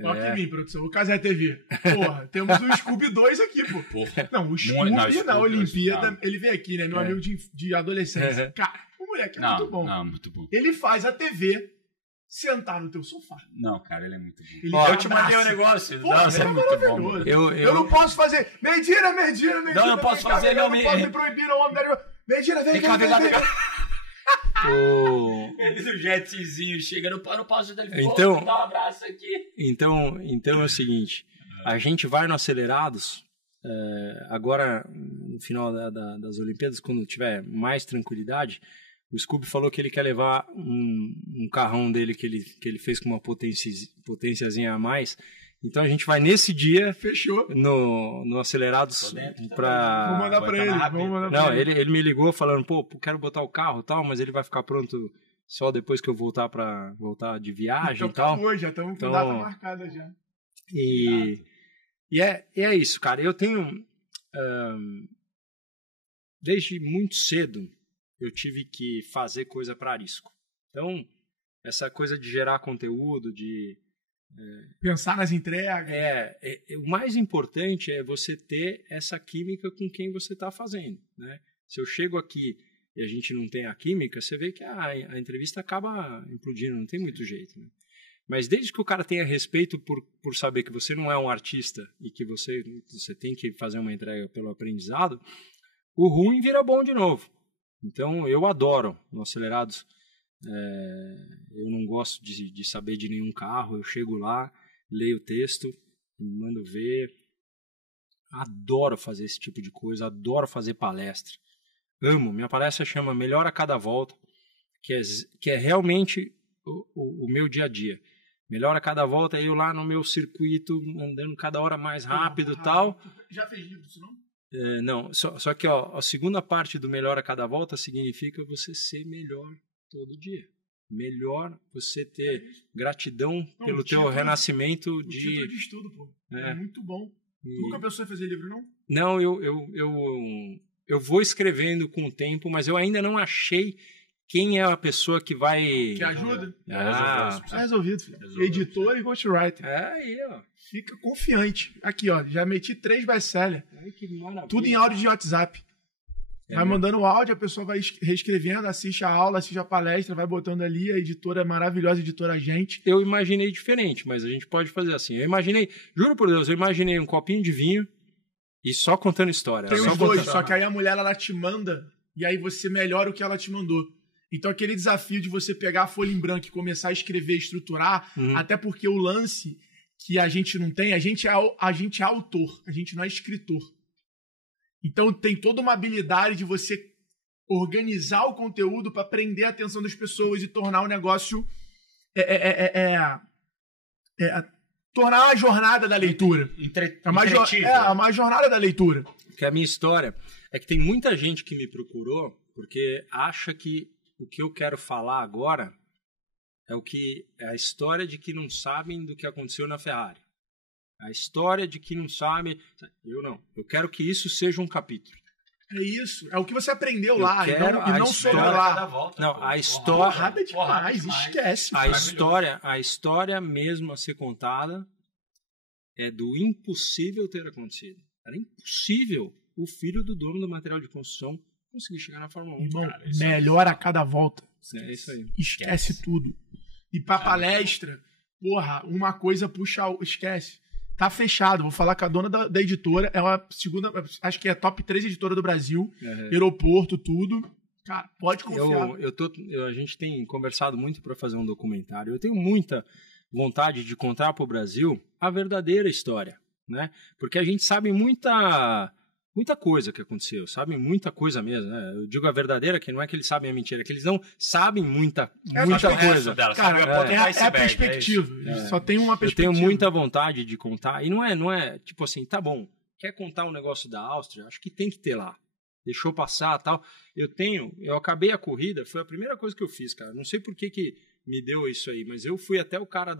Toque em mim, produção. O Casé TV. Porra, temos o Scooby 2 aqui, pô. Porra. Não, o Scooby na Olimpíada, ele veio aqui, né? Meu amigo de adolescência. Cara, o moleque é muito bom. Não, muito bom. Ele faz a TV sentar no teu sofá. Não, cara, ele é muito bom. Eu te mandei um negócio. Pô, ele é muito bom. Eu não posso fazer. Mentira. Não, eu posso fazer. Não posso me proibir o homem da... Mentira, vem cá. Eles o jetzinho chega, não posso dar então, dar um abraço aqui. Então é o seguinte, a gente vai no Acelerados, agora no final das Olimpíadas, quando tiver mais tranquilidade, o Scooby falou que ele quer levar um carrão dele que ele fez com uma potênciazinha a mais. Então a gente vai nesse dia. Fechou. No Acelerados pra... Vou mandar pra ele. Não, ele me ligou falando, pô, quero botar o carro e tal, mas ele vai ficar pronto só depois que eu voltar de viagem então, e tal. Acabou, já estamos com data marcada já. E é isso, cara. Eu tenho... desde muito cedo, eu tive que fazer coisa para Arisco. Então, essa coisa de gerar conteúdo, de... pensar nas entregas. O mais importante é você ter essa química com quem você está fazendo, né? Se eu chego aqui e a gente não tem a química, você vê que a entrevista acaba implodindo, não tem muito jeito, né? Mas desde que o cara tenha respeito por saber que você não é um artista e que você tem que fazer uma entrega pelo aprendizado, o ruim vira bom de novo. Então eu adoro no Acelerados. Eu não gosto de saber de nenhum carro. Eu chego lá, leio o texto, mando ver. Adoro fazer esse tipo de coisa, adoro fazer palestra. Amo. Minha palestra chama Melhor a Cada Volta, que é realmente o meu dia a dia. Melhor a cada volta, eu lá no meu circuito, andando cada hora mais rápido e tal. Já fez livro isso, não? Não, só que a segunda parte do melhor a cada volta significa você ser melhor todo dia. Melhor você ter gratidão pelo teu renascimento de... título de estudo, pô. É muito bom. Nunca pensou em fazer livro, não? Não, eu vou escrevendo com o tempo, mas eu ainda não achei quem é a pessoa que vai... Que ajuda? Tá resolvido, filho. Editor e ghostwriter. Aí, ó. Fica confiante. Aqui, ó. Já meti 3 best-sellers. Que maravilha. Tudo em áudio de WhatsApp. Vai mandando o áudio, a pessoa vai reescrevendo, assiste a aula, assiste a palestra, vai botando ali. A editora é maravilhosa, a editora Agente. Eu imaginei diferente, mas a gente pode fazer assim. Eu imaginei, juro por Deus, eu imaginei um copinho de vinho e só contando história. Tem os dois, só que aí a mulher, ela te manda e aí você melhora o que ela te mandou. Então aquele desafio de você pegar a folha em branco e começar a escrever, estruturar, até porque o lance que a gente não tem, a gente é autor, a gente não é escritor. Então tem toda uma habilidade de você organizar o conteúdo para prender a atenção das pessoas e tornar o negócio... tornar a jornada da leitura. A jornada da leitura. Porque a minha história é que tem muita gente que me procurou porque acha que o que eu quero falar agora É a história de que não sabem do que aconteceu na Ferrari. A história de que não sabem... Eu não. Eu quero que isso seja um capítulo. É isso. É o que você aprendeu lá. E não sobre Cada lá. volta, Não, pô. a história... Porrada demais. Esquece. A história mesmo a ser contada é do impossível ter acontecido. Era impossível o filho do dono do material de construção conseguir chegar na Fórmula 1. Irmão, Cara, melhor a cada volta. é isso aí. Esquece tudo. E pra palestra, porra, uma coisa puxa a outra. Esquece. Tá fechado. Vou falar com a dona da editora. É uma segunda, acho que é top 3 editora do Brasil. Aeroporto, tudo. Cara, pode confiar. A gente tem conversado muito para fazer um documentário. Eu tenho muita vontade de contar para o Brasil a verdadeira história, né? Porque a gente sabe muita coisa que aconteceu, sabe muita coisa mesmo, né? Eu digo a verdadeira, que não é que eles sabem a mentira, é que eles não sabem muita coisa. Cara, é a perspectiva. Só tem uma perspectiva. Eu tenho muita vontade de contar, e não é tipo assim, tá bom, quer contar um negócio da Áustria? Acho que tem que ter lá. Deixou passar, tal. Eu acabei a corrida, foi a primeira coisa que eu fiz, cara. Não sei por que me deu isso aí, mas eu fui até o cara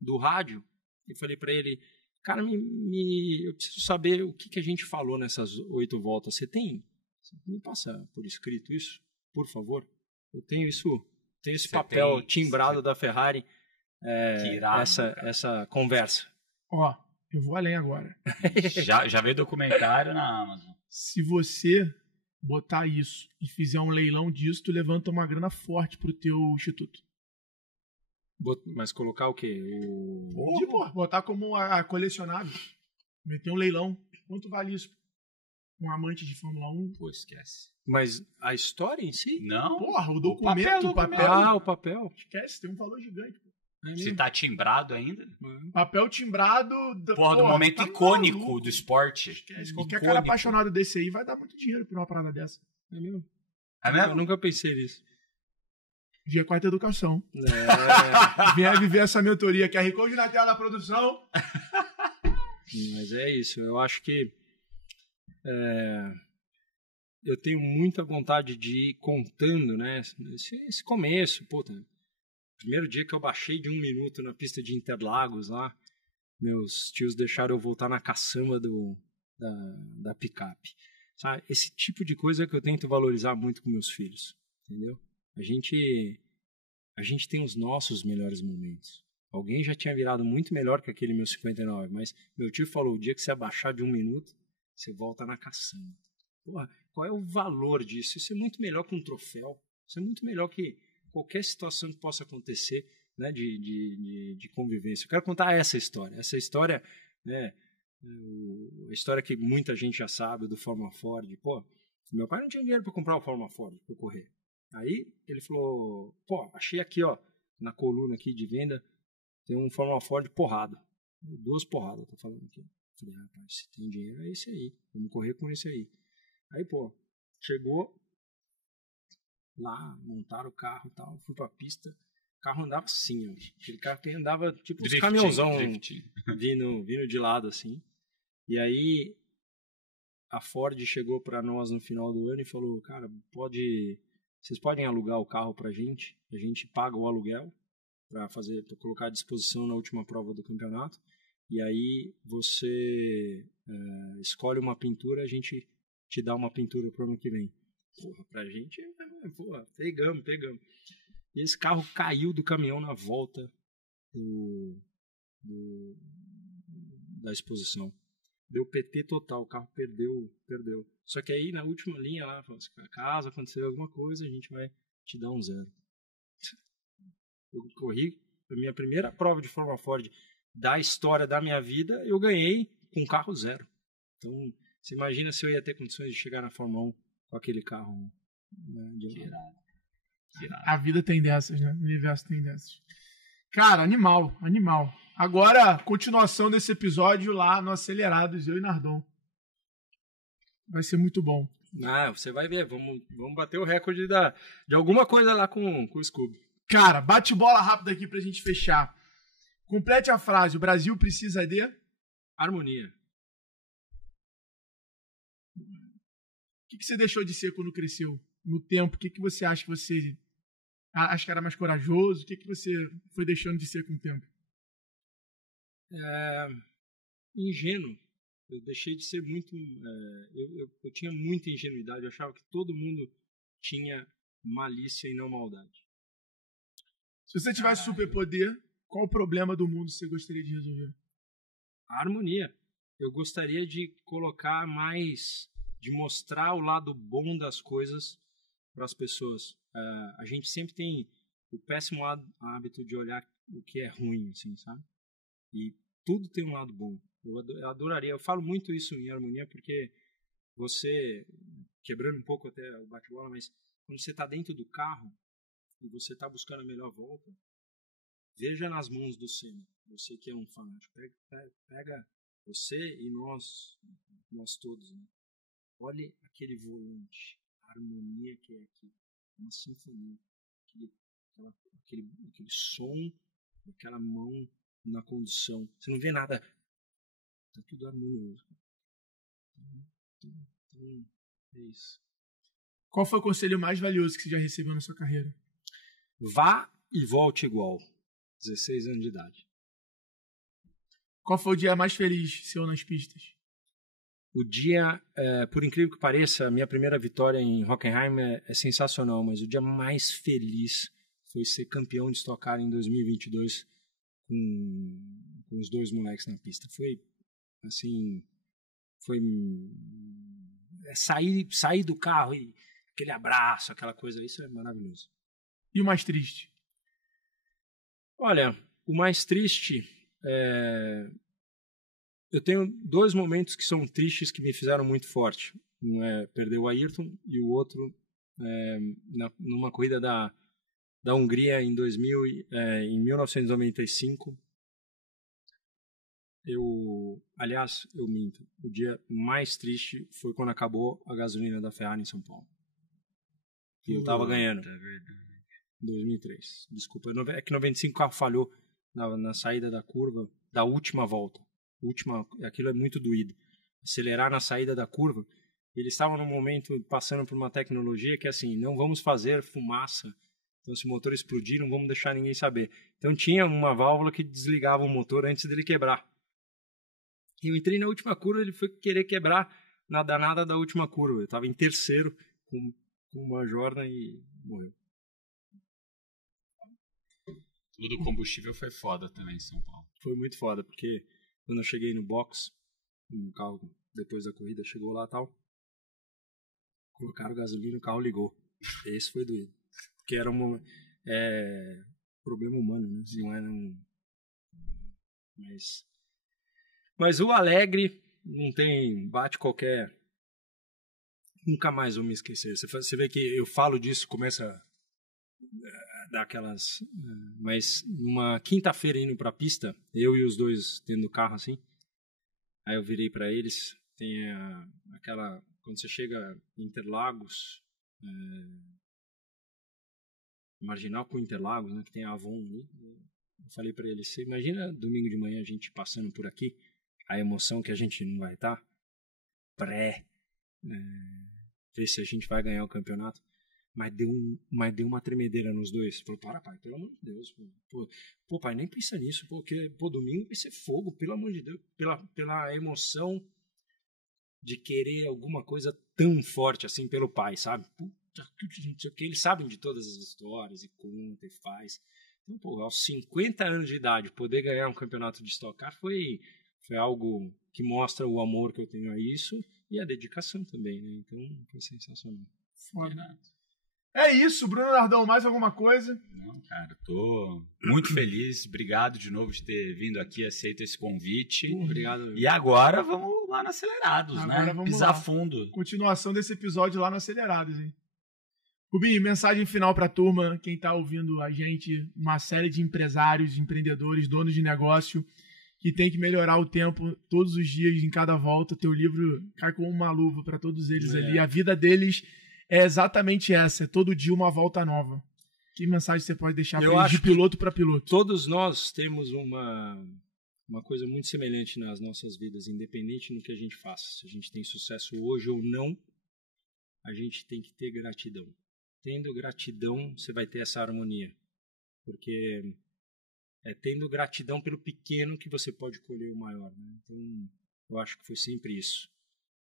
do rádio e falei pra ele, cara, eu preciso saber o que a gente falou nessas 8 voltas. Você me passa por escrito isso, por favor? Eu tenho esse papel timbrado da Ferrari, essa conversa. Ó, eu vou além agora. Já veio documentário na Amazon. Se você botar isso e fizer um leilão disso, tu levanta uma grana forte pro teu instituto. Mas colocar o quê? Botar como a colecionável. Meter um leilão. Quanto vale isso? Um amante de Fórmula 1? Pô, esquece. Mas a história em si? Não. Porra, o documento, o papel. Ah, o papel. Esquece, tem um valor gigante. Se tá timbrado ainda. Papel timbrado. Porra, do momento icônico maluco do esporte. Esquece. Qualquer cara apaixonado desse aí vai dar muito dinheiro por uma parada dessa. É mesmo? É mesmo? Eu nunca pensei nisso. Dia 4 Educação. Venha viver essa mentoria. QR Code na tela da produção. Mas é isso. Eu acho que eu tenho muita vontade de ir contando, né? Esse começo, puta. Primeiro dia que eu baixei de 1 minuto na pista de Interlagos lá, meus tios deixaram eu voltar na caçamba da picape. Sabe? Esse tipo de coisa que eu tento valorizar muito com meus filhos, entendeu? A gente tem os nossos melhores momentos. Alguém já tinha virado muito melhor que aquele meu 59, mas meu tio falou, o dia que você abaixar de 1 minuto, você volta na caçamba. Porra, qual é o valor disso? Isso é muito melhor que um troféu. Isso é muito melhor que qualquer situação que possa acontecer, né, de convivência. Eu quero contar essa história. Essa história, né, a história que muita gente já sabe do Fórmula Ford. Pô, meu pai não tinha dinheiro para comprar o Fórmula Ford para correr. Aí ele falou, pô, achei aqui, ó, na coluna aqui de venda, tem um Fórmula Ford porrado. 2 porradas, eu tô falando aqui. Falei, rapaz, se tem dinheiro é esse aí. Vamos correr com esse aí. Aí, pô, chegou lá, montaram o carro e tal, fui pra pista, o carro andava assim, ó. Aquele carro que andava tipo uns caminhãozão vindo de lado assim. E aí a Ford chegou pra nós no final do ano e falou, cara, vocês podem alugar o carro pra gente? A gente paga o aluguel pra colocar à disposição na última prova do campeonato. E aí você escolhe uma pintura, a gente te dá uma pintura pro ano que vem. Porra, pra gente, porra, pegamos. E esse carro caiu do caminhão na volta da exposição. Deu PT total, o carro perdeu. Só que aí na última linha lá, falou assim, caso acontecer alguma coisa, a gente vai te dar um 0. Eu corri a minha primeira prova de Fórmula Ford da história da minha vida, eu ganhei com carro 0. Então, você imagina se eu ia ter condições de chegar na Fórmula 1 com aquele carro, né, Tirado. A vida tem dessas, né? O universo tem dessas. Cara, animal. Agora, continuação desse episódio lá no Acelerados, eu e Nardon. Vai ser muito bom. Você vai ver, vamos bater o recorde de alguma coisa lá com o Scooby. Cara, bate bola rápida aqui pra gente fechar. Complete a frase, o Brasil precisa de... Harmonia. O que você deixou de ser quando cresceu? No tempo, o que você acha que você Acho que era mais corajoso? O que você foi deixando de ser com o tempo? Ingênuo. Eu deixei de ser muito... eu tinha muita ingenuidade. Eu achava que todo mundo tinha malícia e não maldade. Se você tivesse superpoder, qual o problema do mundo você gostaria de resolver? A harmonia. Eu gostaria de colocar mais... de mostrar o lado bom das coisas para as pessoas. A gente sempre tem o péssimo hábito de olhar o que é ruim, assim, sabe? E tudo tem um lado bom. Eu adoraria, eu falo muito isso em harmonia porque você, quebrando um pouco até o bate-bola, mas quando você está dentro do carro e você está buscando a melhor volta, veja nas mãos do Senna, você que é um fanático, pega você e nós todos, né? Olhe aquele volante, a harmonia que é aqui, uma sinfonia, aquele som daquela mão na condução. Você não vê nada, tá tudo harmonioso. Então, é isso. Qual foi o conselho mais valioso que você já recebeu na sua carreira? Vá e volte igual. 16 anos de idade. Qual foi o dia mais feliz seu nas pistas? O dia, por incrível que pareça, a minha primeira vitória em Hockenheim é sensacional, mas o dia mais feliz foi ser campeão de Stock Car em 2022 com os dois moleques na pista. Foi, assim, sair do carro e aquele abraço, aquela coisa, isso é maravilhoso. E o mais triste? Olha, o mais triste eu tenho dois momentos que são tristes que me fizeram muito forte. Um é perder o Ayrton e o outro numa corrida da Hungria em 1995. Eu minto. O dia mais triste foi quando acabou a gasolina da Ferrari em São Paulo. E eu tava ganhando. Em 2003. Desculpa. É que 95 o carro falhou na saída da curva da última volta. Aquilo é muito doído. Acelerar na saída da curva. Eles estavam num momento passando por uma tecnologia que assim, não vamos fazer fumaça. Então se o motor explodir, não vamos deixar ninguém saber. Então tinha uma válvula que desligava o motor antes dele quebrar. E eu entrei na última curva, ele foi querer quebrar na danada da última curva. Eu estava em terceiro com uma jorna e morreu. O do combustível foi foda também em São Paulo. Foi muito foda, porque quando eu cheguei no box, um carro, depois da corrida, chegou lá e tal, colocaram gasolina e o carro ligou. Esse foi doído. Porque era um problema humano, né? Não era um... Mas o alegre não tem... Bate qualquer... Nunca mais vou me esquecer. Você vê que eu falo disso, começa a dar aquelas... Mas numa quinta-feira indo pra pista, eu e os dois dentro do carro assim, aí eu virei pra eles, tem aquela... Quando você chega em Interlagos, Marginal com Interlagos, né, que tem a Avon ali, eu falei pra eles, você imagina domingo de manhã a gente passando por aqui, a emoção que a gente não vai estar, ver se a gente vai ganhar o campeonato, mas deu uma tremedeira nos dois. Falou, para pai, pelo amor de Deus, pô pai, nem pensa nisso, porque domingo vai ser fogo, pelo amor de Deus, pela emoção de querer alguma coisa tão forte assim pelo pai, sabe? Que eles sabem de todas as histórias e conta e faz. Então, pô, aos 50 anos de idade, poder ganhar um campeonato de Stock Car foi algo que mostra o amor que eu tenho a isso e a dedicação também, né? Então, foi sensacional. Foda. É isso, Bruno Nardão, mais alguma coisa? Não, cara, tô muito feliz. Obrigado de novo de ter vindo aqui, aceito esse convite. Obrigado. E agora vamos lá no Acelerados, agora né? Pisar lá. fundo. Continuação desse episódio lá no Acelerados, hein? Rubinho, mensagem final pra turma, quem tá ouvindo a gente, uma série de empresários, empreendedores, donos de negócio, que tem que melhorar o tempo todos os dias, em cada volta. Teu livro cai como uma luva pra todos eles ali. A vida deles é exatamente essa, é todo dia uma volta nova. Que mensagem você pode deixar pra eles de piloto para piloto? Todos nós temos uma coisa muito semelhante nas nossas vidas, independente do que a gente faça. Se a gente tem sucesso hoje ou não, a gente tem que ter gratidão. tendo gratidão, você vai ter essa harmonia. Porque é tendo gratidão pelo pequeno que você pode colher o maior. Né? Então, eu acho que foi sempre isso.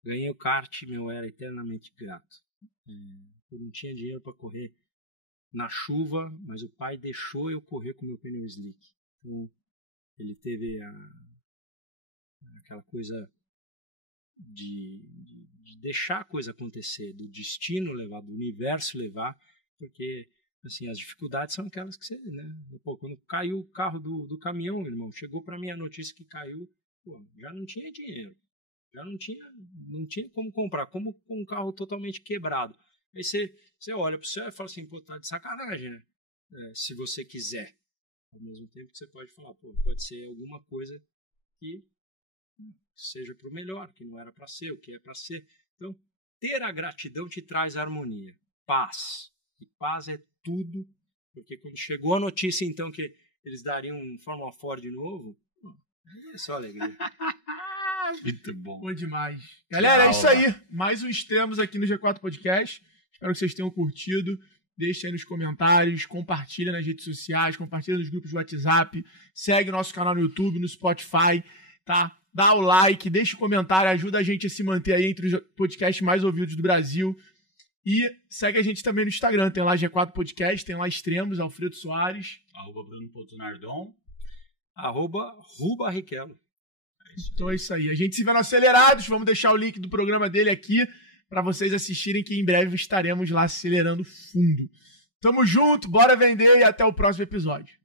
Ganhei o kart, eu era eternamente grato. Eu não tinha dinheiro para correr na chuva, mas o pai deixou eu correr com meu pneu slick. Então, ele teve aquela coisa de deixar a coisa acontecer, do destino levar, do universo levar, porque assim, as dificuldades são aquelas que você, né? Pô, quando caiu o carro do caminhão, meu irmão, chegou para mim a notícia que caiu, pô, já não tinha dinheiro, já não tinha como comprar, como com um carro totalmente quebrado. Aí você olha pro céu e fala assim, pô, tá de sacanagem, né? Se você quiser. Ao mesmo tempo que você pode falar, pô, pode ser alguma coisa que seja pro melhor, que não era para ser, o que é para ser. Então, ter a gratidão te traz harmonia, paz. E paz é tudo, porque quando chegou a notícia, então, que eles dariam um Fórmula 4 de novo, é só alegria. Muito bom. Bom demais. Galera, é isso aí. Mais um Extremos aqui no G4 Podcast. Espero que vocês tenham curtido. Deixe aí nos comentários, compartilha nas redes sociais, compartilha nos grupos de WhatsApp, segue o nosso canal no YouTube, no Spotify, tá? Dá o like, deixa o comentário, ajuda a gente a se manter aí entre os podcasts mais ouvidos do Brasil. E segue a gente também no Instagram, tem lá G4 Podcast, tem lá Extremos, Alfredo Soares. @Bruno.Nardon. @Rubarrichello. Então é isso aí. A gente se vê no Acelerados, vamos deixar o link do programa dele aqui para vocês assistirem, que em breve estaremos lá acelerando fundo. Tamo junto, bora vender e até o próximo episódio.